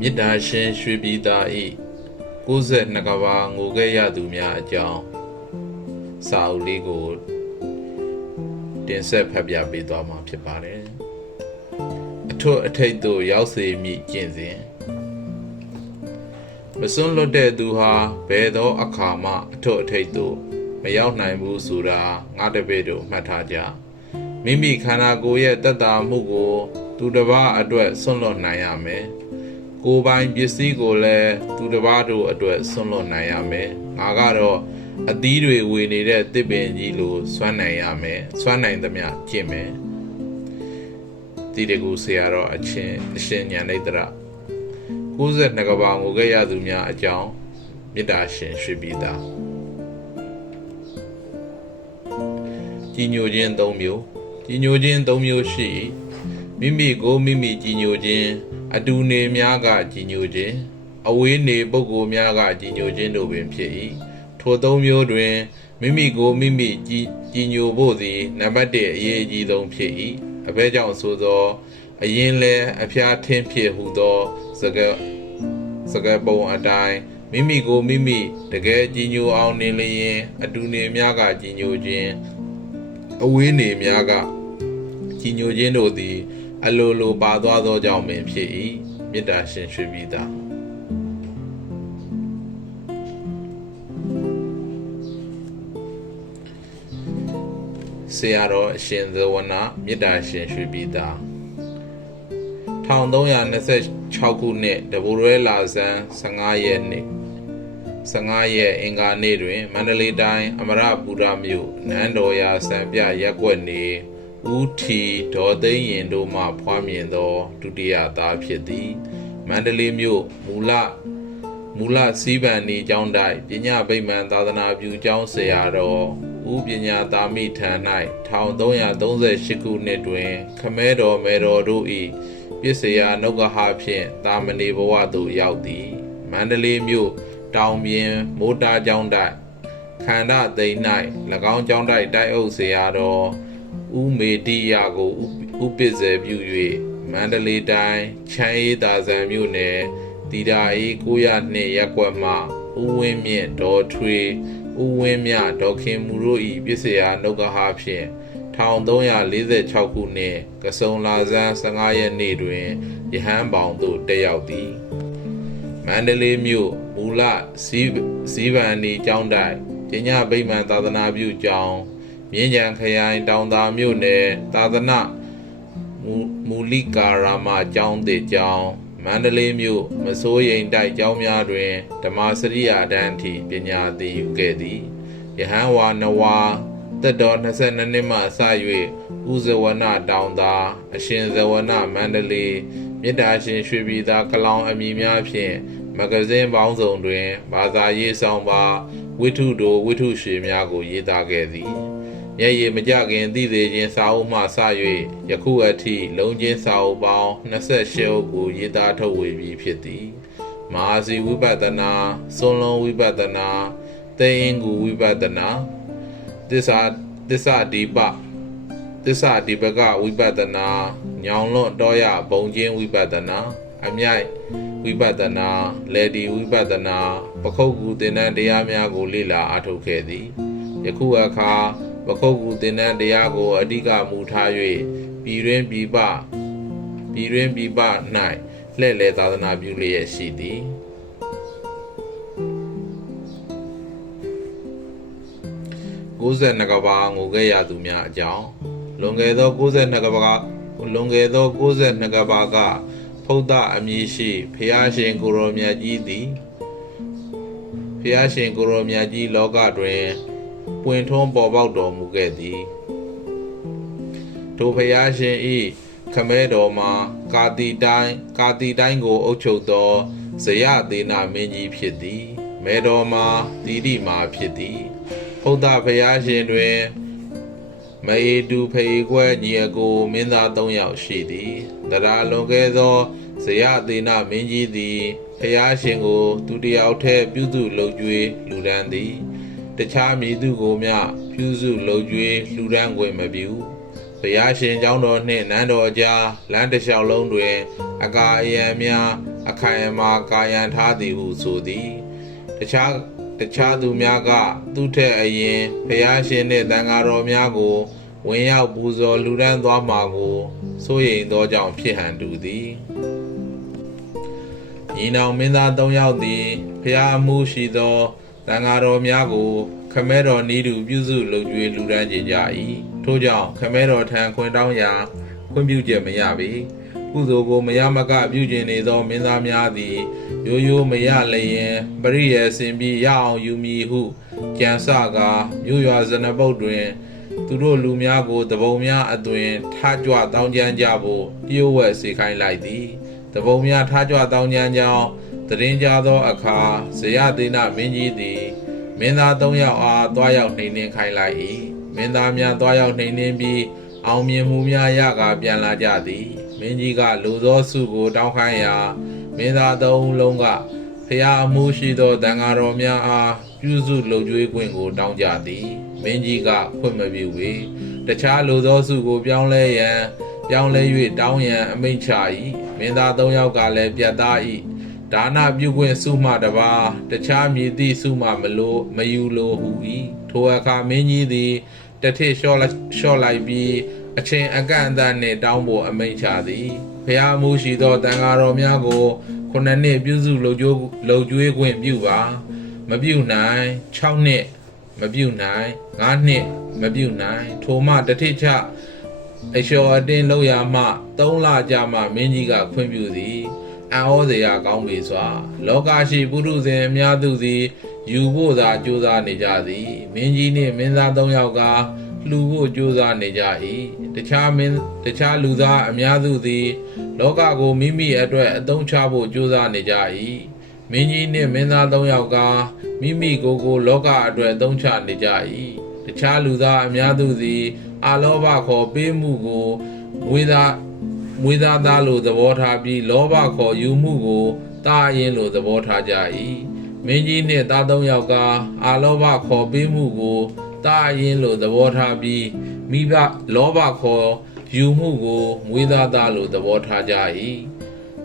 မေတ္တာရှင်ရွှေပြည်သားဤ62ကဘာငိုခဲ့ရသူများအကြောင်းစာအုပ်လေးကိုတင်ဆက်ဖတ်ပြပေးသွားမှာဖြစ်ပါတယ်အထွတ်အထိပ်သို့ရောက်စေမည့်ကျင့်စဉ်မစွန့်လွတ်တဲ့သူဟာဘယ်သောအခါမှအထွတ်အထိပ်သို့မရောက်နိုင်ဘူးဆိုတာငါတပည့်တို့မှတ်ထားကြမိမိခန္ဓာကိုယ်ရဲ့တတ်တာမှုကိုသူတစ်ပါးအတွက်စွန့်လွတ်နိုင်ရမယ်ကိုယ်ပိုင်ပစ္စည်းကိုလည်းသူတစ်ပါးတို့အတွက်စွန့်လွတ်နိုင်ရမယ်ငါကတော့အသီးတွေဝေနေတဲ့တစ်ပင်ကြီးလိုစွမ်းနိုင်ရမယ်စွမ်းနိုင်သမျှကျင့်မယ်တိတကူဆရာတော်အရှင်ဉာဏိတ္တရ62ကဘာငိုခဲ့ရသူများအကြောင်းမေတ္တာရှင်ရွှေပြည်သားကြီးညိုခြင်း၃မျိုးကြီးညိုခြင်း၃မျိုးရှိမိမိကိုမိမိကြီးညိုခြင်းအတူနေများကကြီးညိုခြင်းအဝေးနေပုဂ္ဂိုလ်များကကြီးညိုခြင်းတို့ပင်ဖြစ်၏ထို၃မျိုးတွင်မိမိကိုမိမိကြီးညိုဖို့သည်နံပါတ်1အရေးကြီးဆုံးဖြစ်၏အဘဲကြောင့်ဆိုသောအရင်လဲအဖျားထင်းဖြစ်ဟုသောစကားပုံအတိုင်းမိမိကိုမိမိတကယ်ကြီးညိုအောင်နေလျင်အတူနေများကကြီးညိုခြင်းအဝေးနေများကကြီးညိုခြင်းတို့သည်အလိုလိုပါသွားသောကြောင့်ပင်ဖြစ်၏မေတ္တာရှင်ရွှေပြည်သားဆရာတော်အရှင်ဇဝနာမေတ္တာရှင်ရွှေပြည်သား1326ခုနှစ်တဘူရဲလာဇန်15ရက်နေ့15ရက်အင်္ဂါနေ့တွင်မန္တလေးတိုင်းအမရပူရမြို့နန်းတော်ရာစံပြရက်ကွက်နေဦးထီဒေါ်သိန်းရင်တို့မှဖွားမြင်သောဒုတိယသားဖြစ်သည်မန္တလေးမြို့မူလစီးပန်နီကျောင်းတိုက်ပညာဗိမာန်သာသနာပြုကျောင်းဆရာတော်ဦးပညာသာမိထံ၌1338ခုနှစ်တွင်ခမဲတော်မေတော်တို့၏ပစ္စယနုဂဟဖြင့်တာမဏေဘဝသို့ရောက်သည်မန္တလေးမြို့တောင်ပြင်မိုးတားကျောင်းတိုက်ခန္ဓာသိန်း၌၎င်းကျောင်းတိုက်တိုက်အုပ်ဆရာတော်ဦးမေတိယကိုဥပစ္စေပြု၍မန္တလေးတိုင်းချမ်းအေးသာဇံမြို့နယ်တီတာအေး902ရပ်ကွက်မှဦးဝင်းမြင့်ဒေါ်ထွေဦးဝင်းမြဒေါ်ခင်မူတို့၏ပစ္စယနုဂဟဖြင့်1346ခုနှစ်ကစုံလာဇန်15ရက်နေ့တွင်ယဟန်ပေါင်သို့တက်ရောက်သည်မန္တလေးမြို့မူလစီးပန်နီကျောင်းတိုက်ပညာဗိမာန်သာသနာပြုကျောင်းမြင်းကြံခရိုင်တောင်သာမြို့နယ်သာသနာမူလိကာရာမကျောင်းသေးကျောင်းမန္တလေးမြို့မစိုးရိမ်တိုက်ကျောင်းများတွင်ဓမ္မစရိယာတန်းထိပညာသင်ယူခဲ့သည်ယဟန်ဝါနဝါသက်တော်22နှစ်မှစ၍ဦးဇဝနတောင်သာအရှင်ဇဝနမန္တလေးမေတ္တာရှင်ရွှေပြည်သာကလောင်အမည်များဖြင့်မဂဇင်းပေါင်းစုံတွင်ဘာသာရေးဆောင်ပါဝိထုတို့ဝိထုရွှေများကိုရေးသားခဲ့သည်မျက်ရည်မကျခင်သိသေးခြင်းစာအုပ်မှစ၍ယခုအထိလုံးချင်းစာအုပ်ပေါင်း28အုပ်ကိုရေးသားထုတ်ဝေပြီးဖြစ်သည်မဟာစီဝိပဿနာစွန်လုံးဝိပဿနာသေအင်္ဂုဝိပဿနာသစ္စာဒီပကဝိပဿနာညောင်လွတ်တော်ရဘုံချင်းဝိပဿနာအမြိုက်ဝိပဿနာလေဒီဝိပဿနာပခုတ်ကူသင်္นานတရားများကိုလေ့လာအားထုတ်ခဲ့သည်ယခုအခါပခုတ်ကူသင်္นานတရားကိုအဓိကမူထား၍ပြည်တွင်းပြည်ပ၌လှည့်လည်သာသနာပြုလျက်ရှိသည်62ကဘာငိုခဲ့ရသူများအကြောင်းလွန်ခဲ့သော62ကဘာကဖုဒ္ဓအမည်ရှိဖျားရှင်ကိုရောမြတ်ကြီးသည်ဖျားရှင်ကိုရောမြတ်ကြီးလောကတွင်ပွင့်ထွန်းပေါ်ပေါက်တော်မူခဲ့သည်ထိုဖျားရှင်၏ခမဲတော်မှာကာတိတိုင်းကိုအုပ်ချုပ်သောဇယသေနမင်းကြီးဖြစ်သည်မဲတော်မှာတိတိမာဖြစ်သည်ဖုဒ္ဓဖျားရှင်တွင်မအေတူဖေခွဲညီအကိုမင်းသား3ယောက်ရှိသည်တရားလွန်ခဲ့သောဇယသေနမင်းကြီးသည်ဖျားရှင်ကိုသူတယောက်တည်းပြုစုလုပ်ကြွေးလူဒန်းသည်တခြားမည်သူကိုမျှပြုစုလုပ်ကြွေးလူဒန်းခွင့်မပြုဘုရားရှင်ကျောင်းတော်နှင့်နန်းတော်ကြားလမ်းတစ်လျှောက်လုံးတွင်အကာအယံများ အခိုင်အမာကာယံထားသည်ဟုဆိုသည်တခြားသူများကသူထက်အရင်ဘုရားရှင်နှင့်သံဃာတော်များကိုဝင်ရောက်ပူဇော်လှူဒန်းသွားမှာကိုစိုးရိမ်သောကြောင့်ဖြစ်ဟန်တူသည်ညီနောင်မင်းသား၃ယောက်သည်ဘုရားအမှုရှိသောသံဃာတော်များကိုခမဲတော်နီးတူပြုစုလုပ်ကြွေးလှူဒန်းကြကြ၏ထို့ကြောင့်ခမဲတော်ထံခွင်တောင်းရာခွင့်ပြုချက်မရပေကုသိုလ်ကိုမရမကပြုကျင်နေသောမင်းသားများသည်ရိုးရိုးမရလျင်ပရိယေစင်ပြီးရအောင်ယူမည်ဟုကြံစကာမြို့ရွာဇနပုတ်တွင်သူတို့လူများကိုတပုံများအသွင်ထားကြွတောင်းကျမ်းကြဖို့တရုတ်ဝက်စေခိုင်းလိုက်သည်တပုံများထားကြွတောင်းကျမ်းကြောင်းတရင်ကြသောအခါဇယသေနမင်းကြီးသည်မင်းသား၃ယောက်အားတွားရောက်နှိမ်နှင်းခိုင်းလိုက်၏မင်းသားများတွားရောက်နှိမ်နှင်းပြီးအောင်မြင်မှုများရကာပြန်လာကြသည်မင်းကြီးကလူသောစုကိုတောင်းခိုင်းရာမင်းသား၃ဦးလုံးကဖျားအမှုရှိသောတန်ဃာတော်များအားပြုစုလုပ်ကြွေးခွင့်ကိုတောင်းကြသည်မင်းကြီးကခွင့်မပြုပေတခြားလူသောစုကိုပြောင်းလဲ၍တောင်းရန်အမိန့်ချ၏မင်းသား၃ယောက်ကလည်းပြတ်သား၏ဒါနပြုခွင့်စုမှတပါတခြားမည်သည့်စုမှမယူလိုဟု၏ထိုအခါမင်းကြီးသည်တထစ်လျှော့လိုက်ပြီးအချိန်အကန့်အသတ်နှင့်တောင်းဖို့အမိန့်ချသည်ဖျားမှုရှိသောတန်ဃာတော်များကို9နှစ်ပြုစုလုပ်ကြွေးခွင့်ပြုပါမပြုနိုင်6နှစ်မပြုနိုင်9နှစ်မပြုနိုင်ထိုမှတထစ်ချအလျှော်အတင်းလောက်ရမှ3လကြာမှမင်းကြီးကခွင့်ပြုသည်အံ့ဩစရာကောင်းပေစွာလောကရှိပုရုဇဉ်အများသူသည်ယူဖို့သာကြိုးစားနေကြသည်မင်းကြီးနှင့်မင်းသား၃ယောက်ကလှူဖို့ကြိုးစားနေကြ၏တခြားလူသားအများစုသည်လောကကိုမိမိအတွက်အသုံးချဖို့ကြိုးစားနေကြ၏မင်းကြီးနှင့်မင်းသား၃ယောက်ကမိမိကိုယ်ကိုလောကအတွက်အသုံးချနေကြ၏တခြားလူသားအများစုသည်အာလောဘခေါ်ပေးမှုကိုမွေးသားသားလိုသဘောထားပြီးလောဘခေါ်ယူမှုကိုတာအရင်လိုသဘောထားကြ၏မင်းကြီးနှင့်သား၃ယောက်ကအာလောဘခေါ်ပေးမှုကိုတာအရင်လိုသဘောထားပြီးမိဘလောဘခေါ်ယူမှုကိုမွေးသားလိုသဘောထားကြ၏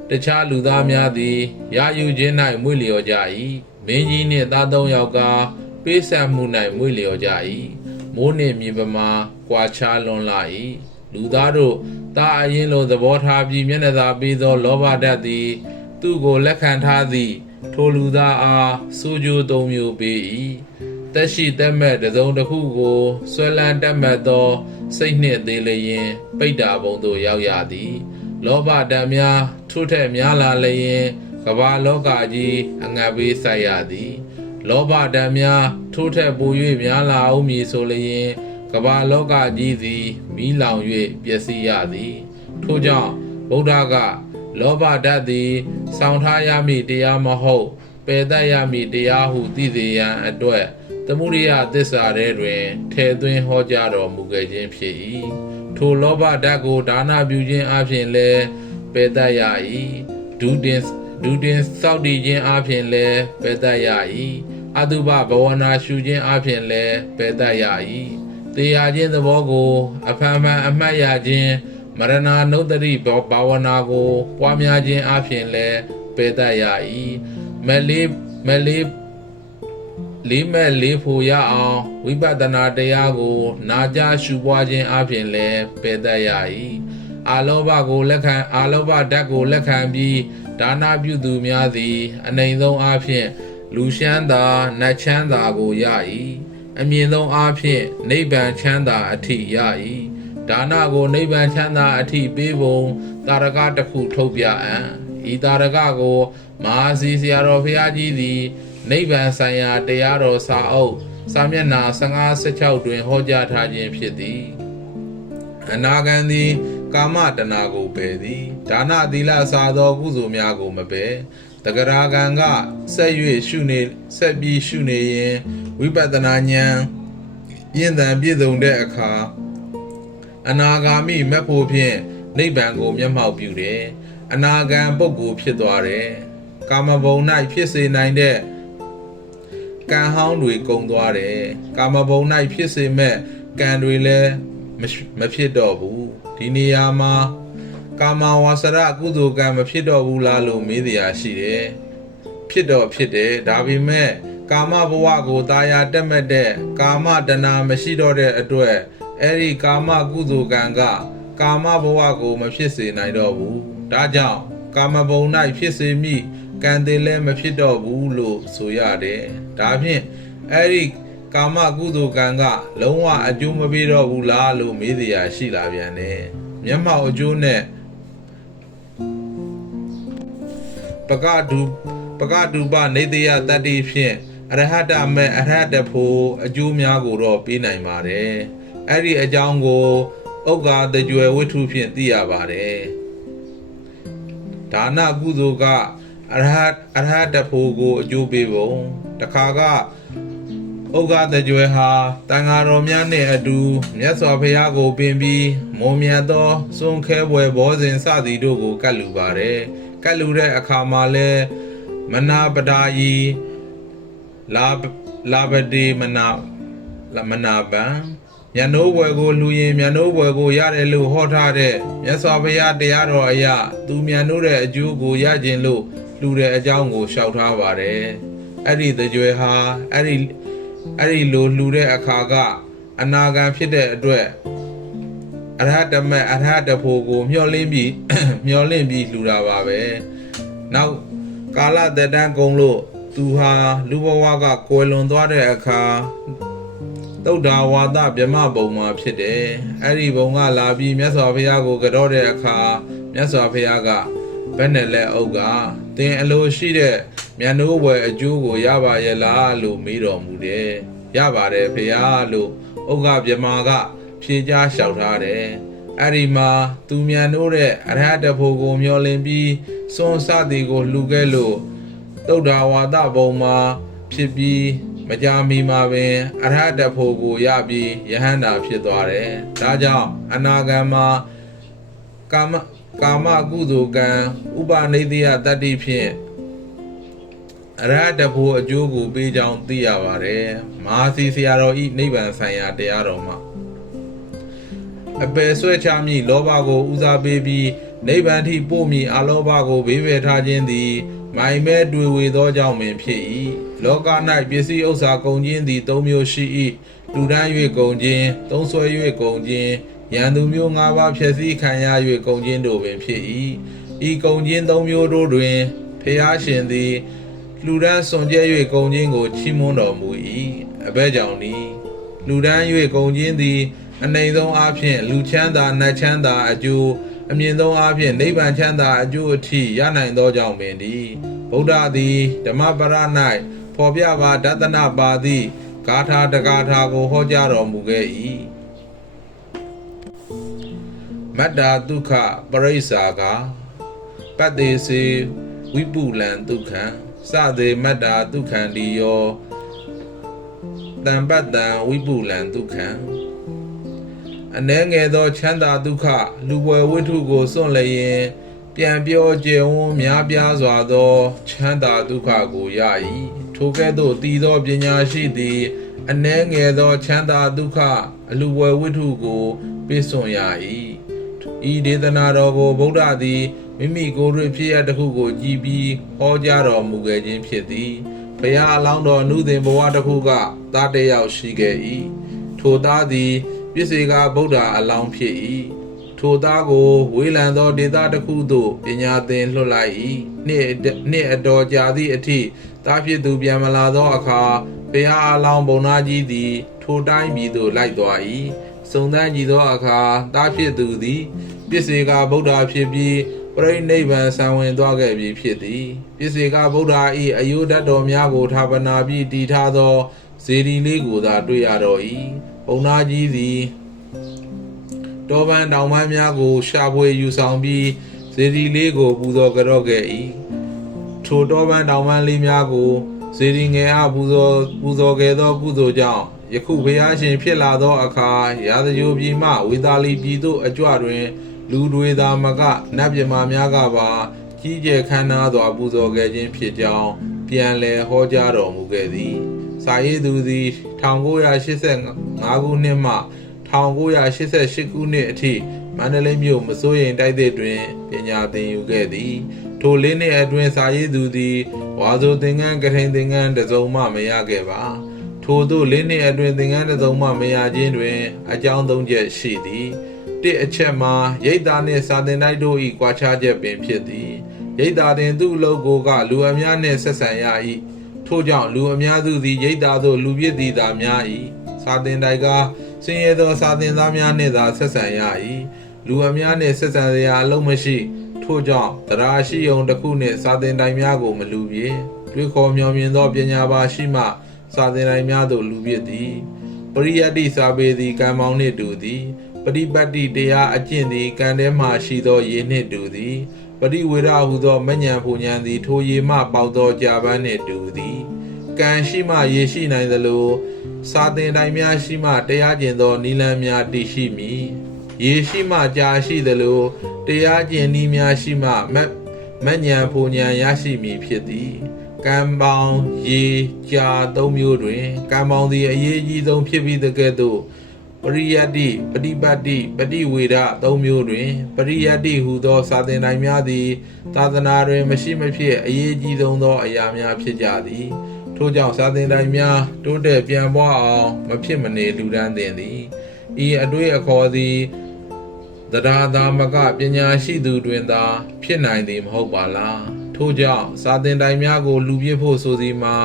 တခြားလူသားများသည်ရာယူခြင်း၌မွေ့လျော်ကြ၏မင်းကြီးနှင့်သား၃ယောက်ကပေးဆက်မှု၌မွေ့လျော်ကြ၏မိုးနှင့်မြေပမာကွာခြားလွန်လာ၏လူသားတို့တာအရင်လိုသဘောထားပြီးမျက်နှာသာပေးသောလောဘဓာတ်သည်သူ့ကိုလက်ခံထားသည့်ထိုလူသားအားစိုးကြိုး၃မျိုးပေး၏တက်ရှိတက်မဲ့တစုံတစ်ခုကိုဆွဲလန်းတက်မဲ့သောစိတ်နှင့်သေးလျင်ပိတ္တာဘုံသို့ရောက်ရသည်လောဘဓာတ်များထို့ထက်များလာလျင်ကမ္ဘာလောကကြီးအငတ်ဘေးဆိုက်ရသည်လောဘဓာတ်များထို့ထက်ပို၍များလာအောင်မည်ဆိုလျင်ကမ္ဘာလောကကြီးသည်မီးလောင်၍ပျက်စီးရသည်ထို့ကြောင့်ဗုဒ္ဓကလောဘဓာတ်သည်ဆောင်ထားရမည့်တရားမဟုတ်ပယ်တတ်ရမည့်တရားဟုသိစေရန်အတွက်သမုဒိယသစ္စာထဲတွင်ထည့်သွင်းဟောကြားတော်မူခဲ့ခြင်းဖြစ်၏ထိုလောဘဓာတ်ကိုဒါနပြုခြင်းအပြင်လည်းပယ်တတ်ရ၏ဒုတင်စောက်တည်ခြင်းအပြင်လည်းပယ်တတ်ရ၏အတုပဘဝနာရှုခြင်းအပြင်လည်းပယ်တတ်ရ၏သေရခြင်းသဘောကိုအဖန်ဖန်အမှတ်ရခြင်းမရဏနုတ္တိဘာဝနာကိုပွားများခြင်းအပြင်လည်းပယ်တတ်ရ၏မလေးဖို့ရအောင်ဝိပဿနာတရားကိုနာကြားရှုပွားခြင်းအပြင်လည်းပယ်တတ်ရ၏အာလောဘဓာတ်ကိုလက်ခံပြီးဒါနပြုသူများသည်အနိုင်ဆုံးအပြင်လူချမ်းသာနတ်ချမ်းသာကိုရ၏အမြင့်ဆုံးအားဖြင့်နိဗ္ဗာန်ချမ်းသာအထိရ၏ဒါနကိုနိဗ္ဗာန်ချမ်းသာအထိပေးပုံတာရကတစ်ခုထုတ်ပြအံ့ဤတာရကကိုမဟာစီဆရာတော်ဘုရားကြီးသည်နိဗ္ဗာန်ဆိုင်ရာတရားတော်စာအုပ်စာမျက်နှာ15-16တွင်ဟောကြားထားခြင်းဖြစ်သည်အနာဂံသည်ကာမတဏကိုပယ်သည်ဒါနသီလစာသောကုသိုလ်များကိုမပယ်တဂရာကံကဆက်ပြီးရှုနေရင်ဝိပဿနာဉာဏ်ရင့်သန်ပြည့်စုံတဲ့အခါအနာဂါမိမက်ဖို့ဖြင့်နိဗ္ဗာန်ကိုမျက်မှောက်ပြုတယ်အနာဂံပုဂ္ဂိုလ်ဖြစ်သွားတယ်ကာမဘုံ၌ဖြစ်စေနိုင်တဲ့ကံဟောင်းတွေကုန်သွားတယ်ကာမဘုံ၌ဖြစ်စေမဲ့ကံတွေလည်းမဖြစ်တော့ဘူးဒီနေရာမှာက ကာမဝါစရကုသိုလ်ကံမဖြစ်တော့ဘူးလားလို့မေးတရားရှိတယ်ဖြစ်တော့ဖြစ်တယ်ဒါပေမဲ့ကာမဘဝကိုတာယာတက်မဲ့တဲ့ကာမတဏမရှိတော့တဲ့အတွက်အဲ့ဒီကာမကုသိုလ်ကံကကာမဘဝကိုမဖြစ်စေနိုင်တော့ဘူးဒါကြောင့်ကာမဘုံ၌ဖြစ်စေမိကံတယ်လည်းမဖြစ်တော့ဘူးလို့ဆိုရတယ်ဒါဖြင့်အဲ့ဒီကာမကုသိုလ်ကံကလုံးဝအကျိုးမပေးတော့ဘူးလားလို့မေးတရားရှိလာပြန်တယ်မျက်မှောက်အကျိုးနဲ့ပကဒုပနေတယတတ္တိဖြင့်အရဟတမေအရဟတဖို့အကျိုးများကိုတော့ပေးနိုင်ပါတယ်အဲ့ဒီအကြောင်းကိုဥက္ကာတကြွယ်ဝိထုဖြင့်သိရပါတယ်ဒါနကုသိုလ်ကအရဟတဖို့ကိုအကျိုးပေးပုံတခါကဥက္ကာတကြွယ်ဟာတန်ဃာတော်များနှင့်အတူမြတ်စွာဘုရားကိုပင်ပြီးမွန်မြတ်သောစွန့်ခဲပွဲဘောဇဉ်စသည်တို့ကိုကတ်လူပါတယ်ကတ်လူတဲ့အခါမှာလဲမနာပဒါယီလာပတိမနာပံမြတ်နိုးဘွယ်ကိုလူရင်မြတ်နိုးဘွယ်ကိုရတယ်လို့ဟောထားတဲ့မြတ်စွာဘုရားတရားတော်အရာသူမြတ်နိုးတဲ့အကျိုးကိုရခြင်းလို့လူတဲ့အကြောင်းကိုရှောက်ထားပါတယ်အဲ့ဒီတကြွယ်ဟာအဲ့ဒီလိုလူတဲ့အခါကအနာဂံဖြစ်တဲ့အတွက်အရဟတမေအရဟတဖို့ကိုမျှော်လင့်ပြီးလူတာပါပဲနောက်ကာလသက်တမ်းကုန်လို့သူဟာလူဘဝကကွယ်လွန်သွားတဲ့အခါသုဒ္ဓဝါဒဗြဟ္မဘုံမှာဖြစ်တယ်အဲ့ဒီဘုံကလာပြီးမြတ်စွာဘုရားကိုကြောတဲ့အခါမြတ်စွာဘုရားကဘယ်နဲ့လဲဥက္ကသင်အလိုရှိတဲ့မြတ်နိုးဘွယ်အကျိုးကိုရပါရဲ့လားလို့မေးတော်မူတယ်ရပါတယ်ဘုရားလို့ဥက္ကဗြဟ္မာကဖြေကြားလျှောက်ထားတယ်အဲ့ဒီမှာသူမြတ်နိုးတဲ့အရဟတဖို့ကိုမျှော်လင့်ပြီးစွန့်စသည်ကိုလှူခဲ့လို့သုဒ္ဓဝါဒဘုံမှာဖြစ်ပြီးမကြာမီမှာပင်အရဟတဖို့ကိုရပြီးယဟန္တာဖြစ်သွားတယ်ဒါကြောင့်အနာဂတ်မှာကာမကုသိုလ်ကံဥပနိဒေယတတ္တိဖြင့်အရဟတဖို့အကျိုးကိုပေးကြောင်းသိရပါတယ်မဟာစီဆရာတော်ဤနိဗ္ဗာန်ဆိုင်ရာတရားတော်မှာအပယ်ဆွဲချမည်လောဘကိုဦးစားပေးပြီးနိဗ္ဗာန်ထိပို့မည်အလောဘကိုဘေးဖယ်ထားခြင်းသည်မိုင်မဲတွေ့ဝေသောကြောင့်ပင်ဖြစ်၏လောက၌ပစ္စည်းဥစ္စာကုန်ခြင်းသည်၃မျိုးရှိ၏လူတန်း၍ကုန်ခြင်းသုံးဆွဲ၍ကုန်ခြင်းရန်သူမျိုး၅ပါးဖြည့်ဆည်းခံရ၍ကုန်ခြင်းတို့ပင်ဖြစ်၏ဤကုန်ခြင်း၃မျိုးတို့တွင်ဖျားရှင်သည်လူတန်းစွန်ကြဲ၍ကုန်ခြင်းကိုချီးမွမ်းတော်မူ၏အဘဲကြောင့်ဤလူတန်း၍ကုန်ခြင်းသည်အနှိမ်ဆုံးအားဖြင့်လူချမ်းသာနတ်ချမ်းသာအကျိုးအမြင့်ဆုံးအားဖြင့်နိဗ္ဗာန်ချမ်းသာအကျိုးအထိရနိုင်သောကြောင့်ပင်ဒီဗုဒ္ဓသည်ဓမ္မပရ၌ဖော်ပြပါဒသနပါသည့်ဂါထာတဂါထာကိုဟောကြားတော်မူခဲ့၏မတ္တာဒုက္ခပရိစ္ဆာကပတ္တိစေဝိပုလံဒုက္ခံစသေးမတ္တာဒုက္ခံဒီယောတံပတ္တံဝိပုလံဒုက္ခံအနည်းငယ်သောချမ်းသာဒုက္ခလူပွဲဝိထုကိုစွန့်လျင်ပြန်ပြောကျယ်ဝန်းများပြားစွာသောချမ်းသာဒုက္ခကိုရ၏ထိုကဲ့သို့တည်သောပညာရှိသည်အနည်းငယ်သောချမ်းသာဒုက္ခအလူပွဲဝိထုကိုပြည့်စုံရ၏ဤဒေသနာတော်ကိုဗုဒ္ဓသည်မိမိကိုယ်တွင်ဖြစ်ရတစ်ခုကိုကြည်ပြီးဟောကြားတော်မူခဲ့ခြင်းဖြစ်သည်ဘုရားအလောင်းတော်နုသင်ဘဝတစ်ခုကသားတစ်ယောက်ရှိခဲ့၏ထိုသားသည်ပစ္စေကဗုဒ္ဓအလောင်းဖြစ်၏ထိုသားကိုဝေးလံသောဒေသတစ်ခုသို့ပညာသင်လွှတ်လိုက်၏နှစ်အတော်ကြာသည့်အထိသားဖြစ်သူပြန်မလာသောအခါဘုရားအလောင်းဘုံနာကြီးသည်ထိုတိုင်းပြည်သို့လိုက်သွား၏စုံစမ်းကြည့်သောအခါသားဖြစ်သူသည်ပစ္စေကဗုဒ္ဓဖြစ်ပြီးပရိနိဗ္ဗာန်ဆံဝင်သွားခဲ့ပြီဖြစ်သည်ပစ္စေကဗုဒ္ဓ၏အယုဒ္ဓတော်များကိုဌာပနာပြီးတည်ထားသောဇေဒီလေးကိုသာတွေ့ရတော့၏ဘုံနာကြီးသည်တောပန်းတောင်ပန်းများကိုရှာဖွေယူဆောင်ပြီးဇေဒီလေးကိုပူဇော်ကြော့ခဲ့၏ထိုတောပန်းတောင်ပန်းလေးများကိုဇေဒီငယ်အားပူဇော်ခဲ့သောကုသိုလ်ကြောင့်ယခုဘုရားရှင်ဖြစ်လာသောအခါရာဇဂိုပြည်မှဝေသာလီပြည်သို့အကြွတွင်လူတွေသာမကနတ်မြမာများကပါကြီးကျယ်ခမ်းနားစွာပူဇော်ခဲ့ခြင်းဖြစ်ကြောင်းပြန်လည်ဟောကြားတော်မူခဲ့သည်စာရေးသူသည်1985ခုနှစ်မှ1988ခုနှစ်အထိ မန္တလေးမြို့မစိုးရိမ်တိုက်သစ်တွင်ပညာသင်ယူခဲ့သည်ထို၄နှစ်အတွင်းစာရေးသူသည်ဝါဆိုသင်္ကန်းကထိန်သင်္ကန်းတစ်စုံမှမရခဲ့ပါထို့သို့၄နှစ်အတွင်းသင်္ကန်းတစ်စုံမှမရခြင်းတွင်အကြောင်း၃ချက်ရှိသည်တစ်အချက်မှာရိတ်သားနှင့်စာသင်တိုက်တို့၏ကွာခြားချက်ပင်ဖြစ်သည်ရိတ်သားတင်သူ့အလုပ်ကိုကလူအများနှင့်ဆက်ဆံရ၏ထို့ကြောင့်လူအများစုသည်ရိတ်သားသို့လူပြစ်သည်သာများ၏စာသင်တိုက်ကဆင်းရဲသောစာသင်သားများနှင့်သာဆက်ဆံရ၏လူအများနှင့်ဆက်ဆံရာအလုံးမရှိထို့ကြောင့်တရားရှိုံတစ်ခုနှင့်စာသင်တိုင်များကိုမလူပြေတွေးခေါ်မျှော်မြင်သောပညာပါရှိမှစာသင်တိုင်များသို့လူပြစ်သည်ပရိယတ္တိစာပေသည်ကံမောင်းနှင့်တူသည်ပฏิပတ်တိတရားအကျင့်သည်ကံထဲမှရှိသောရေနှင့်တူသည်ပရိဝေဒဟုသောမဉ္ဇဉ်ပူဉ္ဇဉ်သည်ထိုရေမှပေါက်သောကြာပန်းနှင့်တူသည်ကံရှိမှရေရှိနိုင်သလိုစာသင်တိုင်များရှိမှတရားကျင့်သောနိလန်းများတည်ရှိမည်ရေရှိမှကြာရှိသလိုတရားကျင့်နည်းများရှိမှမဉ္ဇဉ်ပူဉ္ဇဉ်ရရှိမည်ဖြစ်သည်ကံပေါင်းရေကြာ၃မျိုးတွင်ကံပေါင်းသည်အရေးကြီးဆုံးဖြစ်ပြီးတကဲ့သို့ပရိယတ္တိပฏิပတ်တိပฏิဝေဒ၃မျိုးတွင်ပရိယတ္တိဟူသောစာသင်တိုင်များသည်သာသနာတွင်မရှိမဖြစ်အရေးကြီးဆုံးသောအရာများဖြစ်ကြသည်ထို့ကြောင့်စာသင်တိုင်များတိုးတက်ပြန်ပွားအောင်မဖြစ်မနေလူဒန်းသင်သည်ဤအတွေ့အခေါ်သည်တရားသာမကပညာရှိသူတွင်သာဖြစ်နိုင်သည်မဟုတ်ပါလားထို့ကြောင့်စာသင်တိုင်များကိုလူပြစ်ဖို့ဆိုသည်မှာ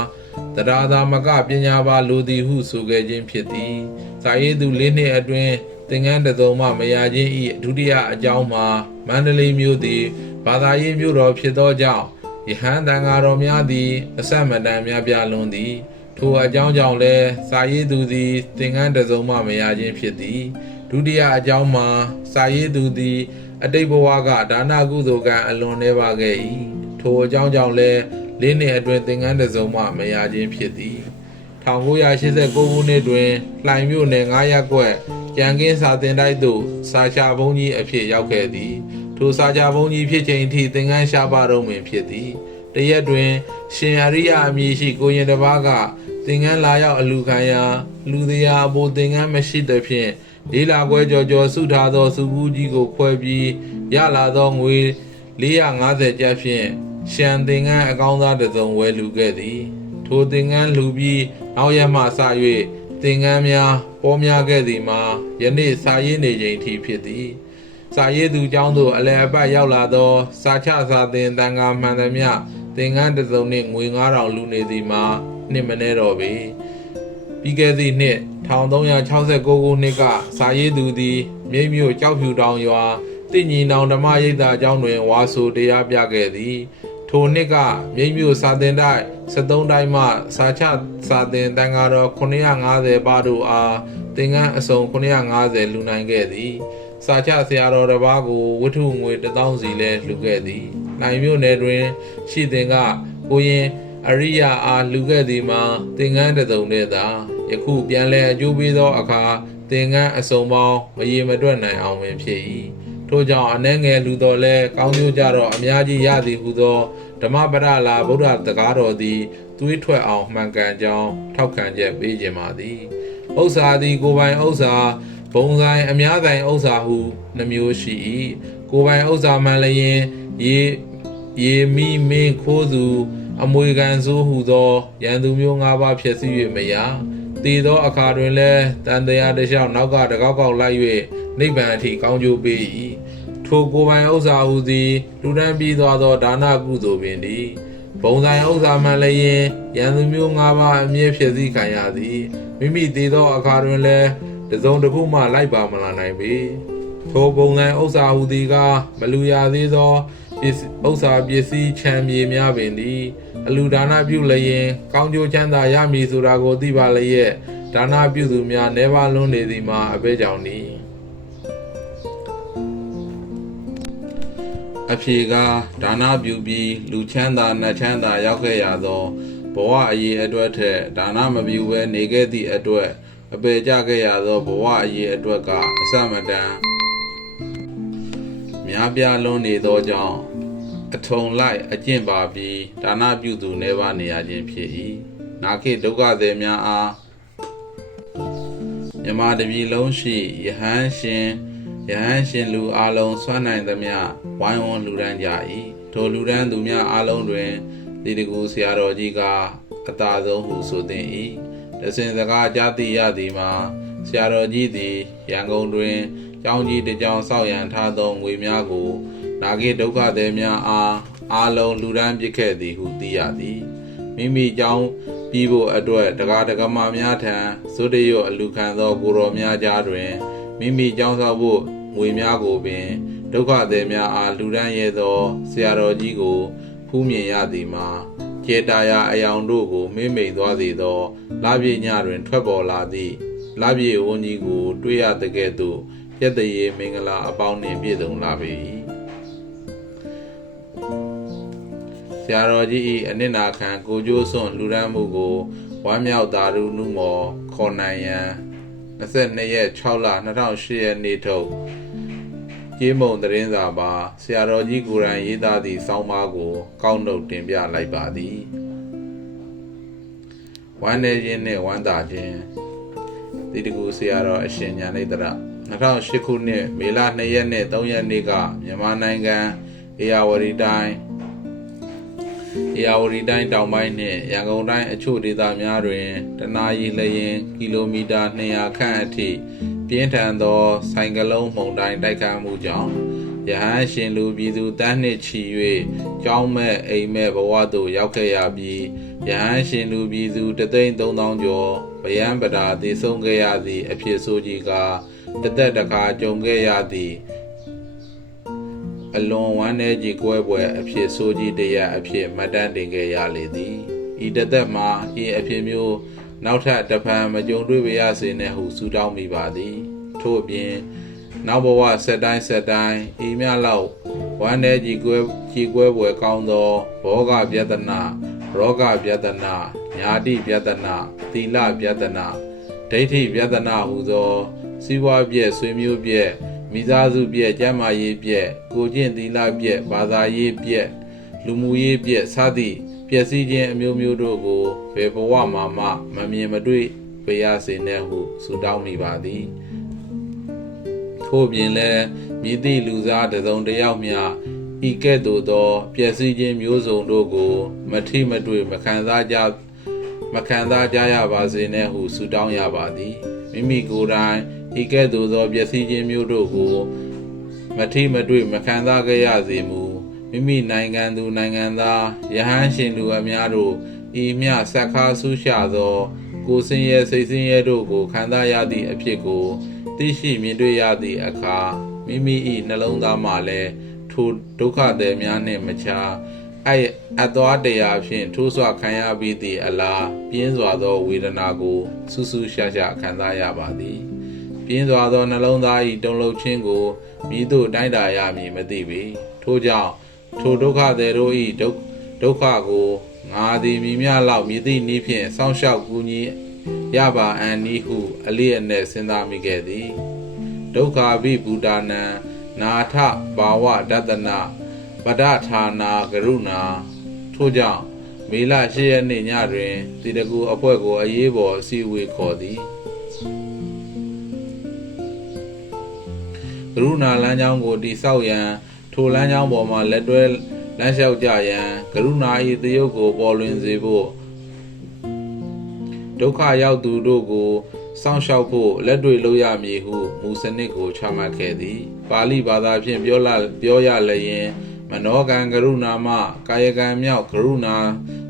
တရားသာမကပညာပါလိုသည်ဟုဆိုခဲ့ခြင်းဖြစ်သည်စာရေးသူ၄နှစ်အတွင်းသင်္ကန်းတစ်စုံမှမရခြင်း၏ဒုတိယအကြောင်းမှာမန္တလေးမြို့သည်ဘာသာရေးမြို့တော်ဖြစ်သောကြောင့်ယဟန်တန်ဃာတော်များသည်အဆက်မတန်များပြားလွန်းသည်ထိုအကြောင်းကြောင့်လည်းစာရေးသူသည်သင်္ကန်းတစ်စုံမှမရခြင်းဖြစ်သည်ဒုတိယအကြောင်းမှာစာရေးသူသည်အတိတ်ဘဝကဒါနကုသိုလ်ကံအလွန်နှဲပါခဲ့၏ထိုအကြောင်းကြောင့်လည်း၄နှစ်အတွင်းသင်္ကန်းတစ်စုံမှမရခြင်းဖြစ်သည်1989ခုနှစ်တွင်လှိုင်မြို့နယ်9ရပ်ကွက်ကြံကင်းစာသင်တိုက်သို့စာချဘုန်းကြီးအဖြစ်ရောက်ခဲ့သည်ထိုစာချဘုန်းကြီးဖြစ်ချိန်အထိသင်္ကန်းရှားပါတော့ပင်ဖြစ်သည်တရက်တွင်ရှင်အရိယအမည်ရှိကိုရင်တစ်ပါးကသင်္ကန်းလာရောက်အလူခံရာလူတရားအဖို့သင်္ကန်းမရှိသဖြင့်လေးလာခွဲကြော်စုထားသောစုဘူးကြီးကိုခွဲပြီးရလာသောငွေ450ကျပ်ဖြင့်ရှံသင်္ကန်းအကောင်းသားတစ်စုံဝယ်လူခဲ့သည်ထိုသင်္ကန်းလူပြီးနောက်ရက်မှစ၍သင်္ကန်းများပေါ်များခဲ့သည်မှာယနေ့စာရေးနေချိန်ထိဖြစ်သည်စာရေးသူကျောင်းသို့အလယ်အပတ်ရောက်လာသောစာချစာသင်တန်ခါမှန်သမျှသင်္ကန်းတစ်စုံနှင့်ငွေ9000လူနေသည်မှာနှစ်မနေတော့ပေပြီးခဲ့သည့်နှစ်1369ခုနှစ်ကစာရေးသူသည်မြိတ်မြို့ကြောက်ဖြူတောင်ရွာတိညီနောင်ဓမ္မရိပ်သာကျောင်းတွင်ဝါဆိုတရားပြခဲ့သည်ထိုနှစ်ကမြိတ်မြို့စာသင်တိုက်73တိုင်းမှစာချစာသင်တန်ဃာတော်950ပါးတို့အားသင်္ကန်းအစုံ950လူနိုင်ခဲ့သည်စာချဆရာတော်တစ်ပါးကိုဝတ္ထုငွေ1000စီလဲလှူခဲ့သည်နိုင်မြို့နယ်တွင်ရှိသင်ကကိုရင်အရိယာအားလှူခဲ့သည်မှာသင်္ကန်းတစ်စုံနဲ့သာယခုပြန်လဲအကျိုးပေးသောအခါသင်္ကန်းအစုံပေါင်းမရေမတွက်နိုင်အောင်ပင်ဖြစ်၏ထို့ကြောင့်အနှဲငယ်လူတော်လဲကောင်းကျိုးကြတော့အများကြီးရသည်ဟုသောဓမ္မပဒလာဗုဒ္ဓတကားတော်သည်သွေးထွက်အောင်မှန်ကန်ကြောင်းထောက်ခံချက်ပေးခြင်းပါသည်ဥစ္စာသည်ကိုယ်ပိုင်ဥစ္စာဘုံဆိုင်အများဆိုင်ဥစ္စာဟုနှမျိုးရှိ၏ကိုယ်ပိုင်ဥစ္စာမှန်လျင်ရေမိမင်းခိုးသူအမွေခံဆိုးဟုသောရန်သူမျိုး၅ပါးဖြစ်စီ၍မရတည်သောအခါတွင်လည်းတန်တရားတစ်လျှောက်နောက်ကတကောက်ကောက်လိုက်၍နိဗ္ဗာန်အထိကောင်းကျိုးပေး၏ထိုကိုယ်ပိုင်ဥစ္စာဟူသည်လူတန်းပြီးသွားသောဒါနကုသိုလ်ပင်သည်ဘုံဆိုင်ဥစ္စာမှန်လျင်ရန်သူမျိုး၅ပါးအမြဲဖြစ်စည်းခံရသည်မိမိတည်သောအခါတွင်လည်းတစုံတစ်ခုမှလိုက်ပါမလာနိုင်ပေထိုဘုံဆိုင်ဥစ္စာဟူသည်ကမလူရသေးသောဥစ္စာပစ္စည်းချမ်းမြေများပင်သည်အလူဒါနပြုလျင်ကောင်းကျိုးချမ်းသာရမည်ဆိုတာကိုသိပါလျက်ဒါနပြုသူများနေပါလွန်းနေသည်မှာအဘဲကြောင့်နီအဖြေကဒါနပြုပြီးလူချမ်းသာနတ်ချမ်းသာရောက်ခဲ့ရသောဘဝအရေးအတွက်ထက်ဒါနမပြုဘဲနေခဲ့သည့်အတွက်အပေကြခဲ့ရသောဘဝအရေးအတွက်ကအစမတန်များပြားလွန်းနေသောကြောင့်အထုံလိုက်အကျင့်ပါပြီးဒါနပြုသူနေပါနေရခြင်းဖြစ်၏နာခိဒုက္ခသည်များအားမြမတပြည်လုံးရှိယဟန်ရှင် ယဟန်ရှင်လူအလုံးစွမ်းနိုင်သမျှဝိုင်းဝန်းလှူဒန်းကြ၏ထိုလှူဒန်းသူများအလုံးတွင်ဒီတကူဆရာတော်ကြီးကအသာဆုံးဟုဆိုသင့်၏တစင်စကားကြားသိရသည်မှာဆရာတော်ကြီးသည်ရန်ကုန်တွင်ကျောင်းကြီးတစ်ကျောင်းဆောက်ရန်ထားသောငွေများကိုနာဂိဒုက္ခသည်များအားလုံးလှူဒန်းပစ်ခဲ့သည်ဟုသိရသည်မိမိကျောင်းပြီးဖို့အတွက်တကားတကမာများထံဇွတ်တရွတ်အလူခံသောကိုတော်များကြားတွင်မိမိကျောင်းဆောက်ဖို့ငွေများကိုပင်ဒုက္ခသည်များအားလှူဒန်းရသောဆရာတော်ကြီးကိုဖူးမြင်ရသည်မှာကျေတာယာအယောင်တို့ကိုမေ့မိန်သွားစေသောလပြည့်ညတွင်ထွက်ပေါ်လာသည့်လပြည့်ဝန်းကြီးကိုတွေ့ရတဲ့ကဲ့သို့ပြည့်တရေမင်္ဂလာအပေါင်းနှင့်ပြည့်စုံလာပေ၏ဆရာတော်ကြီး၏အနစ်နာခံကိုကျိုးစွန့်လူဒန်းမှုကိုဝမ်းမြောက်သာရုနုမော်ခေါ်နိုင်ရန်22ရက်6လ2008ရက်နေ့ထုတ်ကျေးမုံသတင်းစာပါဆရာတော်ကြီးကိုယ်တိုင်ရေးသားသည့်ဆောင်းပါးကိုကောက်နှုတ်တင်ပြလိုက်ပါသည်ဝမ်းနေခြင်းနှင့်ဝမ်းသာခြင်းဒီတကူဆရာတော်အရှင်ညာနေတရ2008ခုနှစ်မေလ2ရက်နဲ့3ရက်နေ့ကမြန်မာနိုင်ငံဧရာဝတီတိုင်းတောင်ပိုင်းနှင့်ရန်ကုန်တိုင်းအချို့ဒေသများတွင်တနာရီလျင်ကီလိုမီတာ200ခန့်အထိပြင်းထန်သောဆိုင်ကလုန်းမုန်တိုင်းတိုက်ခတ်မှုကြောင့်ရဟန်းရှင်လူပြည်သူတန်းနှစ်ချီ၍ကြောင်းမဲ့အိမ်မဲ့ဘဝသို့ရောက်ခဲ့ရပြီးရဟန်းရှင်လူပြည်သူ3,300,000ကျော်ဗျံပဒါသေဆုံးခဲ့ရသည့်အဖြစ်ဆိုကြီးကတသက်တခါကြုံခဲ့ရသည့်အလွန်ဝမ်းနည်းကြီးကွဲပွဲအဖြစ်ဆိုကြီးတရအဖြစ်မှတ်တမ်းတင်ခဲ့ရလေသည်ဤတသက်မှာဤအဖြစ်မျိုးနောက်ထပ်တဖန်မကြုံတွေ့ပါရစေနှင့်ဟုဆုတောင်းမိပါသည်ထို့အပြင်နောက်ဘဝဆက်တိုင်းဤမြလောက်ဝမ်းနည်းကြီးကွဲပွဲကောင်းသောဘောဂပြဿနာရောဂပြဿနာညာတိပြဿနာသီလပြဿနာဒိဋ္ဌိပြဿနာဟူသောစီးပွားပြည့်ဆွေမျိုးပြည့်မိသားစုပြည့်ကျန်းမာရေးပြည့်ကိုကျင့်သီလပြည့်ဘာသာရေးပြည့်လူမှုရေးပြည့်စသည့်ပျက်စီးခြင်းအမျိုးမျိုးတို့ကိုဘယ်ဘဝမှာမှမမြင်မတွေ့ပြရစေနှင့်ဟုဆုတောင်းမိပါသည်ထို့ပြင်လည်းမြည်သည့်လူသားတစ်စုံတစ်ယောက်မျှဤကဲ့သို့သောပျက်စီးခြင်းမျိုးစုံတို့ကိုမထိမတွေ့မခံစားကြရပါစေနှင့်ဟုဆုတောင်းရပါသည်မိမိကိုယ်တိုင်ဤကဲ့သို့သောပျက်စီးခြင်းမျိုးတို့ကိုမထိမတွေ့မခံစားကြရစေမူမိမိနိုင်ငံသူနိုင်ငံသားယဟန်ရှင်လူအများတို့ဤမြဆက်ခါဆူးရှာသောကိုစင်ရဲ့စိတ်စင်ရဲ့တို့ကိုခံစားရသည့်အဖြစ်ကိုသိရှိမြင်တွေ့ရသည့်အခါမိမိ၏နှလုံးသားမှလည်းထိုဒုက္ခသည်များနှင့်မခြားအသွားတရားဖြင့်ထိုးဆွခံရပြီးသည့်အလားပြင်းစွာသောဝေဒနာကိုဆူဆူရှာရှာခံစားရပါသည်ပြင်းစွာသောနှလုံးသား၏တုန်လှုပ်ခြင်းကိုမိတို့တိုင်းတာရမည်မသိပေထို့ကြောင့်ထိုဒုက္ခသည်တို့၏ဒုက္ခကိုငါသည်မိမြလောက်မြည်သည့်နည်းဖြင့်စောင့်ရှောက်ကူညီရပါအံ့နည်းဟုအလေးအနက်စဉ်းစားမိခဲ့သည်ဒုက္ခဘိဗုဒ္ဓနာနာထဘာဝဒတနာပဒဌာနာကရုဏာထို့ကြောင့်မေလ10ရက်နေ့ညတွင်တိတကူအဖွဲ့ကိုအရေးပေါ်အစည်းအဝေးခေါ်သည်ကရုဏာလမ်းကြောင်းကိုတိဆောက်ရန်ထိုလမ်းကြောင်းပေါ်မှာလက်တွဲလမ်းလျှောက်ကြရန်ကရုဏာ၏တရုပ်ကိုပေါ်လွင်စေဖို့ဒုက္ခရောက်သူတို့ကိုစောင့်ရှောက်ဖို့လက်တွေ့လုပ်ရမည်ဟုမူစနစ်ကိုချမှတ်ခဲ့သည်ပါဠိဘာသာဖြင့်ပြောရလျင်မနောကံကရုဏာမှကာယကံမြောက်ကရုဏာ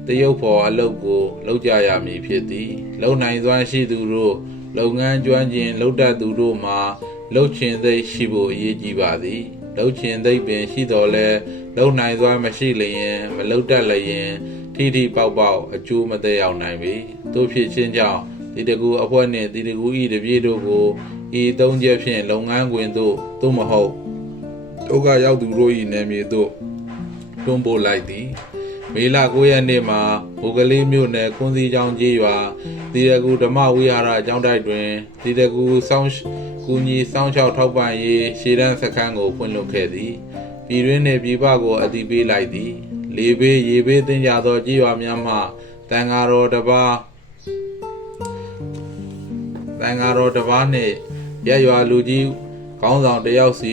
တရုပ်ဖို့အလုပ်ကိုလုပ်ကြရမည်ဖြစ်သည်လုံနိုင်စွမ်းရှိသူတို့လုပ်ငန်းကျွမ်းကျင်လုပ်တတ်သူတို့မှာလှုပ်ချင်သိရှိဖို့အရေးကြီးပါသည်လှုပ်ချင်သိပင်ရှိတော်လဲလုံနိုင်စွမ်းမရှိလျင်မလှုပ်တတ်လျင်ထိပေါက်အကျိုးမသက်ရောက်နိုင်ပေသို့ဖြစ်ခြင်းကြောင့်ဒီတကူအဖွဲ့နှင့်ဒီတကူဤတပြည့်တို့ကိုဤသုံးချက်ဖြင့်လုပ်ငန်းခွင်သို့သို့မဟုတ်ဒုက္ခရောက်သူတို့၏နယ်မြေသို့တွန်းပို့လိုက်သည်မေလ9ရက်နေ့မှာဘိုကလေးမြို့နယ်ကွန်းစည်းကျောင်းကြီးရွာဒီတကူဓမ္မဝိဟာရကျောင်းတိုက်တွင်ဒီတကူကူညီစောင့်ရှောက်ထောက်ပံ့ရေးရှေ့တန်းစခန်းကိုဖွင့်လှစ်ခဲ့သည်ပြည်တွင်းနှင့်ပြည်ပကိုအသိပေးလိုက်သည်လေဘေးရေဘေးသင်ကြသောကြီးရွာများမှတန်ဃာတော်တစ်ပါးနှင့်ရက်ရွာလူကြီး ခေါင်းဆောင်တယောက်စီ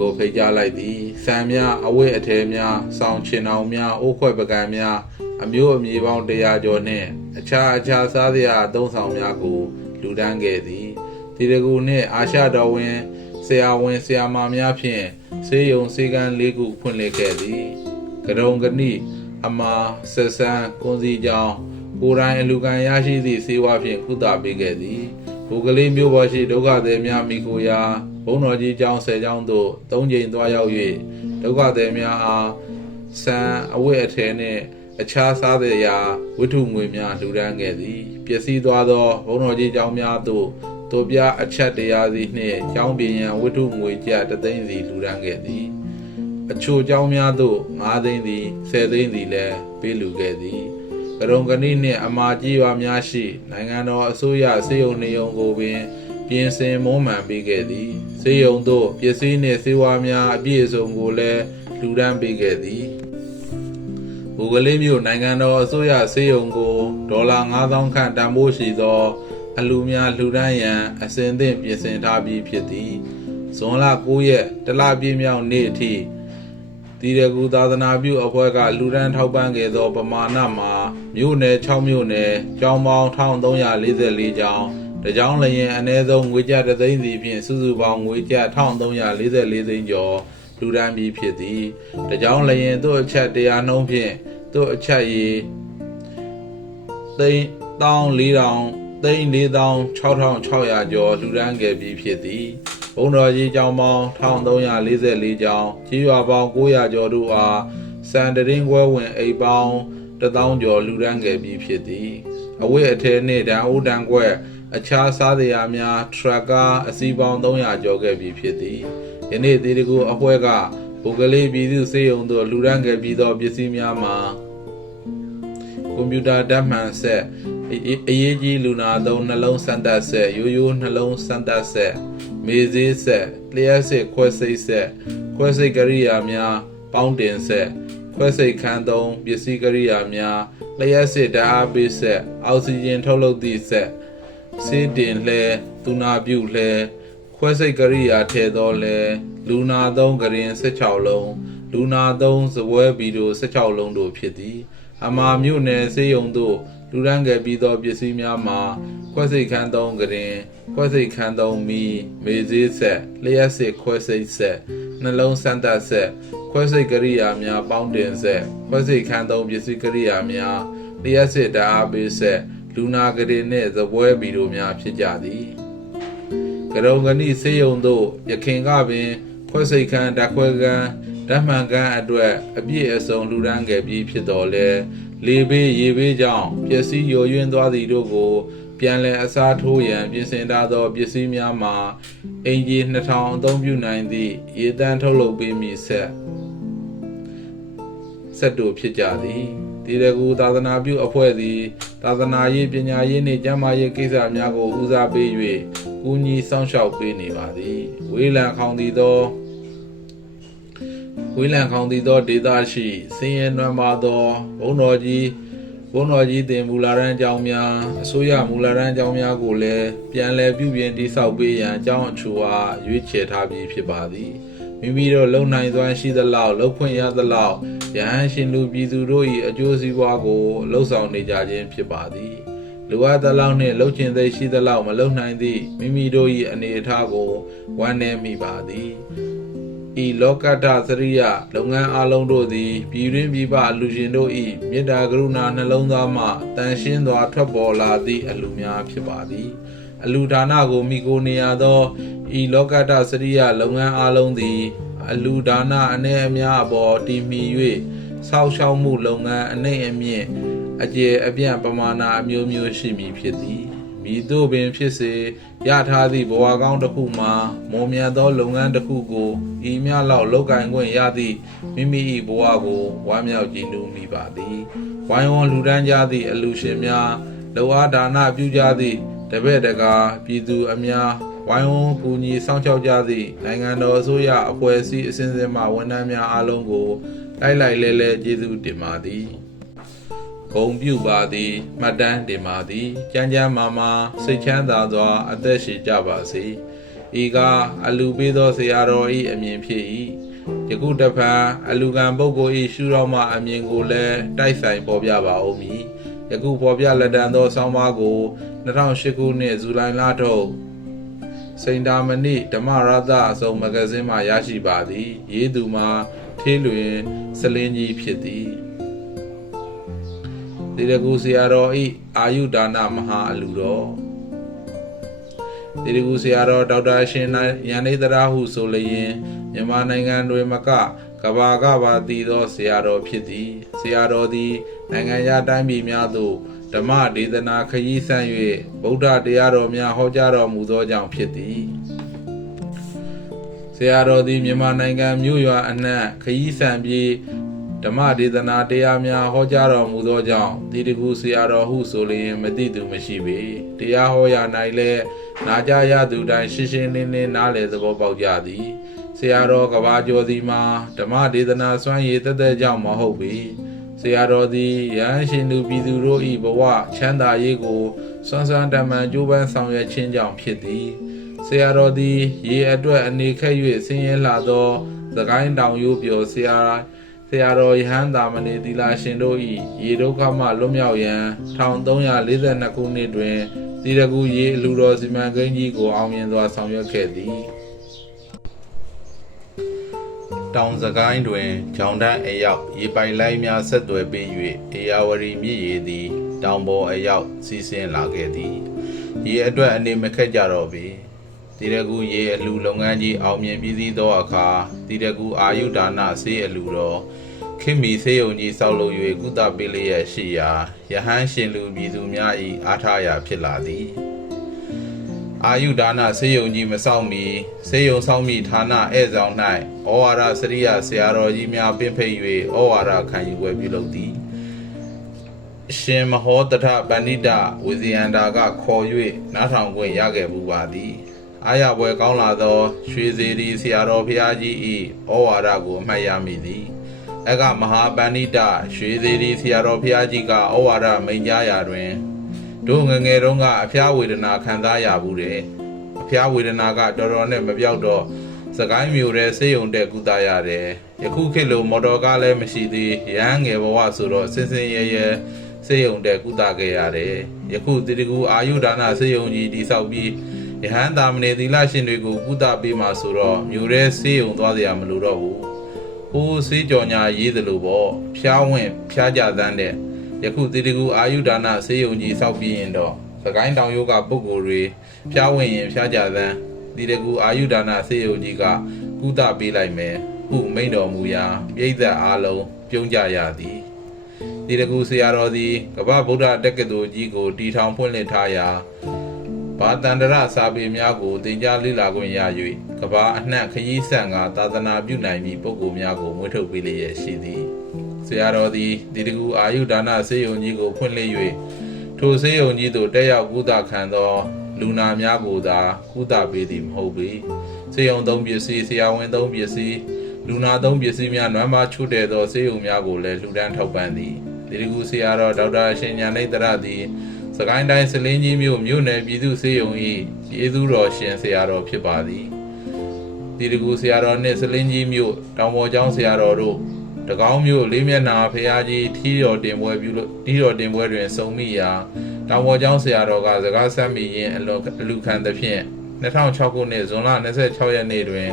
ကိုဖိတ်ကြားလိုက်သည်ဆံများအဝတ်အထည်များစောင်းချင်အောင်များအိုးခွက်ပကံများအမျိုးအမည်ပေါင်း100ကျော်နှင့်အခြားစားစရာအသုံးဆောင်များကိုလူဒန်းခဲ့သည်ဒီတကူနှင့်အာရှတော်ဝင်ဆရာဝန်ဆရာမများဖြင့်ဆေးရုံဆေးကန်း၄ခုဖွင့်လှစ်ခဲ့သည်ကရုံကနိအမာဆက်ဆန်းကွန်စီကြောင်ကိုယ်တိုင်အလူခံရရှိသည့်ဆေးဝါးဖြင့်ကုသပေးခဲ့သည်ဘုကလေးမျိုးပေါ်ရှိဒုက္ခသည်များမိကိုရာဘုံတော်ကြီးကျောင်း10ကျောင်းသို့3ကြိမ်သွားရောက်၍ဒုက္ခသည်များအားဆံအဝတ်အထည်နှင့်အခြားစားသည်ရာဝတ္ထုငွေများလှူဒန်းခဲ့သည်ပျက်စီးသွားသောဘုံတော်ကြီးကျောင်းများသို့တို့ပြအချက်တရားစီနှင့်ကျောင်းပြင်ရန်ဝတ္ထုငွေကျပ်3သိန်းစီလှူဒန်းခဲ့သည်အချို့ကျောင်းများသို့5သိန်းစီ10သိန်းစီလည်းပေးလှူခဲ့သည်ကရုံကနိနှင့်အမာကြီးရွာများရှိနိုင်ငံတော်အစိုးရစေယုံနေုံကိုပင်ပြင်ဆင်မွမ်းမံပေးခဲ့သည်စေယုံသို့ပစ္စည်းနှင့်စေဝါများအပြည့်အစုံကိုလည်းလှူဒန်းပေးခဲ့သည်ဘုကလေးမျိုးနိုင်ငံတော်အစိုးရစေယုံကိုဒေါ်လာ9000ခန့်တန်ဖိုးရှိသောအလူများလှူဒန်းရန်အစဉ်သင့်ပြင်ဆင်ထားပြီးဖြစ်သည်ဇွန်လ9ရက်တလပြည့်မြောက်နေ့အထိဒီရကူသာသနာပြုအဖွဲ့ကလူဒန်းထောက်ပံ့ခဲ့သောပမာဏမှာမြို့နယ်6မြို့နယ်ကျောင်းပေါင်း1344ကျောင်းတကြောင်းလျင်အနည်းဆုံးငွေကျပ်3သိန်းစီဖြင့်စုစုပေါင်းငွေကျပ်1344သိန်းကျော်လူဒန်းပြီးဖြစ်သည်တကြောင်းလျင်တို့အချက်100နှုန်းဖြင့်တို့အချက်ရေ4,4600ကျော်လူဒန်းခဲ့ပြီးဖြစ်သည်ဘုံတော်ကြီးကျောင်းပေါင်း1344ကျောင်းကြီးရွာပေါင်း900ကျော်တို့အားစံတရင်ခွဲဝင်အိမ်ပေါင်း1000ကျော်လူဒန်းခဲ့ပြီးဖြစ်သည်အဝတ်အထည်နှင့်တန်အိုးတန်ခွက်အခြားစားစရာများထရက်ကားအစီးပေါင်း300ကျော်ခဲ့ပြီးဖြစ်သည်ယနေ့ဒီတကူအဖွဲ့ကဘုကလေးပြည်သူစေယုံတို့လူဒန်းခဲ့ပြီးသောပစ္စည်းများမှာကွန်ပျူတာဓာတ်မှန်ဆက်အရေးကြီးလူနာသုံးနှလုံးစမ်းသပ်ဆက်ရိုးနှလုံးစမ်းသပ်ဆက်မေးသေးဆက်လျှက်စစ်ခွဲစိတ်ဆက်ခွဲစိတ်ကရိယာများပေါင်းတင်ဆက်ခွဲစိတ်ခန်းသုံးပစ္စည်းကရိယာများလျှက်စစ်ဓာတ်အားပေးဆက်အောက်ဆီဂျင်ထုတ်လုပ်သည့်ဆက်ဆေးတင်လှဲသူနာပြုလှဲခွဲစိတ်ကရိယာထည့်သောလဲလူနာသုံးကရင်16လုံးလူနာသုံးစပွဲဗီဒီယို16လုံးတို့ဖြစ်သည်အမာမြို့နယ်စေယုံတို့လူဒန်းခဲ့ပြီးသောပစ္စည်းများမှာခွဲစိတ်ခန်းသုံးကရင်ခွဲစိတ်ခန်းသုံးမီမေးသေးဆက်လျှက်စစ်ခွဲစိတ်ဆက်နှလုံးစမ်းသပ်ဆက်ခွဲစိတ်ကရိယာများပေါင်းတင်ဆက်ခွဲစိတ်ခန်းသုံးပစ္စည်းကရိယာများလျှက်စစ်ဓာတ်အားပေးဆက်လူနာကရင်နှင့်စပွဲဗီဒီယိုများဖြစ်ကြသည်ကရုံကနိစေယုံတို့ယခင်ကပင်ခွဲစိတ်ခန်းဓာတ်ခွဲခန်းဓာတ်မှန်ခန်းအတွက်အပြည့်အစုံလူဒန်းခဲ့ပြီးဖြစ်တော်လဲလေဘေးရေဘေးကြောင့်ပျက်စီးယိုယွင်းသွားသည်တို့ကိုပြန်လည်အစားထိုးရန်ပြင်ဆင်ထားသောပစ္စည်းများမှာအင်ဂျီ2000အသုံးပြုနိုင်သည့်ရေတန်းထုတ်လုပ်ပေးမည့်ဆက်တို့ဖြစ်ကြသည်ဒီတကူသာသနာပြုအဖွဲ့သည်သာသနာရေးပညာရေးနှင့်ကျန်းမာရေးကိစ္စများကိုဦးစားပေး၍ကူညီဆောင်ရှောက်ပေးနေပါသည်ဝေးလံခေါင်သည်သောဒေသရှိစင်ရဲနွမ်းပါသောဘုံတော်ကြီးတင်မူလာရန်ကျောင်းများအစိုးရမူလာရန်ကျောင်းများကိုလည်းပြန်လည်ပြုပြင်တည်ဆောက်ပေးရန်ကျောင်းအချို့အားရွေးချယ်ထားပြီးဖြစ်ပါသည်မိမိတို့လုံနိုင်စွမ်းရှိသလောက်လှုပ်ခွင့်ရသလောက်ရဟန်းရှင်လူပြည်သူတို့၏အကျိုးစီးပွားကိုလှုပ်ဆောင်နေကြခြင်းဖြစ်ပါသည်လူအပ်သလောက်နှင့်လှုပ်ချင်သိရှိသလောက်မလှုပ်နိုင်သည့်မိမိတို့၏အနေအထားကိုဝမ်းနည်းမိပါသည်ဤလောကတသရိယလုပ်ငန်းအလုံးတို့သည်ပြည်တွင်းပြည်ပလူရှင်တို့၏မေတ္တာကရုဏာနှလုံးသားမှတန်ရှင်းစွာထွက်ပေါ်လာသည့်အလူများဖြစ်ပါသည်အလူဒါနကိုမိကိုနေရသောဤလောကတသရိယလုပ်ငန်းအလုံးသည်အလူဒါနအနည်းအများအပေါ်တည်မီ၍ဆောက်ရှောက်မှုလုပ်ငန်းအနှိမ့်အမြင့်အကျယ်အပြန့်ပမာဏအမျိုးမျိုးရှိမည်ဖြစ်သည်မိတို့ပင်ဖြစ်စေရထားသည့်ဘဝကောင်းတစ်ခုမှာမော်မြတ်သောလုပ်ငန်းတစ်ခုကိုဤမြလောက်လုပ်ကိုင်ခွင့်ရသည့်မိမိ၏ဘဝကိုဝမ်းမြောက်ကြည်နူးမိပါသည်ဝိုင်းဝန်းလူဒန်းကြသည့်အလူရှင်များလောအားဒါနပြုကြသည့်တပည့်တကာပြည်သူအများဝိုင်းဝန်းကူညီဆောင်ရှောက်ကြသည့်နိုင်ငံတော်အစိုးရအဖွဲ့အစည်းအစဉ်စဉ်မှဝန်ထမ်းများအားလုံးကိုလိုက်လဲကျေးဇူးတင်ပါသည်ဂုဏ်ပြုပါသည်မှတ်တမ်းတင်ပါသည်ကျမ်းမာစိတ်ချမ်းသာစွာအသက်ရှည်ကြပါစေ ဤကအလူပေးသောဆရာတော်၏အမြင်ဖြစ်၏ယခုတဖန်အလူကံပုဂ္ဂိုလ်၏ရှုတော်မှအမြင်ကိုလည်းတိုက်ဆိုင်ပေါ်ပြပါဦးမည်ယခုပေါ်ပြလက်တန်သောဆောင်းပါးကို2008ခုနှစ်ဇူလိုင်လထုတ်စိန်တာမဏိဓမ္မရသအစုံမဂ္ဂဇင်းမှရရှိပါသည်ရေးသူမှာထေးလွင်စလင်းကြီးဖြစ်သည်တိရကုဆရာတော်ဤအာယုဒါနမဟာအလူတော်တိရကုဆရာတော်ဒေါက်တာရှင်ရန်နေတရာဟုဆိုလျင်မြန်မာနိုင်ငံတွင်မကကဘာကဘာတည်သောဆရာတော်ဖြစ်သည်ဆရာတော်သည်နိုင်ငံရတိုင်းပြည်များသို့ဓမ္မဒေသနာခရီးဆန့်၍ဗုဒ္ဓတရားတော်များဟောကြားတော်မူသောကြောင့်ဖြစ်သည်ဆရာတော်သည်မြန်မာနိုင်ငံမြို့ရွာအနှံ့ခရီးဆန့်ပြီးဓမ္မဒေသနာတရားများဟောကြားတော်မူသောကြောင့်တိတကူဆရာတော်ဟုဆိုလျင်မသိသူမရှိပေတရားဟောရ၌လည်းနာကြားရသူတိုင်းရှင်းရှင်းလင်းလင်းနားလည်သဘောပေါက်ကြသည်ဆရာတော်ကဘာကျော်သည်မှာဓမ္မဒေသနာစွမ်းရည်တသက်ကြောင့်မဟုတ်ပေဆရာတော်သည်ရဟန်းရှင်သူပြည်သူတို့၏ဘဝချမ်းသာရေးကိုစွမ်းစွမ်းတမန်ကြိုးပမ်းဆောင်ရွက်ခြင်းကြောင့်ဖြစ်သည်ဆရာတော်သည်ရေအတွက်အနေခက်၍ဆင်းရဲလာသောသခိုင်းတောင်ရိုးပြောဆရာတော်ယဟန်သာမဏေသီလရှင်တို့၏ရေဒုက္ခမှလွတ်မြောက်ရန်1342ခုနှစ်တွင်တိရကုရေအလူတော်စီမံကိန်းကြီးကိုအောင်မြင်စွာဆောင်ရွက်ခဲ့သည်တောင်စကိုင်းတွင်ဂျောင်တန်းအရောက်ရေပိုင်လိုင်းများဆက်သွယ်ပေး၍အေယာဝတီမြစ်ရေသည်တောင်ပေါ်အရောက်စီးဆင်းလာခဲ့သည်ရေအတွက်အနေမခက်ကြတော့ပေတိရကုရေအလူလုပ်ငန်းကြီးအောင်မြင်ပြီးစီးသောအခါတိရကုအာယုဒါနဆေးအလူတော်ခင်မီဆေးရုံကြီးဆောက်လုပ်၍ကုသပေးလျက်ရှိရာယဟန်ရှင်လူပြည်သူများ၏အားထားရာဖြစ်လာသည်အာယုဒါနဆေးရုံကြီးမဆောက်မီဆေးရုံဆောက်မီဌာနဧည့်ဆောင်၌ဩဝါဒစရိယဆရာတော်ကြီးများပင်ဖိတ်၍ဩဝါဒခံယူပွဲပြုလုပ်သည်ရှင်မဟောတထပဏိတဝိဇယန္တာကခေါ်၍နားထောင်ခွင့်ရခဲ့မှုပါသည်အာရပွဲကောင်းလာသောရွှေစေတီဆရာတော်ဘုရားကြီး၏ဩဝါဒကိုအမှတ်ရမိသည်အကမဟာပဏိတရွှေစေတီဆရာတော်ဘုရားကြီးကဩဝါဒမိန့်ကြားရာတွင်တို့ငငယ်တုန်းကအဖျားဝေဒနာခံစားရဘူးတယ်အဖျားဝေဒနာကတော်တော်နဲ့မပြောက်တော့စကိုင်းမြို့ရဲဆေးရုံတက်ကုသရတယ်ယခုခေတ်လိုမော်တော်ကားလည်းမရှိသေးရဟန်းငယ်ဘဝဆိုတော့စင်စင်ရဲရဲဆေးရုံတက်ကုသခဲ့ရတယ်ယခုတိတကူအာယုဒါနဆေးရုံကြီးတည်ဆောက်ပြီးယဟန်သာမဏေသီလရှင်တွေကိုကုသပေးမှာဆိုတော့မြို့ရဲဆေးရုံသွားစရာမလိုတော့ဘူးဟိုးဆေးကြော်ညာရေးသလိုပေါ့ဖျားဝင်ဖျားကြသန်းတဲ့ယခုတိတကူအာယုဒါနဆေးရုံကြီးဆောက်ပြီးရင်တော့စကိုင်းတောင်ရိုးကပုဂ္ဂိုလ်တွေဖျားဝင်ရင်ဖျားကြသန်းတိတကူအာယုဒါနဆေးရုံကြီးကကုသပေးလိုက်မယ်ဟုမိန့်တော်မူရာပြိဿအားလုံးပြုံးကြရသည်တိတကူဆရာတော်သည်ကမ္ဘာဗုဒ္ဓတက္ကသိုလ်ကြီးကိုတည်ထောင်ဖွင့်လှစ်ထားရာဘာတန္တရစာပေများကိုသင်ကြားလေ့လာခွင့်ရ၍ကမ္ဘာအနှံ့ခရီးဆန့်ကသာသနာပြုနိုင်ပြီးပုဂ္ဂိုလ်များကိုမွေးထုတ်ပေးလျက်ရှိသည်ဆရာတော်သည်တိတကူအာယုဒါနဆေးရုံကြီးကိုဖွင့်လှစ်၍ထိုဆေးရုံကြီးသို့တက်ရောက်ကုသခံသောလူနာများကိုသာကုသပေးသည်မဟုတ်ပေဆေးရုံသုံးပစ္စည်းဆရာဝန်သုံးပစ္စည်းလူနာသုံးပစ္စည်းများနွမ်းပါချွတ်တဲ့သောဆေးရုံများကိုလည်းလှူဒန်းထောက်ပံ့သည်တိတကူဆရာတော်ဒေါက်တာရှင်ညာနေတရသည်စကိုင်းတိုင်းစလင်းကြီးမြို့နယ်ပြည်သူ့ဆေးရုံ၏ကျေးဇူးတော်ရှင်ဆရာတော်ဖြစ်ပါသည်တိတကူဆရာတော်နှင့်စလင်းကြီးမြို့တောင်ပေါ်ကျောင်းဆရာတော်တို့တကောင်းမြို့လေးမျက်နှာဖရာကြီးထီးတော်တင်ပွဲတွင်စုံမိရာတောင်ပေါ်ကျောင်းဆရာတော်ကစကားဆက်မိရင်အလူခံသဖြင့်2006ခုနှစ်ဇွန်လ26ရက်နေ့တွင်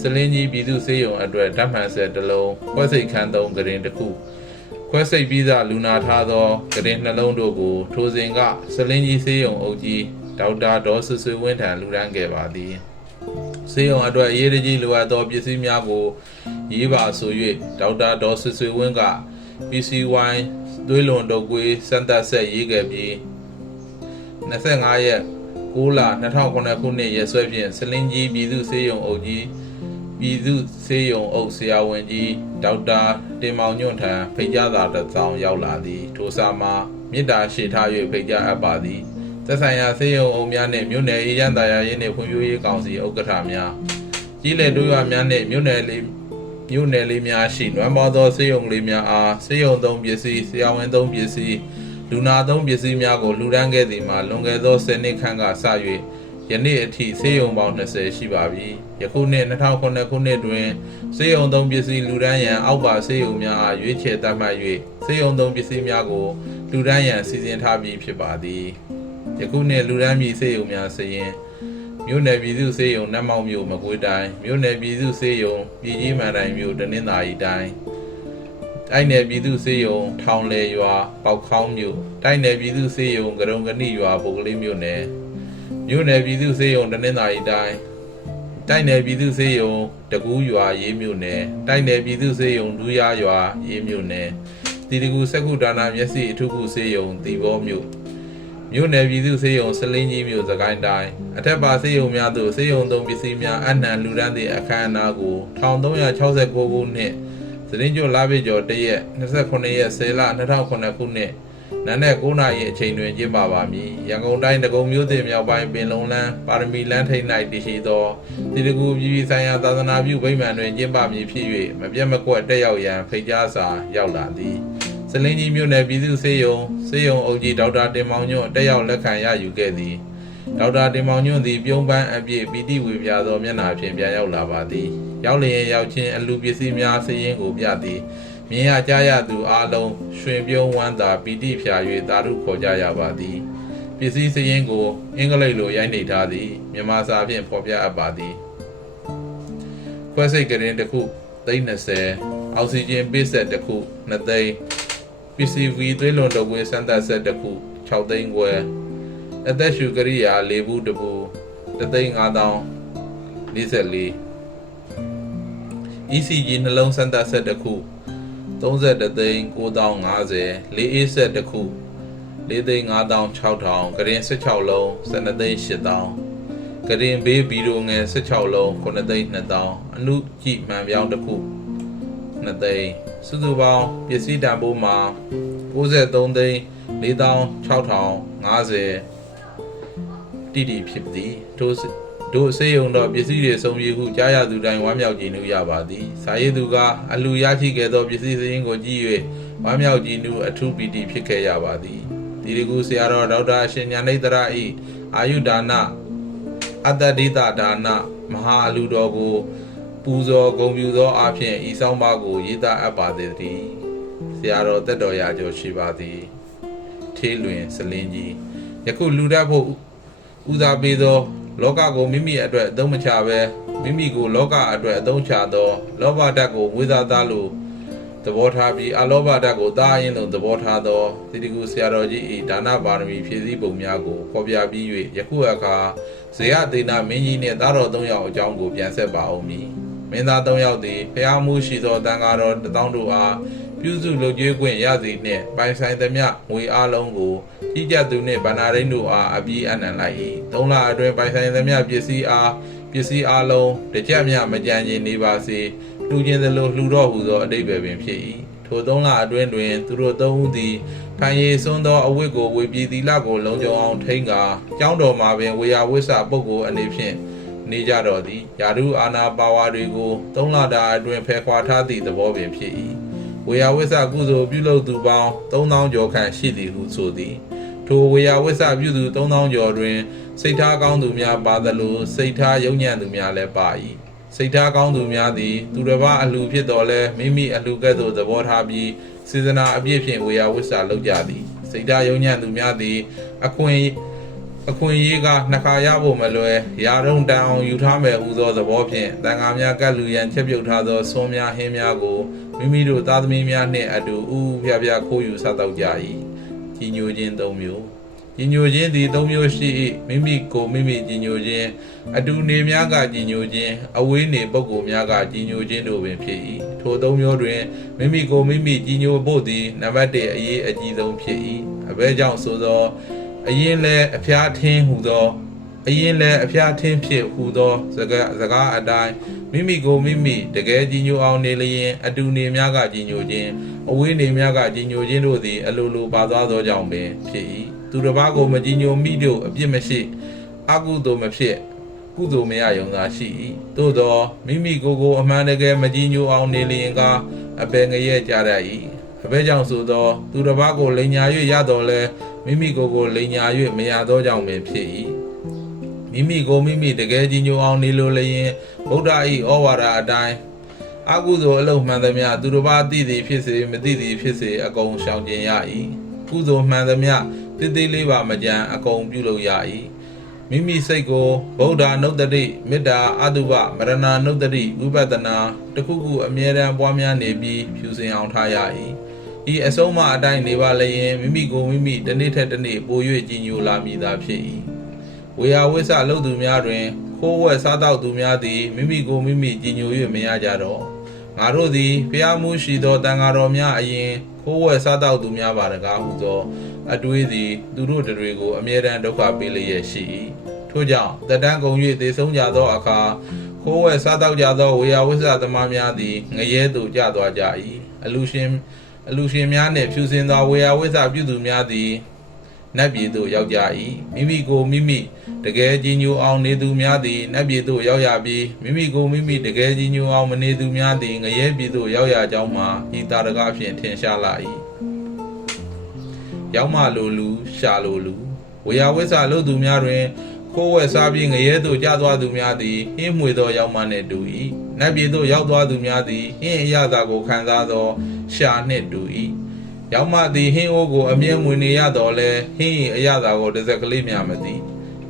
စလင်းကြီးပြည်သူ့ဆေးရုံအတွက်ဓာတ်မှန်ဆက်တစ်လုံးခွဲစိတ်ခန်းသုံးကရင်တစ်ခုခွဲစိတ်ပြီးသားလူနာထားသောကရင်နှလုံးတို့ကိုထိုစဉ်ကစလင်းကြီးဆေးရုံအုပ်ကြီးဒေါက်တာဒေါ်ဆွဆွေဝင်းထံလူဒန်းခဲ့ပါသည်ဆေးရုံအတွက်အရေးကြီးလိုအပ်သောပစ္စည်းများကိုရေးပါဆို၍ဒေါက်တာဒေါ်ဆွဆွေဝင်းက PCY သွေးလွန်တုပ်ကွေးစမ်းသပ်ဆက်ရေးခဲ့ပြီး25ရက်9လ2009ခုနှစ်ရက်စွဲဖြင့်စလင်းကြီးပြည်သူ့ဆေးရုံအုပ်ကြီးပြည်သူ့ဆေးရုံအုပ်ဆရာဝန်ကြီးဒေါက်တာတင်မောင်ညွန့်ထံဖိတ်ကြားစာတစ်စောင်ရောက်လာသည်ထိုစာမှာမေတ္တာရှိထား၍ဖိတ်ကြားအပ်ပါသည်သက်ဆိုင်ရာဆေးရုံအုပ်များနှင့်မြို့နယ်အေးချမ်းသာယာရေးနှင့်ဖွံ့ဖြိုးရေးကောင်စီဥက္ကဋ္ဌများကြီးလည်တို့ရွာများနှင့်မြို့နယ်လေးများရှိနွမ်းပါသောဆေးရုံလေးများအားဆေးရုံသုံးပစ္စည်းဆရာဝန်သုံးပစ္စည်းလူနာသုံးပစ္စည်းများကိုလှူဒန်းခဲ့သည်မှာလွန်ခဲ့သော10နှစ်ခန့်ကစ၍ ယနေ့အထိဆေးရုံပေါင်း20ရှိပါပြီယခုနှစ်2009ခုနှစ်တွင်ဆေးရုံသုံးပစ္စည်းလူဒန်းရန်အောက်ပါဆေးရုံများအားရွေးချယ်သတ်မှတ်၍ဆေးရုံသုံးပစ္စည်းများကိုလူဒန်းရန်စီစဉ်ထားပြီးဖြစ်ပါသည်ယခုနှစ်လူဒန်းပြည်ဆေးရုံများစရင်မြို့နယ်ပြည်သူ့ဆေးရုံနတ်မောက်မြို့မကွေးတိုင်းမြို့နယ်ပြည်သူ့ဆေးရုံပြည်ကြီးမန်တိုင်းမြို့တနင်္သာရီတိုင်းတိုက်နယ်ပြည်သူ့ဆေးရုံထောင်လေရွာပေါက်ခေါင်းမြို့တိုက်နယ်ပြည်သူ့ဆေးရုံကရုံကနိရွာပုဂ္ဂလိမြို့နယ်မြို့နယ်ပြည်သူ့ဆေးရုံတနင်္သာရီတိုင်းတိုက်နယ်ပြည်သူ့ဆေးရုံတကူးရွာရေးမြို့နယ်တိုက်နယ်ပြည်သူ့ဆေးရုံဒူးရရွာရေးမြို့နယ်တီတကူစက္ကုဒါနာမျက်စိအထုခုဆေးရုံတီဘောမြို့မြို့နယ်ပြည်သူ့ဆေးရုံစလင်းကြီးမြို့စကိုင်းတိုင်းအထက်ပါဆေးရုံများသို့ဆေးရုံသုံးပစ္စည်းများအနှံလူဒန်းသည့်အခမ်းအနားကို1369ခုနှစ်စရင်ကျော်လာပြကျော်တရက်29ရက်10လ2009ခုနှစ်နံနက်9:00နာရီအချိန်တွင်ကျင်းပပါမည်ရန်ကုန်တိုင်းဒဂုံမြို့သစ်မြောက်ပိုင်းပင်လုံလန်းပါရမီလန်းထိပ်၌တည်ရှိသောတီတကူပြည်ပြည်ဆိုင်ရာသာသနာပြုဗိမာန်တွင်ကျင်းပမည်ဖြစ်၍မပြတ်မကွက်တက်ရောက်ရန်ဖိတ်ကြားစာရောက်လာသည်စလင်းကြီးမြို့နယ်ပြည်သူ့ဆေးရုံအုပ်ကြီးဒေါက်တာတင်မောင်ညွန့်တက်ရောက်လက်ခံရယူခဲ့သည်ဒေါက်တာတင်မောင်ညွန့်သည်ပြုံးပန်းအပြည့်ပီတိဝေပြသောမျက်နှာဖြင့်ပြန်ရောက်လာပါသည်ရောက်လျင်ရောက်ချင်းအလူပစ္စည်းများစည်ရင်းကိုပြသည်မြင်ရကြားရသူအားလုံးရွှင်ပြုံးဝမ်းသာပီတိဖြာ၍သာဓုခေါ်ကြရပါသည်ပစ္စည်းစည်ရင်းကိုအင်္ဂလိပ်လိုရိုက်နှိပ်ထားသည်မြန်မာစာဖြင့်ဖော်ပြအပ်ပါသည်ခွဲစိတ်ကရင်တစ်ခု330အောက်ဆီဂျင်ပေးဆက်တစ်ခု2သိန်း PCV သွေးလွန်တုပ်ကွေးစမ်းသပ်ဆက်တစ်ခု6သိန်းခွဲအသက်ရှူကရိယာ4ဘူးတစ်ဘူး3,544 ECG နှလုံးစမ်းသပ်ဆက်တစ်ခု31သိန်း9,050 4A ဆက်တစ်ခု4,56000 ကရင်16လုံး12သိန်း8,000ကရင်ဘေးဗီဒီယိုငယ်16လုံး9သိန်း2,000အနုကြည့်မှန်ပြောင်းတစ်ခု2သိန်းစုစုပေါင်းပစ္စည်းတန်ဖိုးမှာ93သိန်း4,650တိတိဖြစ်သည်တို့ဆေးရုံတော့ပစ္စည်းတွေဆုံးပြေဟုကြားရသူတိုင်းဝမ်းမြောက်ကြည်နူးရပါသည်စာရေးသူကအလူရရှိခဲ့သောပစ္စည်းစည်းကိုကြည့်၍ဝမ်းမြောက်ကြည်နူးအထူးပီတိဖြစ်ခဲ့ရပါသည်ဒီတကူဆရာတော်ဒေါက်တာအရှင်ညာနိတရ၏အာယုဒါနအတ္တဒိတဒါနမဟာအလူတော်ကိုပူဇော်ဂုဏ်ပြုသောအဖြစ်ဤဆောင်ပါကိုရေးသားအပ်ပါသည်တည်းဆရာတော်သက်တော်ရာကျော်ရှိပါသည်ထေးလွင်စလင်းကြီးယခုလူတတ်ဖို့ဦးစားပေးသောလောကကိုမိမိအတွက်အသုံးမချဘဲမိမိကိုလောကအတွက်အသုံးချသောလောဘဓာတ်ကိုဝိသသားလိုသဘောထားပြီးအလောဘဓာတ်ကိုတားရင်လိုသဘောထားသောတိတိကူဆရာတော်ကြီး၏ဒါနပါရမီဖြည့်ဆည်းပုံများကိုဖော်ပြပြီး၍ယခုအခါဇေယသေနာမင်းကြီးနှင့်သားတော်3ယောက်အကြောင်းကိုပြန်ဆက်ပါအောင်မည်မင်းသား3ယောက်သည်ဖျားမှုရှိသောတန်ဃာတော်1000တို့အားပြုစုလုပ်ကျွေးခွင့်ရသည်နှင့်ပိုင်ဆိုင်သမျှငွေအားလုံးကိုကြီးကြပ်သူနှင့်ဗန္နာရိန်တို့အားအပြီးအနှံလိုက်၏3လအတွင်းပိုင်ဆိုင်သမျှပစ္စည်းအားလုံးတကြက်မြမကြံခြင်းနေပါစေလူချင်းသလိုလှူတော့ဟူသောအတိတ်ပဲပင်ဖြစ်၏ထို3လအတွင်းတွင်သူတို့3ဦးသည်ခံရည်စွန်းသောအဝတ်ကိုဝေပြည်သီလကိုလုံခြုံအောင်ထိန်းကာကျောင်းတော်မှာပင်ဝေယဝိဆပုဂ္ဂိုလ်အနေဖြင့်နေကြတော်သည်ယာရုအာနာပါဝါတွေကို3လတာအတွင်းဖယ်ခွာထားသည့်သဘောပင်ဖြစ်၏ဝေယဝိဆကုသိုလ်ပြုလုပ်သူပေါင်း3000ကျော်ခန့်ရှိသည်ဟုဆိုသည်ထိုဝေယဝိဆပြုသူ3000ကျော်တွင်စိတ်ထားကောင်းသူများပါသလိုစိတ်ထားယုံညံ့သူများလည်းပါ၏စိတ်ထားကောင်းသူများသည်သူတစ်ပါးအလှဖြစ်တော်လဲမိမိအလှကဲ့သို့သဘောထားပြီးစေတနာအပြည့်ဖြင့်ဝေယဝိဆလုပ်ကြသည်စိတ်ထားယုံညံ့သူများသည်အခွင့်ရေးကနှစ်ခါရဖို့မလွယ်ရာထုံတန်အောင်ယူထားမယ်ဟူသောသဘောဖြင့်တန်ဃာများကတ်လူရန်ချက်ပြုတ်ထားသောဆွမ်းများဟင်းများကိုမိမိတို့သားသမီးများနှင့်အတူဥပြပြခိုးယူစားတော့ကြ၏ကြီးညိုခြင်း၃မျိုးကြီးညိုခြင်းသည်၃မျိုးရှိ၏မိမိကိုမိမိကြီးညိုခြင်းအတူနေများကကြီးညိုခြင်းအဝေးနေပုဂ္ဂိုလ်များကကြီးညိုခြင်းတို့ပင်ဖြစ်၏ထို၃မျိုးတွင်မိမိကိုမိမိကြီးညိုဖို့သည်နံပါတ်1အရေးအကြီးဆုံးဖြစ်၏အဘဲကြောင့်ဆိုသောအရင်လဲအဖျားထင်းဟူသောအရင်လဲအဖျားထင်းဖြစ်ဟူသောစကားအတိုင်းမိမိကိုမိမိတကယ်ကြီးညိုအောင်နေလျင်အတူနေများကကြီးညိုခြင်းအဝေးနေများကကြီးညိုခြင်းတို့သည်အလိုလိုပါသွားသောကြောင့်ပင်ဖြစ်၏သူတစ်ပါးကိုမကြီးညိုမိတို့အပြစ်မရှိအကုသိုလ်မဖြစ်ကုသိုလ်မရယုံသာရှိ၏သို့သောမိမိကိုယ်ကိုအမှန်တကယ်မကြီးညိုအောင်နေလျင်ကအပင်ငရဲကြရ၏အဘဲကြောင့်ဆိုသောသူတစ်ပါးကိုလိန်ညာ၍ရတော်လဲမိမိကိုယ်ကိုလိန်ညာ၍မရသောကြောင့်ပင်ဖြစ်၏ မိမိကိုမိမိတကယ်ကြီးညိုအောင်နေလိုလျင်ဗုဒ္ဓ၏ဩဝါဒအတိုင်းအကုသိုလ်အလုံးမှန်သမျှသူတစ်ပါးသိသည်ဖြစ်စေမသိသည်ဖြစ်စေအကုန်ရှောင်ကျင်ရ၏ကုသိုလ်မှန်သမျှတိတိလေးပါမကြံအကုန်ပြုလုပ်ရ၏မိမိစိတ်ကိုဗုဒ္ဓနုတ္တိမေတ္တာအတုပမရဏနုတ္တိဝိပဿနာတခုခုအမြဲတမ်းပွားများနေပြီးဖြူစင်အောင်ထားရ၏ဤအဆုံးအမအတိုင်းနေပါလျင်မိမိကိုမိမိတစ်နေ့ထက်တစ်နေ့ပို၍ကြီးညိုလာမည်သာဖြစ်၏ဝေယဝိဆလုပ်သူများတွင်ခိုးဝှက်စားတောက်သူများသည်မိမိကိုမိမိကြီးညို၍မရကြတော့ငါတို့သည်ဖျားမှုရှိသောတန်ဃာတော်များအရင်ခိုးဝှက်စားတောက်သူများပါတကားဟုသောအတွေးသည်သူတို့တွေကိုအမြဲတမ်းဒုက္ခပေးလျက်ရှိ၏ထို့ကြောင့်တတန်းကုန်၍သေဆုံးကြသောအခါခိုးဝှက်စားတောက်ကြသောဝေယဝိဆသမားများသည်ငရဲသို့ကျသွားကြ၏အလူရှင်များနှင့်ဖြူစင်သောဝေယဝိဆပြုသူများသည်နတ်ပြည်သို့ရောက်ကြ၏မိမိကိုမိမိတကယ်ကြီးညိုအောင်နေသူများသည်နတ်ပြည်သို့ရောက်ရပြီးမိမိကိုမိမိတကယ်ကြီးညိုအောင်မနေသူများသည်ငရဲပြည်သို့ရောက်ရကြောင်းမှာဤတာရကဖြင့်ထင်ရှားလာ၏ရောက်မှလိုလူရှာလိုလူဝေယဝိဆလုပ်သူများတွင်ခိုးဝှက်စားပြီးငရဲသို့ကျသွားသူများသည်ဟင်းမွေသောရောက်မှနှင့်တူ၏နတ်ပြည်သို့ရောက်သွားသူများသည်ဟင်းအရသာကိုခံစားသောရှာနှင့်တူ၏ရောက်မှသည်ဟင်းအိုးကိုအမြဲမွေနေရတော်လဲဟင်း၏အရသာကိုတစ်စက်ကလေးများမသိ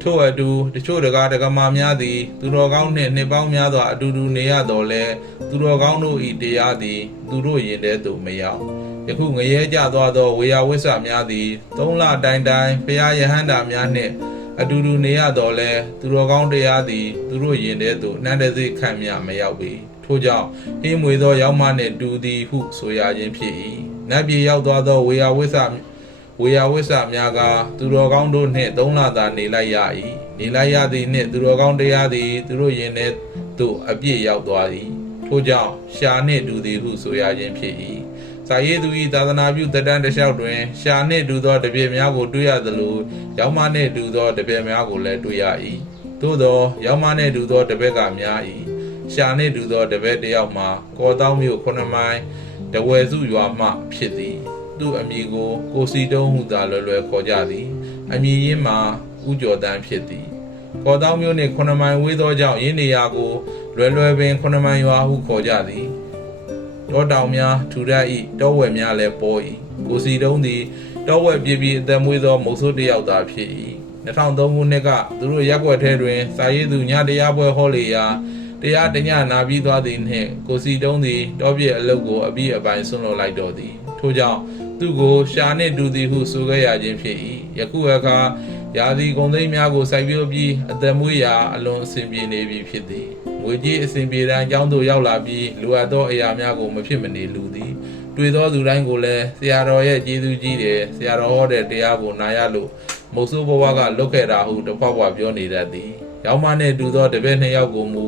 ထို့အတူတချို့တကားတကမာများသည်သူတော်ကောင်းနှင့်နှစ်ပေါင်းများစွာအတူတူနေရတော်လဲသူတော်ကောင်းတို့၏တရားသည်သူတို့ရင်ထဲသို့မရောက်ယခုငရဲကျသွားသောဝေယဝိဆများသည်3လတိုင်ဘုရားယဟန္တာများနှင့်အတူတူနေရတော်လဲသူတော်ကောင်းတရားသည်သူတို့ယင်တဲ့သို့နှံ့တဲ့စိတ်ခံမြမရောက်ပေထို့ကြောင့်ဟင်းမွေသောရောက်မှနှင့်တူသည်ဟုဆိုရခြင်းဖြစ်၏နတ်ပြည်ရောက်သွားသောဝေယဝိဆများကသူတော်ကောင်းတို့နှင့်3လသာနေလိုက်ရ၏နေလိုက်ရသည်နှင့်သူတော်ကောင်းတရားသည်သူတို့ယင်တဲ့သို့အပြည့်ရောက်သွားသည်ထို့ကြောင့်ရှာနှင့်တူသည်ဟုဆိုရခြင်းဖြစ်၏စာရေးသူ၏သာသနာပြုတတန်းတစ်လျှောက်တွင်ရှာနှင့်တူသောတပည့်များကိုတွေ့ရသလိုရောက်မနှင့်တူသောတပည့်များကိုလည်းတွေ့ရ၏သို့သောရောက်မနှင့်တူသောတပည့်ကများ၏ရှာနှင့်တူသောတပည့်တစ်ယောက်မှာကော်တောင်းမြို့9မိုင်တဝယ်စုရွာမှဖြစ်သည်သူ့အမည်ကိုကိုစီတုံးဟုသာလွယ်လွယ်ခေါ်ကြသည်အမည်ရင်းမှာဦးကျော်တန်းဖြစ်သည်ကော်တောင်းမြို့နှင့်9မိုင်ဝေးသောကြောင့်ရင်းနေရာကိုလွယ်လွယ်ပင်9မိုင်ရွာဟုခေါ်ကြသည်တောတောင်များထူထပ်၏တောဝဲများလည်းပေါ်၏ကိုစီတုံးသည်တောဝဲပြည်ပြည်အသက်မွေးသောမုတ်ဆိုးတစ်ယောက်သာဖြစ်၏2003ခုနှစ်ကသူတို့ရက်ွက်ထဲတွင်စာရေးသူညတရားပွဲဟောလေရာတရားတညနာပြီးသွားသည်နှင့်ကိုစီတုံးသည်တောပြည့်အလုပ်ကိုအပြီးအပိုင်းဆွန့်လွတ်လိုက်တော်သည်ထို့ကြောင့်သူကိုရှာနှင့်တူသည်ဟုဆိုခဲ့ရခြင်းဖြစ်၏ယခုအခါရာသီကုန်သိမ်းများကိုစိုက်ပျိုးပြီးအသက်မွေးရာအလွန်အဆင်ပြေနေပြီဖြစ်သည်ငွေကြီးအစဉ်ပြေတိုင်းကျောင်းသို့ရောက်လာပြီးလိုအပ်သောအရာများကိုမဖြစ်မနေလူသည်တွေ့သောသူတိုင်းကိုလည်းဆရာတော်ရဲ့ကျေးဇူးကြီးတယ်ဆရာတော်ဟောတဲ့တရားကိုနာရလို့မုတ်ဆိုးဘဝကလွတ်ခဲ့တာဟုတဖွာဖွာပြောနေတတ်သည်ရောက်မနှင့်တူသောတပည့်2ယောက်ကိုမူ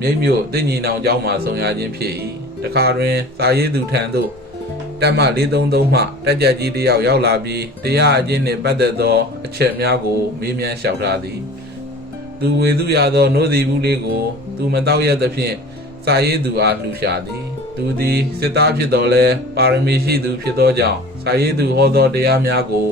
မြိတ်မြို့တင့်ညီနောင်ကျောင်းမှဆုံရခြင်းဖြစ်၏တခါတွင်စာရေးသူထံသို့တက်မ433မှတက်ကြကြီးတစ်ယောက်ရောက်လာပြီးတရားအကျင့်နှင့်ပတ်သက်သောအချက်များကိုမေးမြန်းလျှောက်ထားသည်သူဝေသူရသောနိုးသည်ဘူးလေးကိုသူမတောက်ရသဖြင့်စာရေးသူအားလှူရှာသည်သူသည်စစ်သားဖြစ်တော်လဲပါရမီရှိသူဖြစ်သောကြောင့်စာရေးသူဟောသောတရားများကို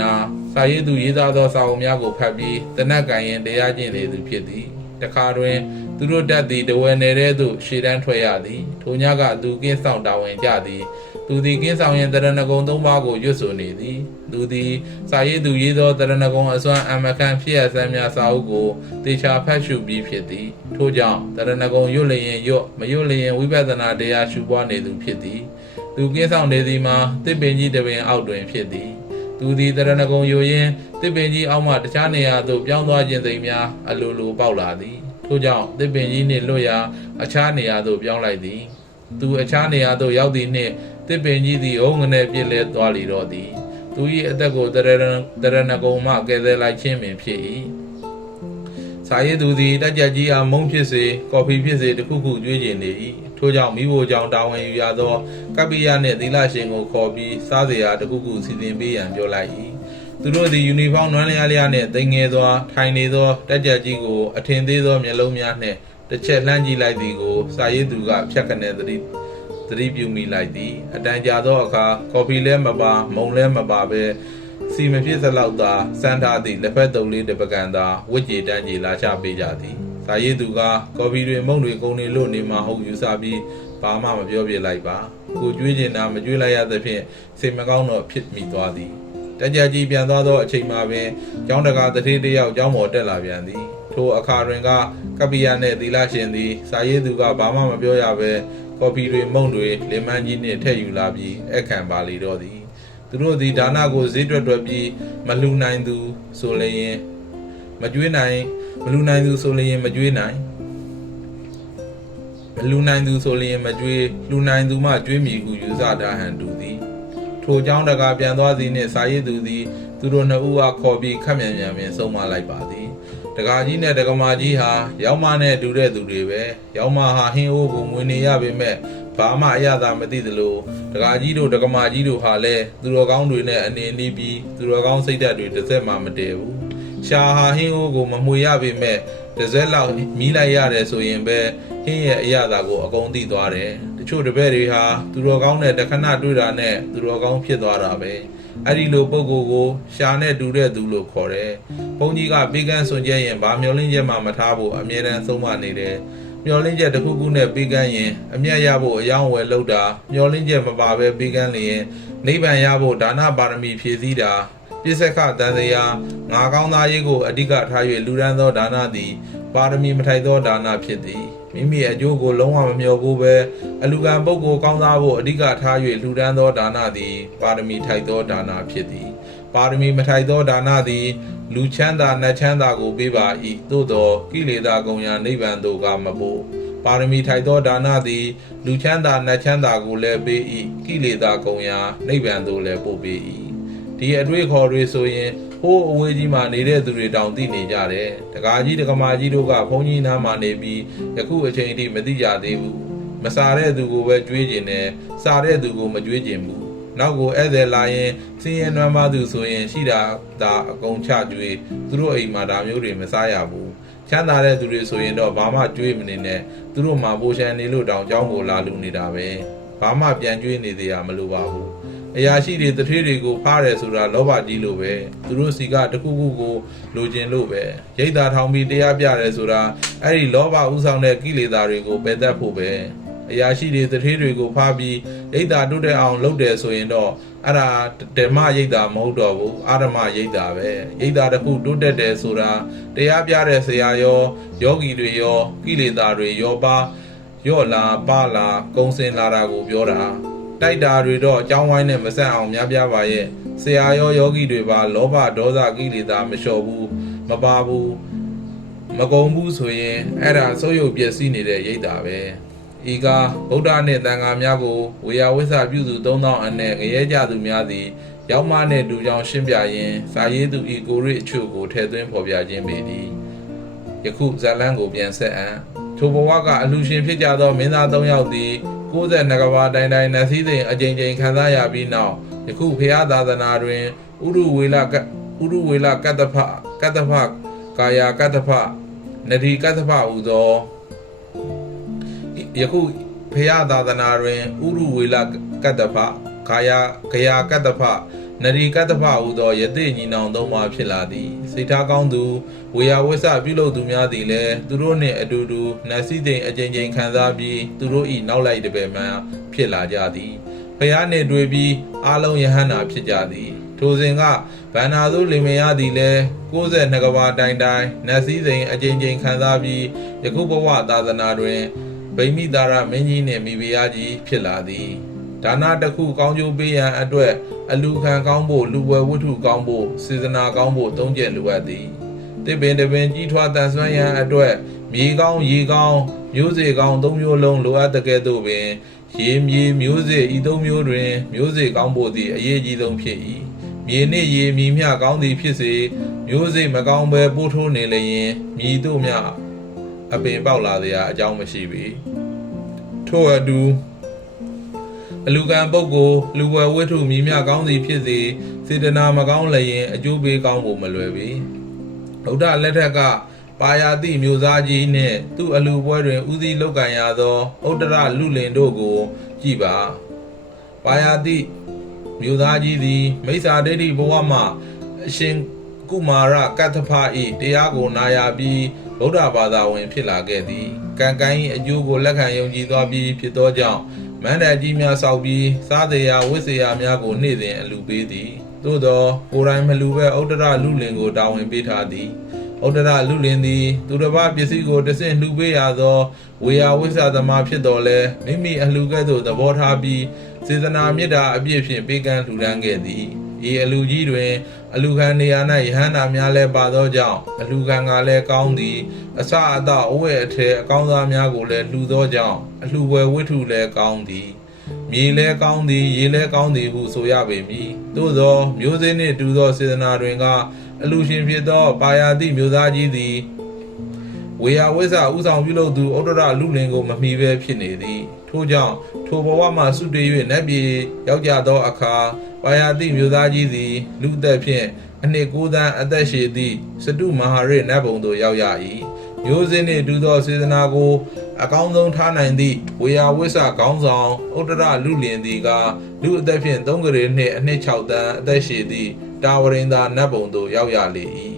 နာစာရေးသူရေးသားသောစာအုပ်များကိုဖတ်ပြီးတနက်ကံရင်တရားကျင့်လေသူဖြစ်သည်တခါတွင်သူတို့တက်သည်တဝယ်နယ်ထဲသို့ရှေ့တန်းထွက်ရသည်ထိုညကသူကင်းဆောင်တာဝန်ကြသည်သူသည်ကင်းဆောင်ရင်တရဏဂုံ3ပါးကိုရွတ်ဆိုနေသည်သူသည်စာရေးသူရေးသောတရဏဂုံအစွမ်းအမကန်ဖြစ်ရစမ်းများစာအုပ်ကိုတေချာဖတ်ရှုပြီးဖြစ်သည်ထို့ကြောင့်တရဏဂုံရွတ်လျင်ရွတ်မရွတ်လျင်ဝိပဿနာတရားရှုပွားနေသူဖြစ်သည်သူကင်းဆောင်နေသည်မှာတစ်ပင်ကြီးတစ်ပင်အောက်တွင်ဖြစ်သည်သူသည်တရဏဂုံယိုရင်းတစ်ပင်ကြီးအောက်မှတခြားနေရာသို့ပြောင်းသွားခြင်းသိမ်းများအလိုလိုပေါက်လာသည်ထို့ကြောင့်တစ်ပင်ကြီးနှင့်လွတ်ရာအခြားနေရာသို့ပြောင်းလိုက်သည်သူအခြားနေရာသို့ရောက်သည်နှင့်တစ်ပင်ကြီးသည်အုံငနဲ့ပြည့်လဲသွားလေတော့သည်သူ၏အသက်ကိုတရဏဂုံမှကယ်ဆယ်လိုက်ခြင်းပင်ဖြစ်၏စာရေးသူသည်တက်ကြကြီးအားမုံဖြစ်စေကော်ဖီဖြစ်စေတခုခုကျွေးကျင်နေ၏ထို့ကြောင့်မိဖို့ကြောင့်တာဝန်ယူရသောကပ္ပိယနှင့်သီလရှင်ကိုခေါ်ပြီးစားစရာတခုခုစီစဉ်ပေးရန်ပြောလိုက်၏သူတို့သည်ယူနီဖောင်းနွမ်းလျားလျားနှင့်တိမ်ငယ်သောထိုင်နေသောတက်ကြကြီးကိုအထင်သေးသောမျက်လုံးများနှင့်တစ်ချက်လှမ်းကြည့်လိုက်သည်ကိုစာရေးသူကဖြတ်ခနဲ့သတိပြုမိလိုက်သည်အတန်ကြာသောအခါကော်ဖီလည်းမပါမုံလည်းမပါပဲ စီမဖြစ်စလောက်သာစမ်းထားသည့်လက်ဖက်တုံလေးတစ်ပကံသာဝစ်ကြေတန်းကြီးလာချပေးကြသည်စာရေးသူကကော်ဖီတွေမုန့်တွေကုန်တွေလို့နေမှာဟုတ်ယူဆပြီးဘာမှမပြောပြလိုက်ပါကိုကြွေးကျင်တာမကြွေးလိုက်ရသဖြင့်စိတ်မကောင်းတော့ဖြစ်မိသွားသည်တကြကြီးပြန်သွားသောအချိန်မှာပင်ကျောင်းတကာတထေးတစ်ယောက်ကျောင်းပေါ်တက်လာပြန်သည်ထိုအခါတွင်ကကပ္ပိယနှင့်သီလရှင်သည်စာရေးသူကဘာမှမပြောရဘဲကော်ဖီတွေမုန့်တွေလင်မန်းကြီးနှင့်ထည့်ယူလာပြီးအခန့်ပါလေတော့သည်သူတို့သည်ဒါနကိုဈေးတွက်ပြီးမလှူနိုင်သူဆိုလျင်မကြွေးနိုင်မလှူနိုင်သူဆိုလျင်မကြွေးနိုင်မလှူနိုင်သူဆိုလျင်မကြွေးလှူနိုင်သူမှကြွေးမည်ဟုယူဆတာဟန်တူသည်ထိုเจ้าတကာပြန်သွားသည်နှင့်စာရေးသူသည်သူတို့နှစ်ဦးအားခေါ်ပြီးခက်မြန်မြန်ပင်ဆုံးမလိုက်ပါသည်တကာကြီးနဲ့တကမာကြီးဟာရောက်မနဲ့တူတဲ့သူတွေပဲရောက်မဟာဟင်းအိုးကိုငွေနေရပေမဲ့ဘာမှအရသာမသိသလိုတကာကြီးတို့တကမာကြီးတို့ဟာလည်းသူတော်ကောင်းတွေနဲ့အနေအနီးပြီးသူတော်ကောင်းစိတ်ဓာတ်တွေတစ်စက်မှမတည်ဘူးရှာဟာဟင်းအိုးကိုမမွေရပေမဲ့တစ်စက်လောက်မီးလိုက်ရတယ်ဆိုရင်ပဲဟင်းရဲ့အရသာကိုအကုန်သိသွားတယ်တချို့တပည့်တွေဟာသူတော်ကောင်းနဲ့တခဏတွေ့တာနဲ့သူတော်ကောင်းဖြစ်သွားတာပဲအဲ့ဒီလိုပုံကိုရှာနဲ့တူတဲ့သူလို့ခေါ်တယ်။ဘုန်းကြီးကပေးကမ်းစွန်ကြရင်ဗာမျောလင်းချက်မှမထားဖို့အမြဲတမ်းဆုံးမနေတယ်။မျောလင်းချက်တစ်ခုခုနဲ့ပေးကမ်းရင်အမျက်ရဖို့အယောင်းဝယ်လုပ်တာမျောလင်းချက်မပါဘဲပေးကမ်းလျင်နိဗ္ဗာန်ရဖို့ဒါနပါရမီဖြည့်ဆည်းတာပြစ္ဆကတန်တရားငါကောင်းသားရေးကိုအဓိကထား၍လူရန်သောဒါနသည်ပါရမီမထိုက်သောဒါနဖြစ်သည်မိမိအကျိုးကိုလုံးဝမမျှော်ဘူးပဲအလူကံပုဂ္ဂိုလ်ကောင်းသားဖို့အဓိကထား၍လှူဒန်းသောဒါနသည်ပါရမီထိုက်သောဒါနဖြစ်သည်ပါရမီမထိုက်သောဒါနသည်လူချမ်းသာနတ်ချမ်းသာကိုပေးပါ၏သို့သောကိလေသာကုန်ရာနိဗ္ဗာန်သို့ကမပို့ပါရမီထိုက်သောဒါနသည်လူချမ်းသာနတ်ချမ်းသာကိုလည်းပေး၏ကိလေသာကုန်ရာနိဗ္ဗာန်သို့လည်းပို့ပေး၏ဒီအတွေ့ခေါ်တွေဆိုရင်ဟိုးအဝေးကြီးမှာနေတဲ့သူတွေတောင်သိနေကြတယ်တကာကြီးတကမာကြီးတို့ကဘုန်းကြီးနားမှာနေပြီးယခုအချိန်အထိမသိကြသေးဘူးမစားတဲ့သူကိုပဲကြွေးကျင်တယ်စားတဲ့သူကိုမကြွေးကျင်ဘူးနောက်ကိုဧည့်သည်လာရင်စင်းရဲနွမ်းမသူဆိုရင်ရှိတာဒါအကုန်ချကြွေးသူတို့အိမ်မှာဒါမျိုးတွေမစားရဘူးချမ်းသာတဲ့သူတွေဆိုရင်တော့ဘာမှကြွေးမနေနဲ့သူတို့မှာပိုရှန်နေလို့တောင်ကြောင်းကိုလာလူနေတာပဲဘာမှပြန်ကြွေးနေသေးရမလိုပါဘူးအရာရှိတွေတထေးတွေကိုဖားတယ်ဆိုတာလောဘကြီးလို့ပဲသူတို့စီကတခုခုကိုလိုချင်လို့ပဲရိတ်တာထောင်ပြီးတရားပြတယ်ဆိုတာအဲ့ဒီလောဘဥဆောင်တဲ့ကိလေသာတွေကိုပယ်တတ်ဖို့ပဲအရာရှိတွေတထေးတွေကိုဖားပြီးရိတ်တာတိုးတက်အောင်လုပ်တယ်ဆိုရင်တော့အဲ့ဒါဓမ္မရိတ်တာမဟုတ်တော့ဘူးအာဓမ္မရိတ်တာပဲရိတ်တာတခုတိုးတက်တယ်ဆိုတာတရားပြတဲ့ဆရာရောယောဂီတွေရောကိလေသာတွေရောပါရော့လာပါလာကုံစင်လာတာကိုပြောတာတိုက်တာတွေတော့အကြောင်းဝိုင်းနဲ့မဆက်အောင်များပြပါရဲ့ဆရာရောယောဂီတွေပါလောဘဒေါသကိလေသာမလျှော့ဘူးမပါဘူးမကုံဘူးဆိုရင်အဲ့ဒါဆုပ်ယုပ်ပျက်စီးနေတဲ့ရိတ်တာပဲဤကဗုဒ္ဓနှင့်သံဃာများကိုဝေယဝိဆပြုစု3000အနက်ငရဲကြသူများသည်ရောက်မနှင့်တူကြောင်ရှင်းပြရင်းစာရေးသူဤကိုရိအချို့ကိုထည့်သွင်းဖော်ပြခြင်းပေသည်ယခုဇာလန်းကိုပြန်ဆက်အံ့ထိုဘဝကအလူရှင်ဖြစ်ကြသောမင်းသား3ယောက်သည်92ကဘာတိုင်နတ်စည်းစိမ်အကြိမ်ကြိမ်ခံစားရပြီးနောက်ယခုဖျားသာသနာတွင်ဥရုဝေလကတ္တဖကာယကတ္တဖနတိကတ္တဖဟူသောယခုဖျားသာသနာတွင်ဥရုဝေလကတ္တဖကာယကတ္တဖနတိကတ္တဖဟူသောယသိညီနောင်သုံးပါးဖြစ်လာသည်စိတ်ထားကောင်းသူဝေယဝိဆပြုလုပ်သူများသည်လည်းသူတို့နှင့်အတူတူနတ်စည်းစိမ်အကြိမ်ကြိမ်ခံစားပြီးသူတို့၏နောက်လိုက်တပည့်မှဖြစ်လာကြသည်ဖျားနှင့်တွေ့ပြီးအာလုံးယဟန္တာဖြစ်ကြသည်ထိုစဉ်ကဗန္နာသူလင်မယားသည်လည်း92ကဘာတိုင်နတ်စည်းစိမ်အကြိမ်ကြိမ်ခံစားပြီးယခုဘဝသာသနာတွင်ဗိမိတာရမင်းကြီးနှင့်မိဖုရားကြီးဖြစ်လာသည်ဒါနတစ်ခုကောင်းကျိုးပေးရန်အတွက်အလူခံကောင်းဖို့လူဝဲဝတ္ထုကောင်းဖို့စေတနာကောင်းဖို့သုံးချက်လိုအပ်သည်တစ်ပင်တစ်ပင်ကြီးထွားတန်ဆွမ်းရန်အတွက်မြေကောင်းရေကောင်းမျိုးစေ့ကောင်း၃မျိုးလုံးလိုအပ်တဲ့ကဲ့သို့ပင်ရေမြေမျိုးစေ့ဤ၃မျိုးတွင်မျိုးစေ့ကောင်းဖို့သည်အရေးကြီးဆုံးဖြစ်၏မြေနှင့်ရေမြေမျှကောင်းသည်ဖြစ်စေမျိုးစေ့မကောင်းဘဲပိုးထိုးနေလျင်မြေတို့မျှအပင်ပေါက်လာစရာအကြောင်းမရှိပေထို့အတူအလူကံပုဂ္ဂိုလ်လူဝဲဝတ္ထုမြည်မြကောင်းသည်ဖြစ်စေစေတနာမကောင်းလျင်အကျိုးပေးကောင်းဖို့မလွယ်ပေဗုဒ္ဓလက်ထက်ကပါယာတိမျိုးသားကြီးနှင့်သူ့အလူပွဲတွင်ဦးစီးလုပ်ကံရသောဥတ္တရလူလင်တို့ကိုကြည်ပါယာတိ မြို့သားကြီးသည်မိစ္ဆာဒိဋ္ဌိဘဝမှအရှင်ကုမာရကတ္ထဖ၏တရားကိုနာရပြီးဗုဒ္ဓဘာသာဝင်ဖြစ်လာခဲ့သည်ကံကိုင်းအကျိုးကိုလက်ခံယုံကြည်သွားပြီးဖြစ်သောကြောင့်မန္တကြီးများဆောက်ပြီးစားတရားဝိစေယများကိုနေ့စဉ်အလူပေးသည်သို့သောကိုယ်တိုင်မလူပဲဥဒ္ဒရလူလင်ကိုတာဝန်ပေးထားသည်ဥဒ္ဒရလူလင်သည်သူတစ်ပါးပစ္စည်းကိုတဆင့်လှူပေးရသောဝေယဝိဆသမာဖြစ်တော်လဲမိမိအလှူကဲ့သို့သဘောထားပြီးစေတနာမေတ္တာအပြည့်ဖြင့်ပေးကမ်းလှူဒန်းခဲ့သည်ဤအလှူကြီးတွင်အလှူခံနေရာ၌ယဟန္တာများလည်းပါသောကြောင့်အလှူခံကလည်းကောင်းသည်အစအသအဝဲအထဲအကောင်းသားများကိုလည်းလှူသောကြောင့်အလှူပွဲဝိထုလည်းကောင်းသည်မြေလည်းကောင်းသည်ရေလည်းကောင်းသည်ဟုဆိုရပေမည်သို့သောမျိုးစေ့နှင့်တူသောစေတနာတွင်ကအလှူရှင်ဖြစ်သောပါယာတိမျိုးသားကြီးသည်ဝေယဝိဇ္ဇဥဆောင်ပြုလုပ်သူဥဒ္ဒရလူလင်ကိုမမီပဲဖြစ်နေသည်ထို့ကြောင့်ထိုဘဝမှဆုတည်၍နတ်ပြည်ရောက်ကြသောအခါပါယာတိမျိုးသားကြီးသည်လူသက်ဖြင့်အနှစ်9သန်းအသက်ရှည်သည့်စတုမဟာရိနတ်ဘုံသို့ရောက်ရ၏မျိုးစေ့နှင့်တူသောစေတနာကိုအကောင်းဆုံးထားနိုင်သည့်ဝေယဝိဇ္ဇခေါင်းဆောင်ဥဒ္ဒရလူလင်သည်ကလူအသက်ဖြင့်3ကရေနှင့်အနှစ်6သန်းအသက်ရှည်သည့်တာဝရိန္ဒာနတ်ဘုံသို့ရောက်ရလေ၏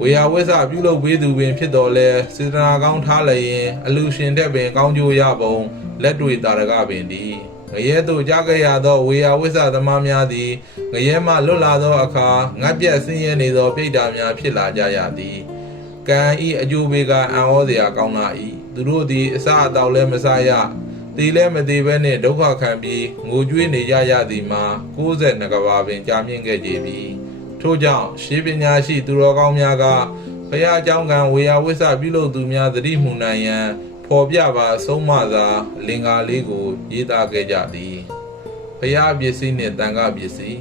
ဝေယဝိဇ္ဇပြုလုပ်ပေးသူပင်ဖြစ်တော်လဲစေတနာကောင်းထားလျင်အလူရှင်တဲ့ပင်ကောင်းကျိုးရပုံလက်တွေ့တာရကပင်သည်ငရဲသို့ကြားခဲ့ရသောဝေယဝိဇ္ဇသမားများသည်ငရဲမှလွတ်လာသောအခါငတ်ပြတ်ဆင်းရဲနေသောပိဋ္ဌာများဖြစ်လာကြရသည်ကံဤအကျိုးပေးကအံ့ဩစရာကောင်းလာ၏သူတို့သည်အစအသောက်လည်းမစားရသေလည်းမသေးဘဲနှင့်ဒုက္ခခံပြီးငိုကြွေးနေကြရသည်မှာ92ကဘာပင်ကြာမြင့်ခဲ့ကြပြီထို့ကြောင့်ရှေးပညာရှိသူတော်ကောင်းများကဘုရားအကြောင်းကံဝေယဝိဇ္ဇပြုလုပ်သူများသတိမှုနိုင်ရန်ဖော်ပြပါဆုံးမသာလင်္ကာလေးကိုရေးသားခဲ့ကြသည်ဘုရားပစ္စည်းနှင့်တန်ခါပစ္စည်း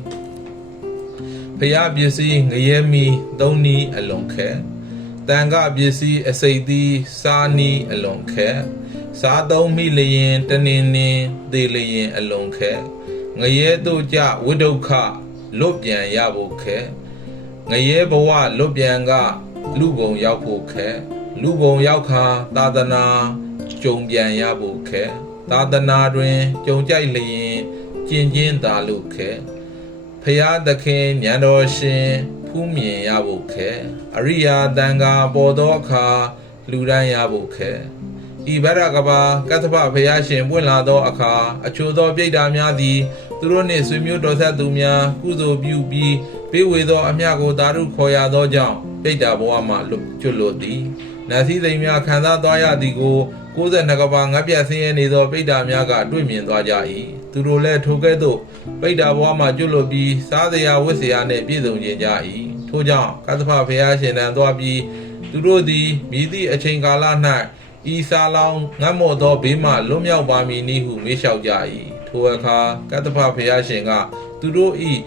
ဘုရားပစ္စည်းငရဲမီသုံးနည်းအလွန်ခဲတန်ခါပစ္စည်းအစိတ်သီးစားနည်းအလွန်ခဲစားသုံးမိလျင်တနင်နှင်သေလျင်အလွန်ခဲငရဲတို့ကြဝိဒုက္ခလွတ်ပြန်ရဖို့ခဲငရဲဘဝလွတ်ပြန်ကလူဘုံရောက်ဖို့ခဲလူဘုံရောက်ခါသာသနာကြုံပြန်ရဖို့ခဲသာသနာတွင်ကြုံကြိုက်လျင်ကျင့်ချင်းသာလို့ခဲဖရာသခင်ဉာဏ်တော်ရှင်ဖူးမြင်ရဖို့ခဲအရိယာတန်ခါပေါ်သောအခါလူတိုင်းရဖို့ခဲဤဗရကဘာကတ္ထပဖရာရှင်ပွင့်လာသောအခါအချို့သောပြိတ္တာများသည်သူတို့နှင့်ဆွေမျိုးတော်ဆက်သူများကုသိုလ်ပြုပြီးပေးဝေသောအမြတ်ကိုသာဓုခေါ်ရသောကြောင့်ပြိတ္တာဘဝမှကျွတ်လွတ်သည်နတ်စည်းစိမ်များခံစားသွားရသည်ကို92ကဘာငတ်ပြတ်ဆင်းရဲနေသောပြိတ္တာများကတွေ့မြင်သွားကြ၏သူတို့လည်းထိုကဲ့သို့ပြိတ္တာဘဝမှကျွတ်လွတ်ပြီးစားစရာဝတ်စရာနှင့်ပြည့်စုံခြင်းကြ၏ထို့ကြောင့်ကတ္ထပဘုရားရှင်ထံသွားပြီးသူတို့သည်မြည်သည့်အချိန်ကာလ၌ဤစာလောင်းငတ်မော့သောဘေးမှလွတ်မြောက်ပါမည်နည်းဟုမေးလျှောက်ကြ၏ထိုအခါကတ္ထပဘုရားရှင်ကသူတို့၏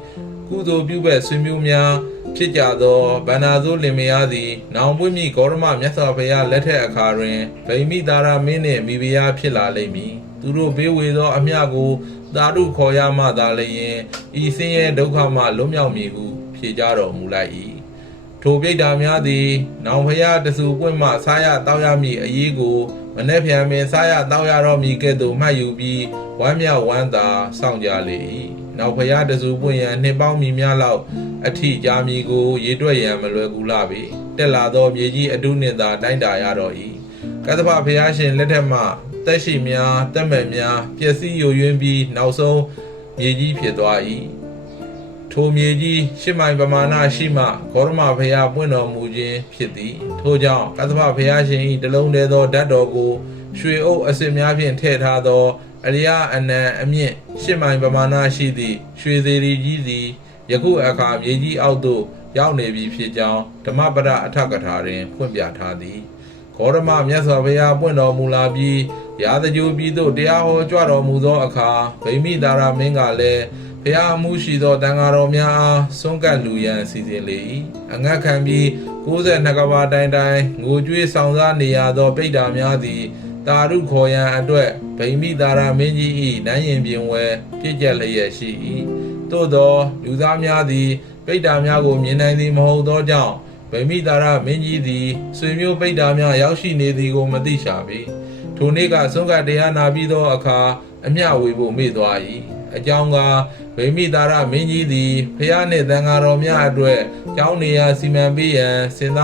ကုသိုလ်ပြုဘက်ဆွေမျိုးများဖြစ်ကြသောဗန္နာစိုးလင်မယားသည်နောင်ပွင့်မြဂေါရမမြတ်စွာဘုရားလက်ထက်အခါတွင်ဗိမိသာရမင်းနှင့်မိဖုရားဖြစ်လာလိမ့်မည်သူတို့ဘေးဝေသောအမျှကိုသာဓုခေါ်ရမှသာလျင်ဤဆင်းရဲဒုက္ခမှလွတ်မြောက်မည်ဟုဖြေကြားတော်မူလိုက်၏ထိုပြိတ္တာများသည်နောင်ဘုရားတဆူပွင့်မှစားရတောက်ရမည်အရေးကိုမနေ့ဖြန်ပင်စားရတောက်ရတော်မူကဲ့သို့မှတ်ယူပြီးဝမ်းမြောက်ဝမ်းသာစောင့်ကြလေ၏နောက်ဘုရားတဆူပွင့်ရန်နှစ်ပေါင်းမီများလောက်အထိကြာမီကိုရေတွက်ရန်မလွယ်ကူလာပေတက်လာသောမြေကြီးအတုနှင့်သာတိုင်းတာရတော်၏ကတ္တပဘုရားရှင်လက်ထက်မှတက်ရှိများတက်မဲ့များပျက်စီးယိုယွင်းပြီးနောက်ဆုံးမြေကြီးဖြစ်သွား၏ထိုမြေကြီး8မိုင်ပမာဏရှိမှဂေါရမဘုရားပွင့်တော်မူခြင်းဖြစ်သည်ထို့ကြောင့်ကတ္တပဘုရားရှင်၏တလုံးတည်းသောဓာတ်တော်ကိုရွှေအုပ်အစစ်များဖြင့်ထည့်ထားသောအရိယအနံအမြင့်8မိုင်ပမာဏရှိသည့်ရွှေသေးရီကြီးသည်ယခုအခါမြေကြီးအောက်သို့ရောက်နေပြီဖြစ်ကြောင်းဓမ္မပဒအထကထာတွင်ဖွင့်ပြထားသည်ဂေါရမမြတ်စွာဘုရားပွင့်တော်မူလာပြီးရာဇဂိုပြည်သို့တရားဟောကြွတော်မူသောအခါဗိမိသာရမင်းကလည်းဘုရားအမှုရှိသောတန်ဃာတော်များအားဆွန့်ကပ်လူရန်စီစဉ်လေ၏အငတ်ခံပြီး92ကဘာတိုင်ငိုကြွေးဆောင်စားနေရသောပိဋ္ဌာများသည်သာဓုခေါ်ရန်အတွက်ဗိမိသာရမင်းကြီး၏နန်းရင်ပြင်ဝဲပြည့်ကျက်လျက်ရှိ၏သို့သောလူသားများသည်ပိဋ္ဌာများကိုမြင်နိုင်သည်မဟုတ်သောကြောင့်ဗိမိသာရမင်းကြီးသည်ဆွေမျိုးပိဋ္ဌာများရောက်ရှိနေသည်ကိုမသိရှာပေထိုနေ့ကဆုံးကတရားနာပြီးသောအခါအမျှဝေဖို့မေ့သွား၏ အကြောင်းကဗိမိတာရမင်းကြီးသည်ဖျားနှင့်သံဃာတော်များအတွက်ကျောင်းနေရာစီမံပေးရန်စဉ်း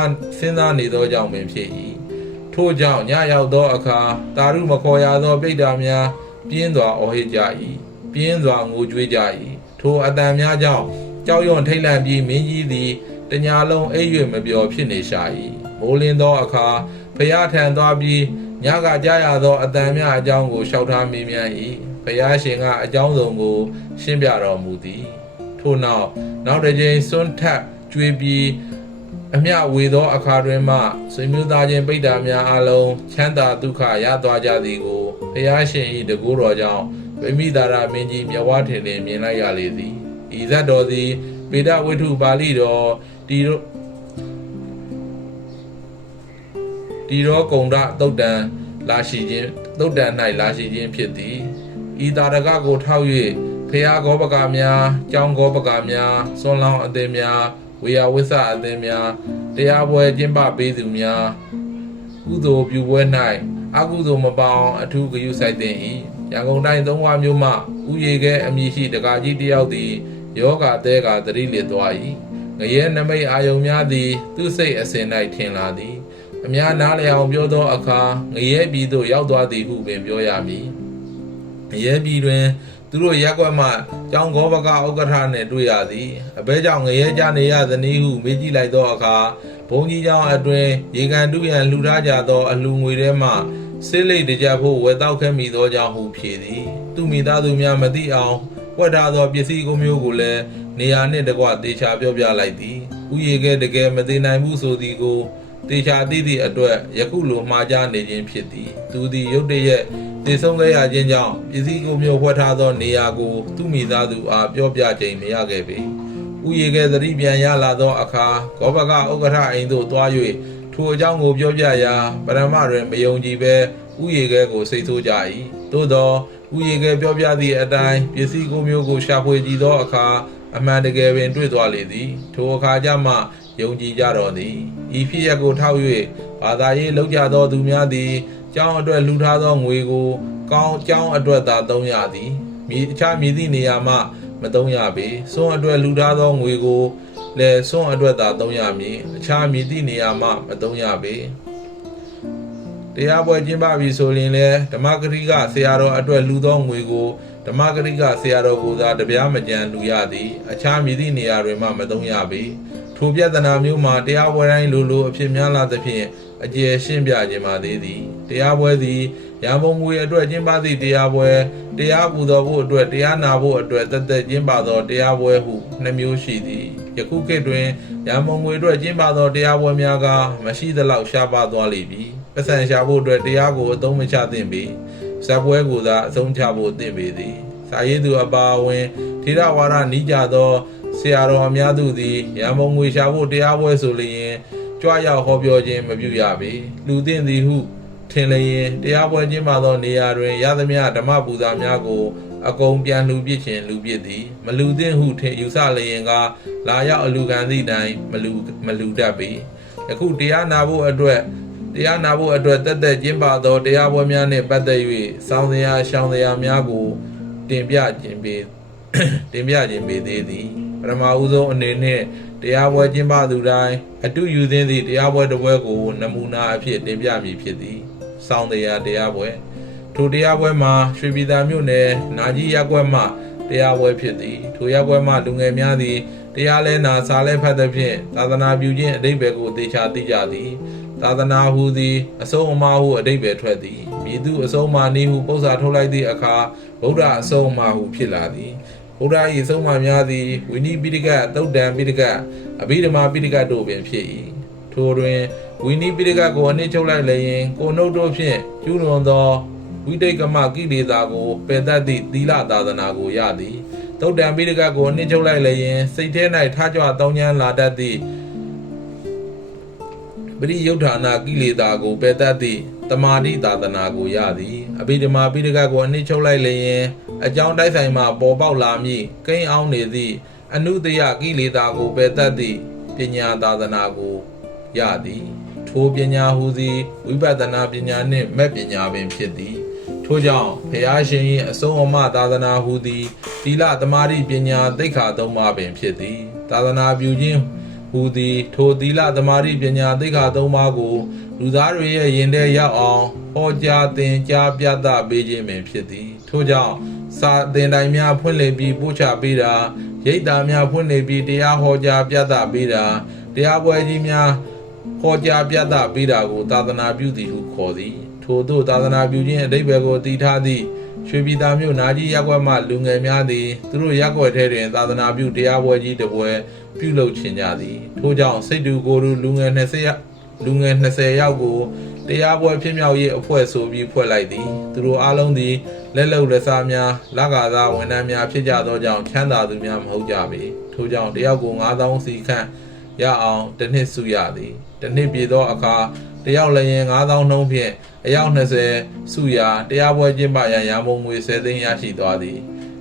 စားနေသောကြောင့်ပင်ဖြစ်၏ထို့ကြောင့်ညရောက်သောအခါတာရုမခေါ်ရသောပိဋ္ဌာများပြင်းစွာအော်ဟစ်ကြ၏ပြင်းစွာငိုကြွေးကြ၏ထိုအတန်များကြောင့်ကြောက်ရွံ့ထိတ်လန့်ပြီးမင်းကြီးသည်တညာလုံးအိပ်၍မပျော်ဖြစ်နေရှာ၏မိုးလင်းသောအခါဖျားထံသွားပြီးညကကြားရသောအတန်များအကြောင်းကိုလျှောက်ထားမေးမြန်း၏ဖျားရှင်ကအကြောင်းစုံကိုရှင်းပြတော်မူသည်ထို့နောက်တစ်ကြိမ်စွန့်ထပ်ကျွေးပြီးအမျှဝေသောအခါတွင်မှဆွေမျိုးသားချင်းပိဋ္ဌာများအလုံးချမ်းသာဒုက္ခရသွားကြသည်ကိုဖျားရှင်၏တကူတော်ကြောင့်ဗိမိတာရမင်းကြီးမြတ်ဝါထင်လင်မြင်လိုက်ရလေသည်ဤဇတ်တော်သည်ပေဒဝိထုပါဠိတော်တီရောကုံဒသုတ်တံလာရှိခြင်းသုတ်တံ၌လာရှိခြင်းဖြစ်သည်ဤတာရကကိုထောက်၍ဖျားဂောပကများကျောင်းဂောပကများစွန်လောင်းအသင်းများဝေယဝိဆအသင်းများတရားပွဲကျင်းပပေးသူများကုသိုလ်ပြုပွဲ၌အကုသိုလ်မပေါအောင်အထူးဂရုစိုက်သင့်၏ရန်ကုန်တိုင်းသုံးဝါမြို့မှဥယေကဲအမည်ရှိတကာကြီးတယောက်သည်ယောဂသဲကသတိလစ်သွား၏ငရဲနမိတ်အာယုံများသည်သူစိတ်အစဉ်၌ထင်လာသည်အများနားလည်အောင်ပြောသောအခါငရဲပြည်သို့ရောက်သွားသည်ဟုပင်ပြောရမည်ငရဲပြည်တွင်သူတို့ရက်ကွက်မှကျောင်းဂောဘကဥက္ကဋ္ဌနှင့်တွေ့ရသည်အဘဲကြောင့်ငရဲကြနေရသနည်းဟုမေးကြည့်လိုက်သောအခါဘုန်းကြီးကျောင်းအတွင်ရေကန်တူရန်လှူထားကြသောအလှူငွေထဲမှဆေးလိပ်တကြဖို့ဝယ်တောက်ခဲ့မိသောကြောင့်ဟုဖြေသည်သူမိသားစုများမသိအောင်ဝတ်ထားသောပစ္စည်းကိုမျိုးကိုလည်းနေရာနှင့်တကွတေချာပြောပြလိုက်သည်ဥယေကဲတကယ်မသိနိုင်ဘူးဆိုသည်ကိုတေချာသိသည့်အတွက်ယခုလိုမှားကြနေခြင်းဖြစ်သည်သူသည်ရုတ်တရက်တည်ဆုံးခဲ့ရခြင်းကြောင့်ပစ္စည်းကိုမျိုးဝတ်ထားသောနေရာကိုသူမိသားစုအားပြောပြခြင်းမရခဲ့ပေဥယေကဲသတိပြန်ရလာသောအခါဂောဘကဥက္ကဋ္ဌအိမ်သို့သွား၍ထိုအကြောင်းကိုပြောပြရာပရမတွင်မယုံကြည်ပဲဥယေကဲကိုစိတ်ဆိုးကြ၏သို့သောဥယေကဲပြောပြသည့်အတိုင်းပစ္စည်းကိုမျိုးကိုရှာဖွေကြည့်သောအခါအမှန်တကယ်ပင်တွေ့သွားလေသည်ထိုအခါကျမှယုံကြည်ကြတော်သည်ဤဖြစ်ရပ်ကိုထောက်၍ဘာသာရေးလောက်ကြသောသူများသည်ကျောင်းအတွက်လှူထားသောငွေကိုကျောင်းအတွက်သာသုံးရသည်အခြားမည်သည့်နေရာမှမသုံးရပေစွန့်အတွက်လှူထားသောငွေကိုလည်းစွန့်အတွက်သာသုံးရမည်အခြားမည်သည့်နေရာမှမသုံးရပေတရားပွဲကျင်းပပြီဆိုရင်လည်းဓမ္မဂရိကဆရာတော်အတွက်လှူသောငွေကိုဓမ္မဂရိကဆရာတော်ကိုသာတပြားမကြံလှူရသည်အခြားမည်သည့်နေရာတွင်မှမသုံးရပေထိုပြဿနာမျိုးမှာတရားပွဲတိုင်းလိုအဖြစ်များလာသဖြင့်အကျယ်ရှင်းပြခြင်းပါသေးသည်တရားပွဲသည်ရန်ပုံငွေအတွက်ကျင်းပသည့်တရားပွဲတရားပူဇော်ဖို့အတွက်တရားနာဖို့အတွက်သက်ကျင်းပသောတရားပွဲဟုနှစ်မျိုးရှိသည်ယခုခေတ်တွင်ရန်ပုံငွေအတွက်ကျင်းပသောတရားပွဲများကမရှိသလောက်ရှားပါသွားလိမ့်မည်ပတ်စံရှာဖို့အတွက်တရားကိုအသုံးမချသင့်ပေဇက်ပွဲကိုသာအသုံးချဖို့သင့်ပေသည်စာရေးသူအပါအဝင်ထေရဝါဒနီးကြသောဆရာတော်အများစုသည်ရန်ပုံငွေရှာဖို့တရားပွဲဆိုလျင်ကြွရောက်ဟောပြောခြင်းမပြုရပေလူသင့်သည်ဟုထင်လျင်တရားပွဲကျင်းပသောနေရာတွင်ရသမျှဓမ္မပူဇာများကိုအကုန်ပြန်လှူပစ်ခြင်းလူပစ်သည်မလူသင့်ဟုထင်ယူဆလျင်ကလာရောက်အလူခံသည့်တိုင်မလူတတ်ပေယခုတရားနာဖို့အတွက်သက်ကျင်းပသောတရားပွဲများနှင့်ပတ်သက်၍စောင်းစရာရှောင်းစရာများကိုတင်ပြခြင်းပေသေးသည်ပထမဦးဆုံးအနေနှင့်တရားပွဲကျင်းပသူတိုင်းအတုယူသင်းသည့်တရားပွဲတစ်ပွဲကိုနမူနာအဖြစ်တင်ပြမည်ဖြစ်သည်စောင်းတရားပွဲထိုတရားပွဲမှာရွှေပြည်သာမြို့နယ်နာကြီးရပ်ကွက်မှတရားပွဲဖြစ်သည်ထိုရပ်ကွက်မှလူငယ်များသည်တရားလဲနာစာလဲဖတ်သဖြင့်သာသနာပြုခြင်းအဓိပ္ပာယ်ကိုသေချာသိကြသည်သာသနာဟူသည်အဆုံးအမဟုအဓိပ္ပာယ်ထွက်သည်မြည်သူအဆုံးအမနည်းဟုပု္ပ္ပာထုတ်လိုက်သည့်အခါဗုဒ္ဓအဆုံးအမဟုဖြစ်လာသည်ဘုရား၏အဆုံးအမများသည်ဝိနည်းပိဋကသုတ်တံပိဋကအဘိဓမ္မာပိဋကတို့ပင်ဖြစ်၏ထိုတွင်ဝိနည်းပိဋကကိုအနှစ်ချုပ်လိုက်လျင်ကိုနှုတ်တို့ဖြင့်ကျူးလွန်သောဝိတိတ်ကမကိလေသာကိုပယ်တတ်သည့်သီလသာသနာကိုရသည်သုတ်တံပိဋကကိုအနှစ်ချုပ်လိုက်လျင်စိတ်ထဲ၌ထကြွတောင်းကျမ်းလာတတ်သည့်ပရိယုဋ္ဌာနာကိလေသာကိုပယ်တတ်သည့်တမာတိသာသနာကိုရသည်အဘိဓမ္မာပိဋကကိုအနှစ်ချုပ်လိုက်လျင်အကြောင်းတိုက်ဆိုင်မှပေါ်ပေါက်လာမည်ကိန်းအောင်နေသည့်အနုတယကိလေသာကိုပယ်တတ်သည့်ပညာသာသနာကိုရသည်ထိုပညာဟူသည်ဝိပဿနာပညာနှင့်မဲ့ပညာပင်ဖြစ်သည် ထို့ကြောင့်ဘုရားရှင်၏အဆုံးအမသာသနာဟူသည်သီလသမာဓိပညာသိက္ခာသုံးပါးပင်ဖြစ်သည်သာသနာပြုခြင်းဟူသည်ထိုသီလသမာဓိပညာသိက္ခာသုံးပါးကိုလူသားတွေရဲ့ယင်ထဲရောက်အောင်ဟောကြားသင်ကြားပြသပေးခြင်းပင်ဖြစ်သည်ထို့ကြောင့်စာသင်တိုင်းများဖွင့်လှစ်ပြီးပို့ချပေးတာရိပ်သာများဖွင့်လှစ်ပြီးတရားဟောကြားပြသပေးတာတရားပွဲကြီးများဟောကြားပြသပေးတာကိုသာသနာပြုသည်ဟုခေါ်သည်ထို့သို့သာသနာပြုခြင်းအဓိပ္ပာယ်ကိုတည်ထားသည့်ရွှေပြည်သာမြို့နာကြီးရပ်ကွက်မှလူငယ်များသည်သူတို့ရပ်ကွက်ထဲတွင်သာသနာပြုတရားပွဲကြီးတစ်ပွဲပြုလုပ်ခြင်းကြသည်ထို့ကြောင့်စိတ်တူကိုယ်တူလူငယ်20ယောက်ကိုတရားပွဲဖြစ်မြောက်ရေးအဖွဲ့ဆိုပြီးဖွဲ့လိုက်သည်သူတို့အားလုံးသည်လက်လုံလက်စားများလကားသားဝန်ထမ်းများဖြစ်ကြသောကြောင့်ချမ်းသာသူများမဟုတ်ကြပေထို့ကြောင့်တယောက်ကို9000စီခန့်ရအောင်တစ်နှစ်စုရသည်တစ်နှစ်ပြည့်သောအခါတယောက်လည်းရင်9000နှုန်းဖြင့်အယောက်20စုရာတရားပွဲကျင်းပရန်ရန်ပုံငွေ10သိန်းရရှိသွားသည်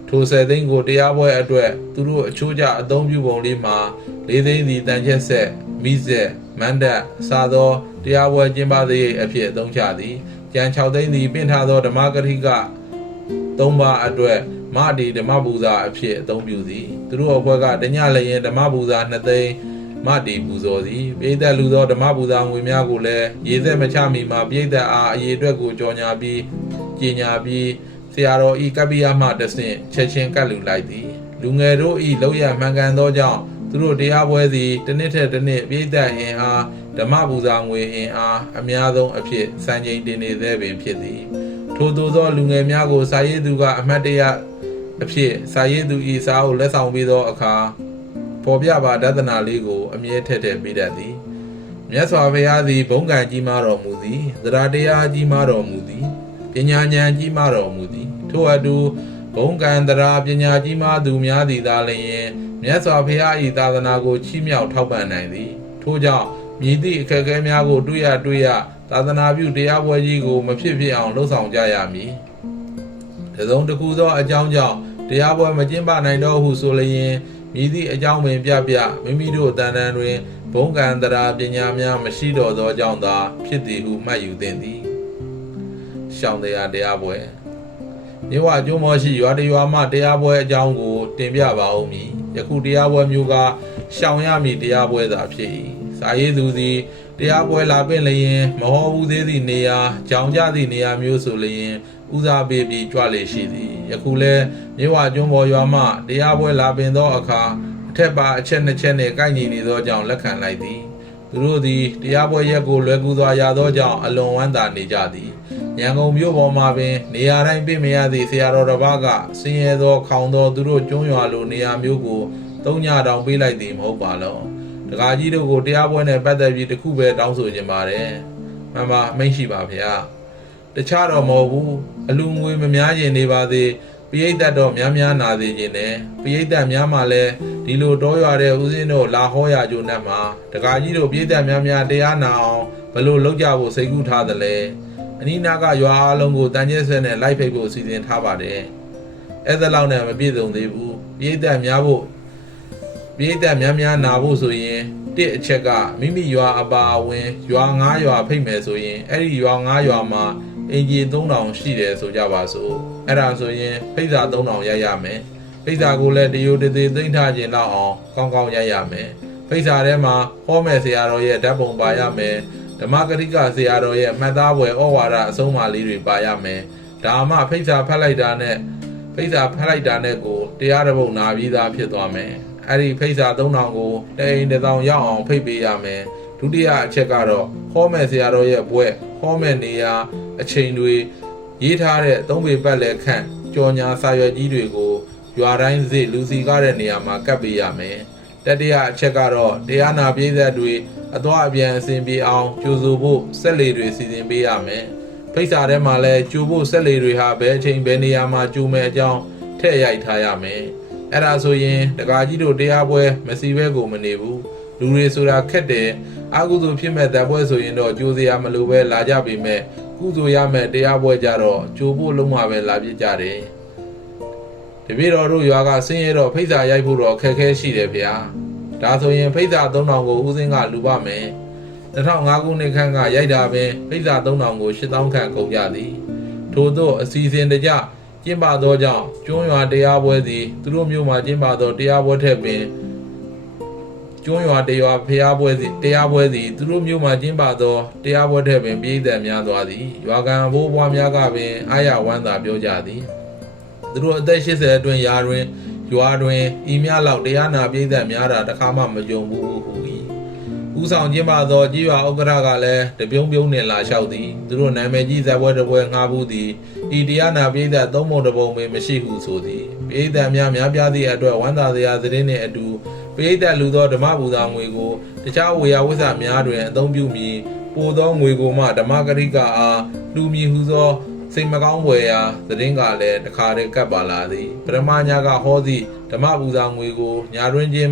ထို10သိန်းကိုတရားပွဲအတွက်သူတို့အချိုးကျအသုံးပြုပုံလေးမှာ4သိန်းစီတန်ချက်ဆက်မိဆက်မန္တစားသောတရားပွဲကျင်းပသည့်အဖြစ်အသုံးချသည်ကျန်6သိန်းစီပင့်ထားသောဓမ္မဂရိက3ပါးအတွက်မတီဓမ္မပူဇာအဖြစ်အသုံးပြုသည်သူတို့အဖွဲ့ကတညလည်းရင်ဓမ္မပူဇာ2သိန်းမတီပူဇော်သည်ပိဋကလူသောဓမ္မပူဇာငွေများကိုလည်းရေသက်မချမီမှာပိဋကအားအရေးအတွက်ကိုကြော်ညာပြီးကြေညာပြီးဆရာတော်ဤကပ္ပိယမှတဆင့်ချက်ချင်းကတ်လူလိုက်သည်လူငယ်တို့ဤလောက်ရမှန်ကန်သောကြောင့်သူတို့တရားပွဲသည်တစ်နှစ်ထက်တစ်နှစ်ပိဋကအင်အားဓမ္မပူဇာငွေအင်အားအများဆုံးအဖြစ်စံချိန်တင်နေသေးပင်ဖြစ်သည်ထို့သောလူငယ်များကိုစာရေးသူကအမတ်တရအဖြစ်စာရေးသူဤစာအုပ်လက်ဆောင်ပေးသောအခါပေါ်ပြပါဒသနာလေးကိုအမြဲထည့်ပေးတတ်သည်မြတ်စွာဘုရားသည်ဘုန်းကံကြီးမားတော်မူသည်သဒ္ဓတရားကြီးမားတော်မူသည်ပညာဉာဏ်ကြီးမားတော်မူသည်ထို့အတူဘုန်းကံသဒ္ဓပညာကြီးမားသူများသည်သာလျှင်မြတ်စွာဘုရား၏သာသနာကိုချီးမြှောက်ထောက်ပံ့နိုင်သည်ထို့ကြောင့်မြည်သည့်အခက်အခဲများကိုတွေ့ရသာသနာပြုတရားပွဲကြီးကိုမဖြစ်အောင်လှုံ့ဆော်ကြရမည်တစုံတစ်ခုသောအကြောင်းကြောင့်တရားပွဲမကျင်းပနိုင်တော့ဟုဆိုလျင်မြည်သည့်အကြောင်းပင်ပြမိမိတို့တန်တန်တွင်ဘုံကံတရာပညာများမရှိတော့သောကြောင့်သာဖြစ်သည်ဟုမှတ်ယူသင့်သည်ရှောင်းတရားပွဲမြေဝကျွန်းမောရှိရွာတရွာမှတရားပွဲအကြောင်းကိုတင်ပြပါဦးမည်ယခုတရားပွဲမျိုးကရှောင်ရမည်တရားပွဲသာဖြစ်၏စာရေးသူသည်တရားပွဲလာပင့်လျင်မဟောဘူးသေးသည့်နေရာကြောင်ကြသည့်နေရာမျိုးဆိုလျင်ဦးစားပေးပြီးကြွလေရှိသည်ယခုလဲမြေဝကျွန်းပေါ်ရွာမှတရားပွဲလာပင်သောအခါအထက်ပါအချက်2ချက်နှင့်ကိုက်ညီနေသောကြောင့်လက်ခံလိုက်သည်သူတို့သည်တရားပွဲရက်ကိုလွယ်ကူစွာရသောကြောင့်အလွန်ဝမ်းသာနေကြသည်ရန်ကုန်မြို့ပေါ်မှာပင်နေရာတိုင်းပြည့်မရသည့်ဆရာတော်တစ်ပါးကဆင်းရဲသောခေါင်သောသူတို့ကျွန်းရွာလိုနေရာမျိုးကို3ညတောင်ပေးလိုက်သည်မဟုတ်ပါလောတကားကြီးတို့ကိုတရားပွဲနဲ့ပတ်သက်ပြီးတခုပဲတောင်းဆိုခြင်းပါတယ်မှန်ပါမိတ်ရှိပါဗျာတခြားတော့မဟုတ်ဘူးအလူငွေမများရင်နေပါသေးပရိသတ်တော့များနာသေးခြင်းနဲ့ပရိသတ်များမှလည်းဒီလိုတောရွာတဲ့ဦးစင်းတို့လာဟောရကြုံနဲ့မှာတကားကြီးတို့ပရိသတ်များတရားနာအောင်ဘယ်လိုလုပ်ကြဖို့စိတ်ကူးထားသလဲအနီးနားကရွာအလုံးကိုတန်ကျဲဆွဲနဲ့လိုက်ဖိတ်ဖို့စီစဉ်ထားပါတယ်အဲ့ဒါလောက်နဲ့မပြည့်စုံသေးဘူးပရိသတ်များနာဖို့ဆိုရင်တစ်အချက်ကမိမိရွာအပါအဝင်ရွာ9ရွာဖိတ်မယ်ဆိုရင်အဲ့ဒီရွာ9ရွာမှာအင်ဂျီ3000ရှိတယ်ဆိုကြပါစို့အဲ့ဒါဆိုရင်ဖိတ်စာ3000ရိုက်ရမယ်ဖိတ်စာကိုလည်းတရိုတသေးသိမ့်ထားခြင်းတော့အောင်ကောင်းရိုက်ရမယ်ဖိတ်စာထဲမှာဟောမဲ့ဆရာတော်ရဲ့ဓာတ်ပုံပါရမယ်ဓမ္မဂရိကဆရာတော်ရဲ့မှတ်သားပွဲဩဝါဒအဆုံးအမလေးတွေပါရမယ်ဒါမှဖိတ်စာဖတ်လိုက်တာနဲ့ကိုတရားတစ်ပုဒ်နာပြီးသားဖြစ်သွားမယ်အဲ့ဒီဖိတ်စာ3000ကိုတအိမ်1000ရောက်အောင်ဖိတ်ပေးရမယ်ဒုတိယအချက်ကတော့ဟောမဲ့ဆရာတော်ရဲ့ဘွဲ့ဟောမဲ့နေရာအချိန်တွေရေးထားတဲ့3ပေပတ်လည်ခန့်ကြော်ညာစာရွက်ကြီးတွေကိုရွာတိုင်းစိလူစီကားတဲ့နေရာမှာကပ်ပေးရမယ်တတိယအချက်ကတော့တရားနာပြည်သက်တွေအသွားအပြန်အစဉ်ပြေအောင်ကြိုးစိုးဖို့စက်လေတွေစီစဉ်ပေးရမယ်ဖိတ်စာထဲမှာလည်းကြိုးဖို့စက်လေတွေဟာဘယ်အချိန်ဘယ်နေရာမှာကြိုးမယ်အကြောင်းထည့်ရိုက်ထားရမယ်အဲ့ဒါဆိုရင်တကားကြီးတို့တရားပွဲမစီဘဲကိုမနေဘူးလူတွေဆိုတာခက်တယ်အကုသိုလ်ဖြစ်မဲ့တပ်ပွဲဆိုရင်တော့ကြိုးစရာမလိုပဲလာကြပေမဲ့ကုသိုလ်ရမဲ့တရားပွဲကြတော့ကြိုးဖို့လုံးဝပဲလာပြကြတယ်တပည့်တော်တို့ရွာကဆင်းရဲတော့ဖိတ်စာရိုက်ဖို့တော့ခက်ခဲရှိတယ်ဗျာဒါဆိုရင်ဖိတ်စာ3000ကိုဦးစင်းကလူပါမယ်2005ခုနှစ်ခန့်ကရိုက်တာပင်ဖိတ်စာ3000ကို8000ခန့်ကုန်ကြသည်ထ ထို့သောအစီအစဉ်တကြကျင်းပသောကြောင့်ကျွန်းရွာတရားပွဲသည်သူတို့မြို့မှာကျင်းပသောတရားပွဲထက်ပင်ကျွန်းရွာတရားဖျားပွဲသည်သူတို့မြို့မှာကျင်းပသောတရားပွဲထက်ပင်ပြည်သက်များသွားသည်ရွာကန်ဘိုးဘွားများကပင်အာရဝမ်းသာပြောကြသည်သူတို့အသက်80အတွင်းယာတွင်ရွာတွင်ဤများလောက်တရားနာပြည်သက်များတာတခါမှမကြုံဘူးဟု၏ဦးဆောင်ကျင်းပသောကြီးရွာဥက္ကဋ္ဌကလည်းတပြုံးပြုံးနှင့်လာလျှောက်သည်သူတို့နာမည်ကြီးဇက်ပွဲတစ်ပွဲငှားဘူးသည်ဤတရားနာပြည်သက်သုံးပုံတစ်ပုံပင်မရှိဟုဆိုသည်ပြည်သက်များပြားသည့်အတွက်ဝမ်းသာစရာသတင်းနှင့်အတူပြည်သက်လူသောဓမ္မပူဇာငွေကိုတခြားဝေယဝိဇ္ဇများတွင်အသုံးပြုမည်ပိုသောငွေကိုမှဓမ္မဂရိကအားလူမည်ဟုသောစိတ်မကောင်းဖွယ်ရာသတင်းကလည်းတခါတည်းကပ်ပါလာသည်ပရမညာကဟောသည့်ဓမ္မပူဇာငွေကိုညာတွင်ချင်း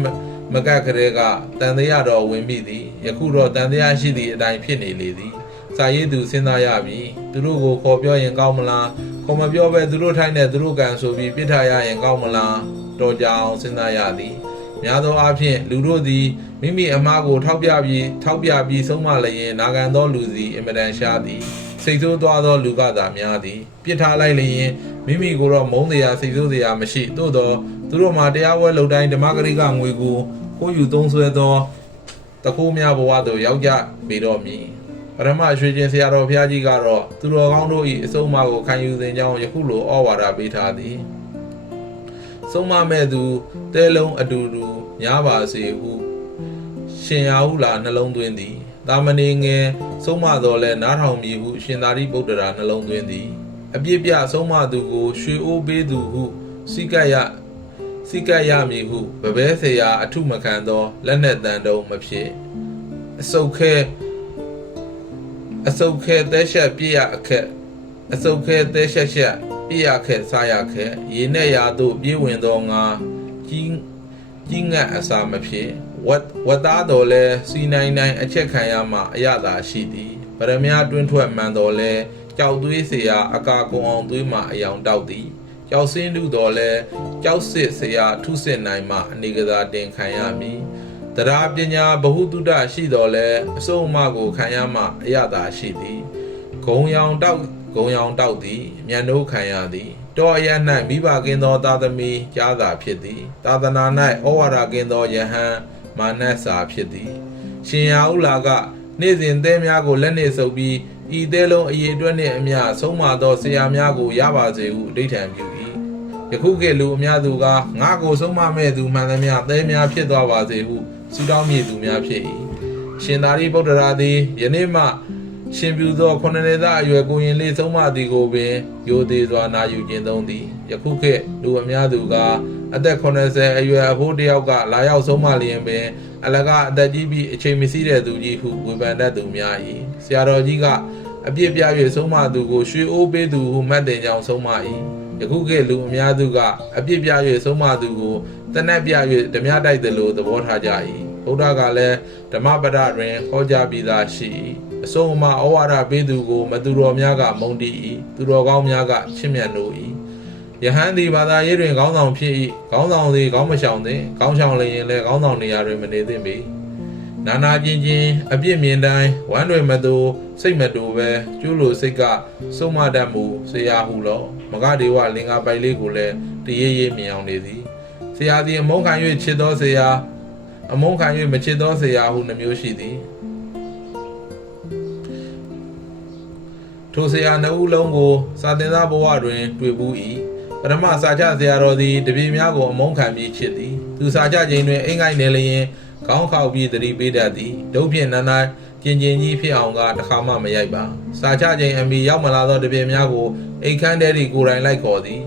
မကတ်ကလေးကတန်တရားတော်ဝင်မိသည်ယခုတော့တန်တရားရှိသည့်အတိုင်းဖြစ်နေလေသည်စာရေးသူစဉ်းစားရပြီသူတို့ကိုခေါ်ပြောရင်ကောင်းမလားခေါ်မပြောပဲသူတို့ထိုင်းတဲ့သူတို့ကံဆိုပြီးပြစ်ထားရရင်ကောင်းမလားတော်ကြအောင်စဉ်းစားရသည်များသောအားဖြင့်လူတို့သည်မိမိအမားကိုထောက်ပြပြီးဆုံးမလျင်နာခံသောလူစီအင်မတန်ရှားသည်စိတ်ဆိုးသွားသောလူကသာများသည်ပြစ်ထားလိုက်လျင်မိမိကိုတော့မုန်းတရားစိတ်ဆိုးတရားမရှိသို့သောသူတို့မှာတရားဝဲလုံတိုင်းဓမ္မဂရိကငွေကိုခိုးယူသုံးဆွဲသောတခိုးများဘဝသို့ရောက်ကြပေတော့မည်ပရမရွှေချင်းဆရာတော်ဘုရားကြီးကတော့သူတော်ကောင်းတို့၏အဆုံးအမကိုခံယူစဉ်ကြောင်းယခုလိုဩဝါဒပေးထားသည်ဆုံးမမဲ့သူတဲလုံးအတူတူညားပါစေဟုရှင်ရာဟုလာနှလုံးသွင်းသည်တာမဏေငယ်ဆုံးမတော်လဲနားထောင်မည်ဟုရှင်သာရိပုတ္တရာနှလုံးသွင်းသည်အပြစ်ပြဆုံးမသူကိုရွှေအိုးပေးသူဟုစိကတ်ရမည်ဟုဗပဲဆရာအထုမခံသောလက်နက်တန်တုံးမဖြစ်အစုတ်ခဲသဲချက်ပြရအခက်အစုတ်ခဲသဲချက်ပြရခက်စားရခက်ရေနဲ့ရာသို့ပြေးဝင်သောငါကြီးငတ်အစာမဖြစ်ဝတ်သားတော်လဲစီနိုင်အချက်ခံရမှအရသာရှိသည်ဗရမ ्या တွင်းထွက်မှန်တော်လဲကြောက်သွေးเสียအကာကုံအောင်သွေးမှအယောင်တောက်သည်ကြောက်စင်းလူတော်လဲကြောက်စစ်เสียထုစစ်နိုင်မှအနေကစားတင်ခံရမည်တရားပညာဘဟုတုတရှိတော်လဲအစုံအမကိုခံရမှအရသာရှိသည်ဂုံရောင်တောက်သည်မျက်နှိုးခံရသည်တောအရ၌မိဘကင်းသောသာသမီကြားသာဖြစ်သည်သာသနာ၌ဩဝါဒကင်းသောယဟန်မာနစာဖြစ်သည်ရှင်ရာဟုလာကနေ့စဉ်သဲများကိုလက်နှင့်ဆုပ်ပြီးဤသဲလုံးအရေအတွက်နှင့်အမျှဆုံးမသောဆရာများကိုရပါစေဟုအဓိဋ္ဌာန်ပြု၏ယခုခေတ်လူအများသူကငါကိုဆုံးမမဲ့သူမှန်သမျှသဲများဖြစ်သွားပါစေဟုဆုတောင်းမြည်သူများဖြစ်၏ရှင်သာရိပုတ္တရာသည်ယနေ့မှရှင်ပြုသောခုနှစ်နှစ်သားအရွယ်ကိုရင်လေးဆုံးမသည်ကိုပင်ရိုသေစွာနာယူကျင့်သုံးသည်ယခုခေတ်လူအများသူကအသက်80အရွယ်အဖိုးတယောက်ကလာရောက်ဆုံးမလျင်ပင်အလကအသက်ကြီးပြီးအချိန်မရှိတဲ့သူကြီးဟုဝေဖန်တတ်သူများ၏ဆရာတော်ကြီးကအပြစ်ပြ၍ဆုံးမသူကိုရွှေအိုးပေးသူဟုမှတ်တင်ကြောင်းဆုံးမ၏ယခုခေတ်လူအများသူကအပြစ်ပြ၍ဆုံးမသူကိုတနက်ပြ၍ဓမြတိုက်သလိုသဘောထားကြ၏ဘုရားကလည်းဓမ္မပဒတွင်ဟောကြားပြီးသားရှိ၏အဆုံးအမဩဝါဒပေးသူကိုမသူတော်များကမုန်းတီး၏သူတော်ကောင်းများကချစ်မြတ်နိုး၏ယဟန်သည်ဘာသာရေးတွင်ခေါင်းဆောင်ဖြစ်၏ခေါင်းဆောင်သည်ခေါင်းမရှောင်သင့်ခေါင်းရှောင်လျင်လည်းခေါင်းဆောင်နေရာတွင်မနေသင့်ပေနာနာချင်းအပြစ်မြင်တိုင်းဝမ်းတွေမတူစိတ်မတူပဲကျိုးလိုစိတ်ကစုံမတတ်မှုဆရာဟုလောမဂဒေဝလင်္ကာပိုက်လေးကိုလည်းတရေရေမြင်အောင်နေသည်ဆရာသည်အမုန်းခံ၍ချစ်သောဆရာအမုန်းခံ၍မချစ်သောဆရာဟုနှမျိုးရှိသည်ထိုဆရာနှစ်ဦးလုံးကိုစာသင်သားဘဝတွင်တွေ့ဘူး၏ပထမစာချဆရာတော်သည်တပည့်များကိုအမုန်းခံပြီးချစ်သည်သူစာချခြင်းတွင်အိမ်ငိုက်နေလျင်ခေါင်းခေါက်ပြီးသတိပေးတတ်သည်ဒုဖြင့်နာနာကျင်ကြီးဖြစ်အောင်ကတခါမှမရိုက်ပါစာချခြင်းအမိရောက်မလာသောတပည့်များကိုအိမ်ခန်းထဲသည်ကိုယ်တိုင်လိုက်ခေါ်သည်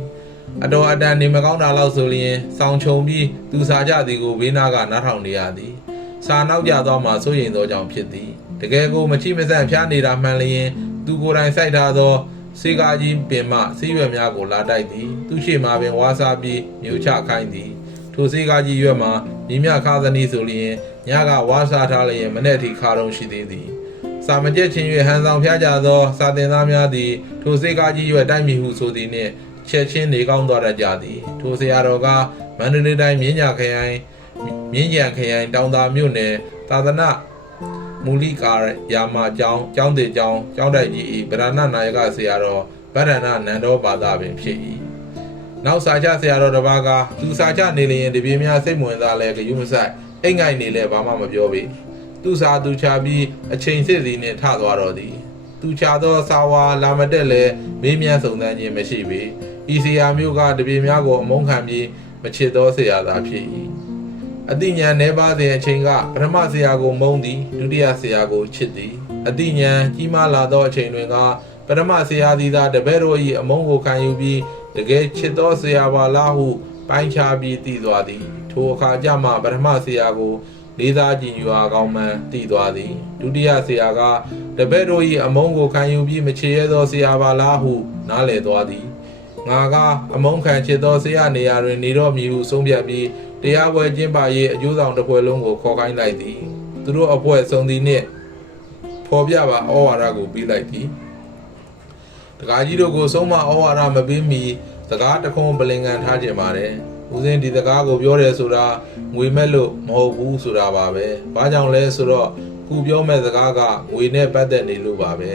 အတော်အတန်နေမကောင်းတာလောက်ဆိုလျင်ဆောင်းချုံပြီးသူစာချသည်ကိုဘေးနားကနားထောင်နေရသည်စာနောက်ကျသောမှစိုးရိမ်သောကြောင့်ဖြစ်သည်တကယ်ကိုမချိမဆန့်ဖျားနေတာမှန်လျင်သူကိုယ်တိုင်စိုက်ထားသောစေကားကြီးပင်မှဆေးရွက်များကိုလာတိုက်သည်သူရှိမှပင်ဝါစားပြီးမြို့ချခိုင်းသည်ထိုစေကားကြီးရွက်မှာမြမြခါသနီဆိုလျင်ညကဝါစားထားလျင်မနေ့ထိခါတော့ရှိသေးသည်စာမကျက်ချင်း၍ဟန်ဆောင်ဖျားကြသောစာသင်သားများသည်ထိုစေကားကြီးရွက်တိုက်မိဟုဆိုသည်နှင့်ချက်ချင်းနေကောင်းသွားတတ်ကြသည်ထိုဆရာတော်ကမန္တလေးတိုင်းမြင်းညာခရိုင်တောင်သာမြို့နယ်သာသနာမူလိကာရာမကျောင်းတိုက်ကြီးဗရဏနာယကဆရာတော်ဗ ဗဒ္ဒနာနန္ဒောပါဒပင်ဖြစ်၏နောက်စာချဆရာတော်တစ်ပါးကသူစာချနေလျင်တပြေများစိတ်ဝင်စားလဲဂယုမဆိုင်အိမ်ငိုက်နေလဲဘာမှမပြောပေသူစာသူချပြီးအချိန်စစ်စီနှင့်ထသွားတော်သည်သူချသောစာဝါလာမတက်လဲမေးမြန်းစုံစမ်းခြင်းမရှိပေဤဆရာမျိုးကတပြေများကိုအမုန်းခံပြီးမချစ်သောဆရာသာဖြစ်၏အတိညာနေပါစဉ်အချိန်ကပထမဆရာကိုမုန်းသည်ဒုတိယဆရာကိုချစ်သည်အတိညာကြီးမားလာသောအချိန်တွင်ကပထမဆရာသည်သာတပည့်တို့၏အမုန်းကိုခံယူပြီးတကယ်ချစ်သောဆရာပါလားဟုပိုင်းခြားပြီးသိသွားသည်ထိုအခါကျမှပထမဆရာကိုလေးစားကြည်ညိုအားကောင်းမှန်သိသွားသည်ဒုတိယဆရာကတပည့်တို့၏အမုန်းကိုခံယူပြီးမချေရသောဆရာပါလားဟုနားလည်သွားသည်ငါကအမုန်းခံချစ်သောဆရာနေရာတွင်နေတော့မည်ဟုဆုံးဖြတ်ပြီးတရားပွဲကျင်းပရေးအကျိုးဆောင်တစ်ပွဲလုံးကိုခေါ်ခိုင်းလိုက်သည်သူတို့အဖွဲ့စုံသည်နှင့်ဖော်ပြပါဩဝါဒကိုပြီးလိုက်သည်တကားကြီးတို့ကိုဆုံးမဩဝါဒမပေးမီစကားတခုံးပလင်ကန်ထားခြင်းပါတယ်ဦးစင်းဒီစကားကိုပြောတယ်ဆိုတာငွေမဲ့လို့မဟုတ်ဘူးဆိုတာပါပဲဘာကြောင့်လဲဆိုတော့ခုပြောမဲ့စကားကငွေနဲ့ပတ်သက်နေလို့ပါပဲ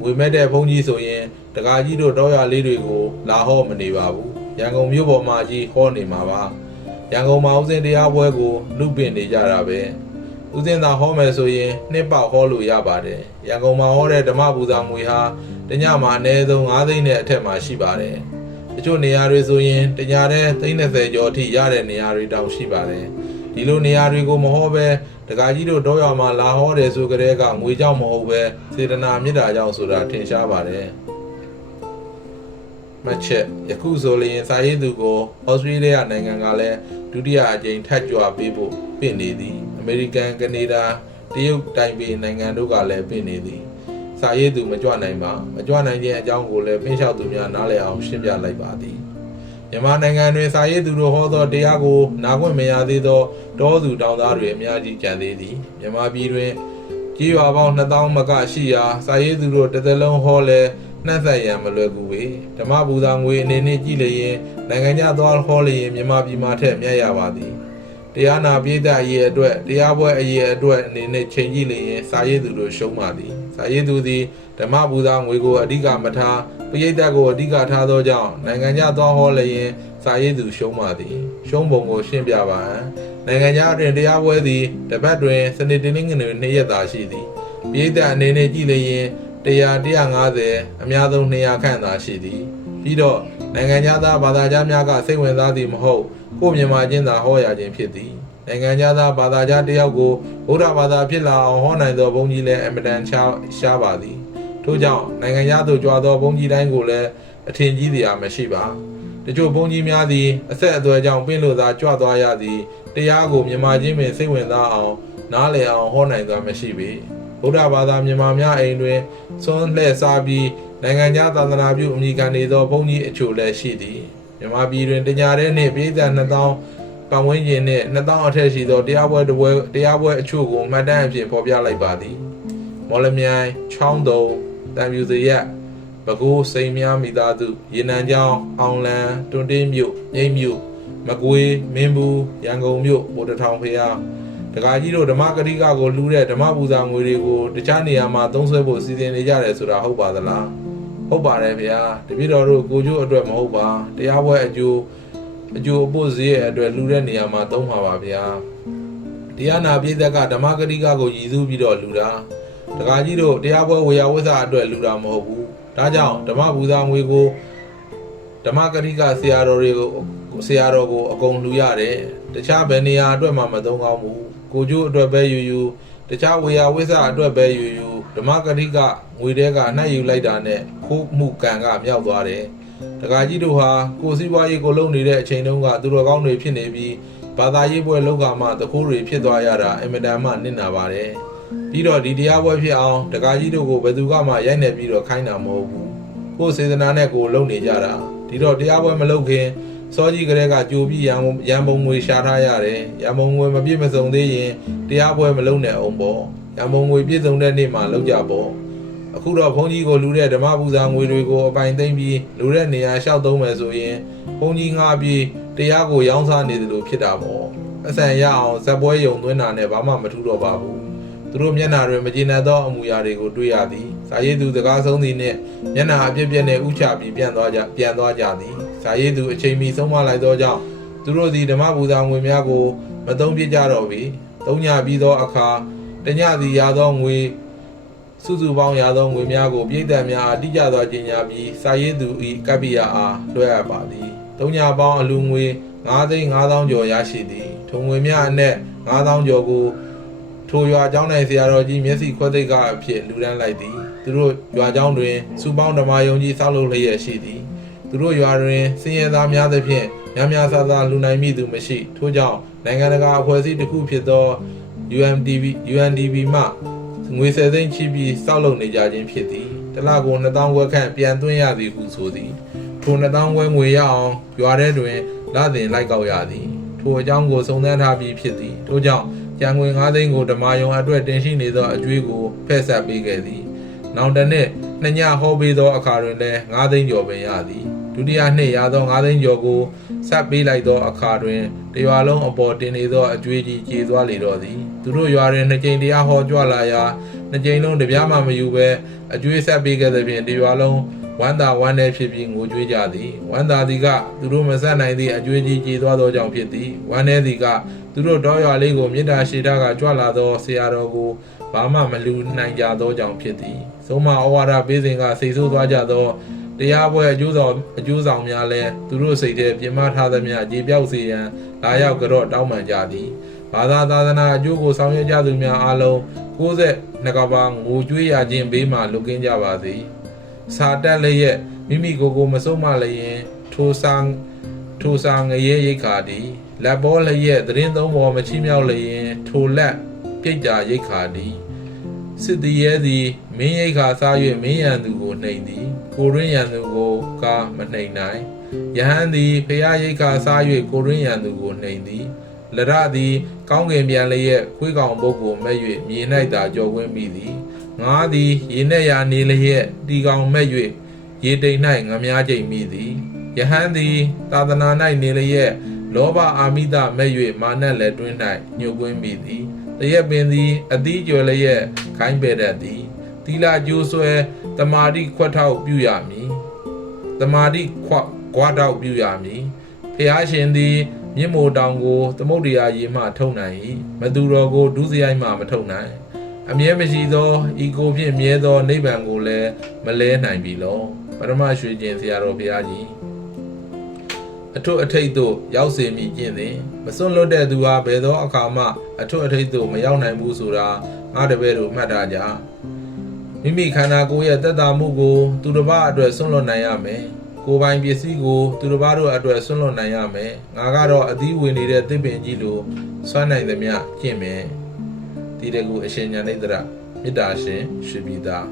ငွေမဲ့တဲ့ဘုန်းကြီးဆိုရင်တကားကြီးတို့တောရလေးတွေကိုလာဟောမနေပါဘူးရန်ကုန်မြို့ပေါ်မှာကြီးဟောနေမှာပါရန်ကုန်မှာဦးစင်းတရားပွဲကိုလူပင်နေကြတာပဲဦးစင်းသာဟောမယ်ဆိုရင်နှစ်ပေါက်ဟောလို့ရပါတယ်ရန်ကုန်မှာဟောတဲ့ဓမ္မပူဇာငွေဟာတညမှာအနည်းဆုံး9သိန်းနဲ့အထက်မှာရှိပါတယ်တချို့နေရာတွေဆိုရင်တညတဲ့30ကျော်အထိရတဲ့နေရာတွေတောင်ရှိပါတယ်ဒီလိုနေရာတွေကိုမဟောပဲတကာကြီးတို့တောရွာမှာလာဟောတယ်ဆိုကြတဲ့ကငွေကြောင့်မဟုတ်ပဲစေတနာမေတ္တာကြောင့်ဆိုတာထင်ရှားပါတယ်မှတ်ချက်ယခုဆိုလျင်စာရေးသူကိုဩစတြေးလျနိုင်ငံကလည်းဒုတိယအကြိမ်ထပ်ကြွပေးဖို့ပြင်နေသည်အမေရိကန်ကနေဒါတရုတ်တိုင်ပေနိုင်ငံတို့ကလည်းပြင်နေသည်စာရေးသူမကြွနိုင်ပါမကြွနိုင်ခြင်းအကြောင်းကိုလည်းပင်းလျှောက်သူများနားလည်အောင်ရှင်းပြလိုက်ပါသည်မြန်မာနိုင်ငံတွင်စာရေးသူတို့ဟောသောတရားကိုနားခွင့်မရသေးသောတောသူတောင်သားတွေအများကြီးကြံသေးသည်မြန်မာပြည်တွင်ကြီးရွာပေါင်း2000မကရှိရာစာရေးသူတို့တစ်သက်လုံးဟောလဲနှံ့ဆက်ရန်မလွယ်ကူပေဓမ္မပူဇာငွေအနေနဲ့ကြည့်လျင်နိုင်ငံခြားသွားဟောလျင်မြန်မာပြည်မှာထက်မြတ်ရပါသည်တရားနာပြည်သက်အရေးအတွက်တရားပွဲအရေးအတွက်အနေနဲ့ချိန်ကြည့်လျင်စာရေးသူတို့ရှုံးပါသည်စာရေးသူသည်ဓမ္မပူဇာငွေကိုအဓိကမထားပရိသတ်ကိုအဓိကထားသောကြောင့်နိုင်ငံခြားသွားဟောလျင်စာရေးသူရှုံးပါသည်ရှုံးပုံကိုရှင်းပြပါနိုင်ငံခြားတွင်တရားပွဲသည်တပတ်တွင်စနေတနင်္ဂနွေ2ရက်သာရှိသည်ပရိသတ်အနေနဲ့ကြည့်လျင်100-150အများဆုံး200ခန့်သာရှိသည်ပြီးတော့နိုင်ငံသားဘာသာကြားများကစိတ်ဝင်စားသည်မဟုတ်ကိုမြန်မာချင်းသာဟောရခြင်းဖြစ်သည်နိုင်ငံသားဘာသာကြားတယောက်ကိုဗုဒ္ဓဘာသာဖြစ်လာအောင်ဟောနိုင်သောဘုန်းကြီးလည်းအမတန်ရှားပါသည်ထို့ကြောင့်နိုင်ငံသားတို့ကြွားသောဘုန်းကြီးတိုင်းကိုလည်းအထင်ကြီးစရာမရှိပါတချို့ဘုန်းကြီးများသည်အဆက်အသွယ်ကြောင့်ပင့်လို့သာကြွသွားရသည်တရားကိုမြန်မာချင်းပင်စိတ်ဝင်စားအောင်နားလည်အောင်ဟောနိုင်စွာမရှိပေဗုဒ္ဓဘာသာမြန်မာများအိမ်တွင်သွန်းလှည့်စားပြီးနိုင်ငံခြားသာသနာပြုအမိခံနေသောဘုန်းကြီးအချို့လည်းရှိသည်မြန်မာပြည်တွင်တရားတဲ့နှင့်ပြည်သက်2000ပတ်ဝန်းကျင်နှင့်2000အထက်ရှိသောတရားပွဲအချို့ကိုမှတ်တမ်းအဖြစ်ဖော်ပြလိုက်ပါသည်မော်လမြိုင်ချောင်းတုံတံပြူစရက်ပဲခူးစိန်များမိသားစုရေနံကျောင်းအောင်လံတွန်တင်းမြို့မြိတ်မြို့မကွေးမင်းဘူးရန်ကုန်မြို့ဗိုလ်တထောင်ဖျားတကာကြီးတို့ဓမ္မဂရိကကိုလူတဲ့ဓမ္မပူဇာငွေတွေကိုတခြားနေရာမှာသုံးစွဲဖို့စီစဉ်နေကြတယ်ဆိုတာဟုတ်ပါသလားဟုတ်ပါတယ်ဗျာတပည့်တော်တို့ကိုကျိုးအတွက်မဟုတ်ပါတရားပွဲအကျိုးအဖို့ဈေးရဲ့အတွက်လူတဲ့နေရာမှာသုံးပါပါဗျာတရားနာပြည်သက်ကဓမ္မဂရိကကိုရည်စူးပြီးတော့လူတာတကာကြီးတို့တရားပွဲဝေယဝိဇ္ဇအတွက်လူတာမဟုတ်ဘူးဒါကြောင့်ဓမ္မပူဇာငွေကိုဓမ္မဂရိကဆရာတော်ကိုအကုန်လူရတယ်တခြားဘယ်နေရာအတွက်မှမသုံးကောင်းဘူးကိုကျိုးအတွက်ပဲယူတခြားဝေယဝိဇ္ဇအတွက်ပဲယူဓမ္မဂရိကငွေတဲကနှက်ယူလိုက်တာနဲ့ခိုးမှုကံကမြောက်သွားတယ်တကာကြီးတို့ဟာကိုစီးပွားရေးကိုလုပ်နေတဲ့အချိန်တုန်းကသူတော်ကောင်းတွေဖြစ်နေပြီးဘာသာရေးပွဲလောကမှာတခိုးတွေဖြစ်သွားရတာအင်မတန်မှနစ်နာပါတယ်ပြီးတော့ဒီတရားပွဲဖြစ်အောင်တကာကြီးတို့ကိုဘယ်သူမှရိုက်နေပြီးတော့ခိုင်းတာမဟုတ်ဘူးကိုစေတနာနဲ့ကိုလုပ်နေကြတာဒီတော့တရားပွဲမလုပ်ခင်စောကြီးကလေးကကြိုပြီးရန်ပုံငွေရှာထားရတယ်ရန်ပုံငွေမပြည့်မစုံသေးရင်တရားပွဲမလုပ်နဲ့အောင်ပေါ့ရန်ပုံငွေပြည့်စုံတဲ့နေ့မှာလုပ်ကြပေါ့အခုတော့ဘုန်းကြီးကိုလူတဲ့ဓမ္မပူဇာငွေတွေကိုအပိုင်သိမ့်ပြီးလူတဲ့နေရာလျှောက်သုံးမယ်ဆိုရင်ဘုန်းကြီးငှားပြီးတရားကိုရောင်းစားနေတယ်လို့ဖြစ်တာပေါ့အဆန်ရအောင်ဇက်ပွဲယုံသွင်းတာနဲ့ဘာမှမထူးတော့ပါဘူး သူတို့မျက်နှာတွင်မကျေနပ်သောအမူအရာတွေကိုတွေ့ရသည်စာရေးသူစကားဆုံးသည်နှင့်မျက်နှာအပြည့်ပြည့်နှင့်ဥချပြီးပြန်သွားကြသည်စာရေးသူအချိန်မီဆုံးမလိုက်သောကြောင့်သူတို့သည်ဓမ္မပူဇာငွေများကိုမသုံးပြကြတော့ပေသုံးညပြီးသောအခါတညစီရသောငွေစုစုပေါင်းရသောငွေများကိုပြည်သက်များအတိအကျသောကြေညာပြီးစာရေးသူ၏ကပ္ပိယအားလွှဲအပ်ပါသည်သုံးညပေါင်းအလူငွေ9,500,000 ကျော်ရရှိသည်ထိုငွေများအနက်9,000 ကျော်ကိုထိုရွာကျောင်း၌ဆရာတော်ကြီးမျက်စိခွက်သိက္ခာအဖြစ်လူဒန်းလိုက်သည်သူတို့ရွာကျောင်းတွင်စုပေါင်းဓမ္မယုံကြီးဆောက်လုပ်လျက်ရှိသည်သူတို့ရွာတွင်စင်ရသားများသဖြင့်များများဆဆလူနိုင်မိသူမရှိထို့ကြောင့်နိုင်ငံတကာအဖွဲ့အစည်းတစ်ခုဖြစ်သော UNDP မှငွေ10သိန်းချိပြီးဆောက်လုပ်နေကြခြင်းဖြစ်သည်တစ်လကို2,000 ခွဲခန့်ပြန်သွင်းရသည်ဟုဆိုသည်ထို2,000 ခွဲငွေရအောင်ရွာထဲတွင်လစဉ်လိုက်ကောက်ရသည်ထိုအကြောင်းကိုစုံစမ်းထားပြီးဖြစ်သည်ထို့ကြောင့်ကျန်ငွေ9သိန်းကိုဓမ္မယုံအတွက်တင်ရှိနေသောအကျွေးကိုဖက်ဆက်ပေးခဲ့သည်နောက်တစ်နှစ်2ညဟောပေးသောအခါတွင်လည်း9သိန်းကျော်ပင်ရသည်ဒုတိယနှစ်ရသော9သိန်းကျော်ကိုဆက်ပေးလိုက်သောအခါတွင်တရွာလုံးအပေါ်တင်နေသောအကျွေးကြီးကျေသွားလေတော့သည်သူတို့ရွာတွင်2ကြိမ်တရားဟောကြွလာရာ2ကြိမ်လုံးတပြားမှမယူဘဲအကျွေးဆက်ပေးခဲ့သဖြင့်တရွာလုံးဝမ်းသာဝမ်းနည်းဖြစ်ပြီးငိုကြွေးကြသည်ဝမ်းသာသည်ကသူတို့မဆက်နိုင်သည့်အကျွေးကြီးကျေသွားသောကြောင့်ဖြစ်သည်ဝမ်းနည်းသည်ကသူတို့တောရွာလေးကိုမေတ္တာရှိတာကကြွလာသောဆရာတော်ကိုဘာမှမလူနိုင်ကြသောကြောင့်ဖြစ်သည်သုံးမဩဝါဒပေးစဉ်ကစိတ်ဆိုးသွားကြသောတရားပွဲအကျိုးဆောင်များလည်းသူတို့စိတ်ထဲပြင်မထားသမျှကြေပြောက်စေရန်လာရောက်ကြတော့တောင်းပန်ကြသည်ဘာသာသာသနာအကျိုးကိုဆောင်ရွက်ကြသူများအားလုံး62ကဘာငိုကြွေးရခြင်းဘေးမှလွတ်ကင်းကြပါစေစာတက်လျက်မိမိကိုမဆုံးမလျင်ထိုစာငရဲရိတ်ခါသည်လက်ပေါ်လျက်သတင်းသုံးပေါ်မချီးမြှောက်လျင်ထိုလက်ပြိတ်တာရိတ်ခါသည်စစ်သည်ရဲသည်မင်းရိတ်ခါစား၍မင်းရန်သူကိုနှိမ်သည်ကိုရင်းရန်သူကိုကားမနှိမ်နိုင်ယဟန်သည်ဖျားရိတ်ခါစား၍ကိုရင်းရန်သူကိုနှိမ်သည်လရသည်ကောင်းကင်ပြန်လျက်ခွေးကောင်ပုတ်ကိုမဲ့၍မြေ၌သာကြော်ကွင်းမိသည်ငါသည်ရေနှက်ရာနေလျက်တီကောင်မဲ့၍ရေတိမ်၌ငများကြိမ်မိသည်ယဟန်သည်သာသနာ၌နေလျက်လောဘအာမိတမဲ့၍မာနက်လည်းတွင်း၌ညှို့ကွင်းမိသည်တရက်ပင်သည်အသီးကျော်လျက်ခိုင်းပေတတ်သည်သီလကျိုးဆွဲတမာတိခွက်ထောက်ပြုရမည်တမာတိခွာထောက်ပြုရမည်ဖျားရှင်သည်မြင့်မိုတောင်ကိုသမုဒ္ဒရာရေမှထုတ်နိုင်၏မသူတော်ကိုဒုစရိုက်မှမထုတ်နိုင်အမြဲမရှိသောဤကိုဖြင့်မြဲသောနိဗ္ဗာန်ကိုလည်းမလဲနိုင်ပြီလောပရမရွှေကျင်ဆရာတော်ဘုရားကြီးအထွတ်အထိပ်သို့ရောက်စေမိကျင့်သည်မစွန့်လွတ်တဲ့သူဟာဘယ်သောအခါမှအထွတ်အထိပ်သို့မရောက်နိုင်ဘူးဆိုတာငါတပည့်တို့မှတ်ထားကြမိမိခန္ဓာကိုယ်ရဲ့သက်သာမှုကိုသူတစ်ပါးအတွက်စွန့်လွတ်နိုင်ရမယ်ကိုယ်ပိုင်ပစ္စည်းကိုသူတစ်ပါးတို့အတွက်စွန့်လွတ်နိုင်ရမယ်ငါကတော့အသီးဝင်နေတဲ့သစ်ပင်ကြီးလိုစွမ်းနိုင်သမျှကျင့်မယ်ဒီတကူအရှင်ညာနေတရမေတ္တာရှင်ရှိပြီးသား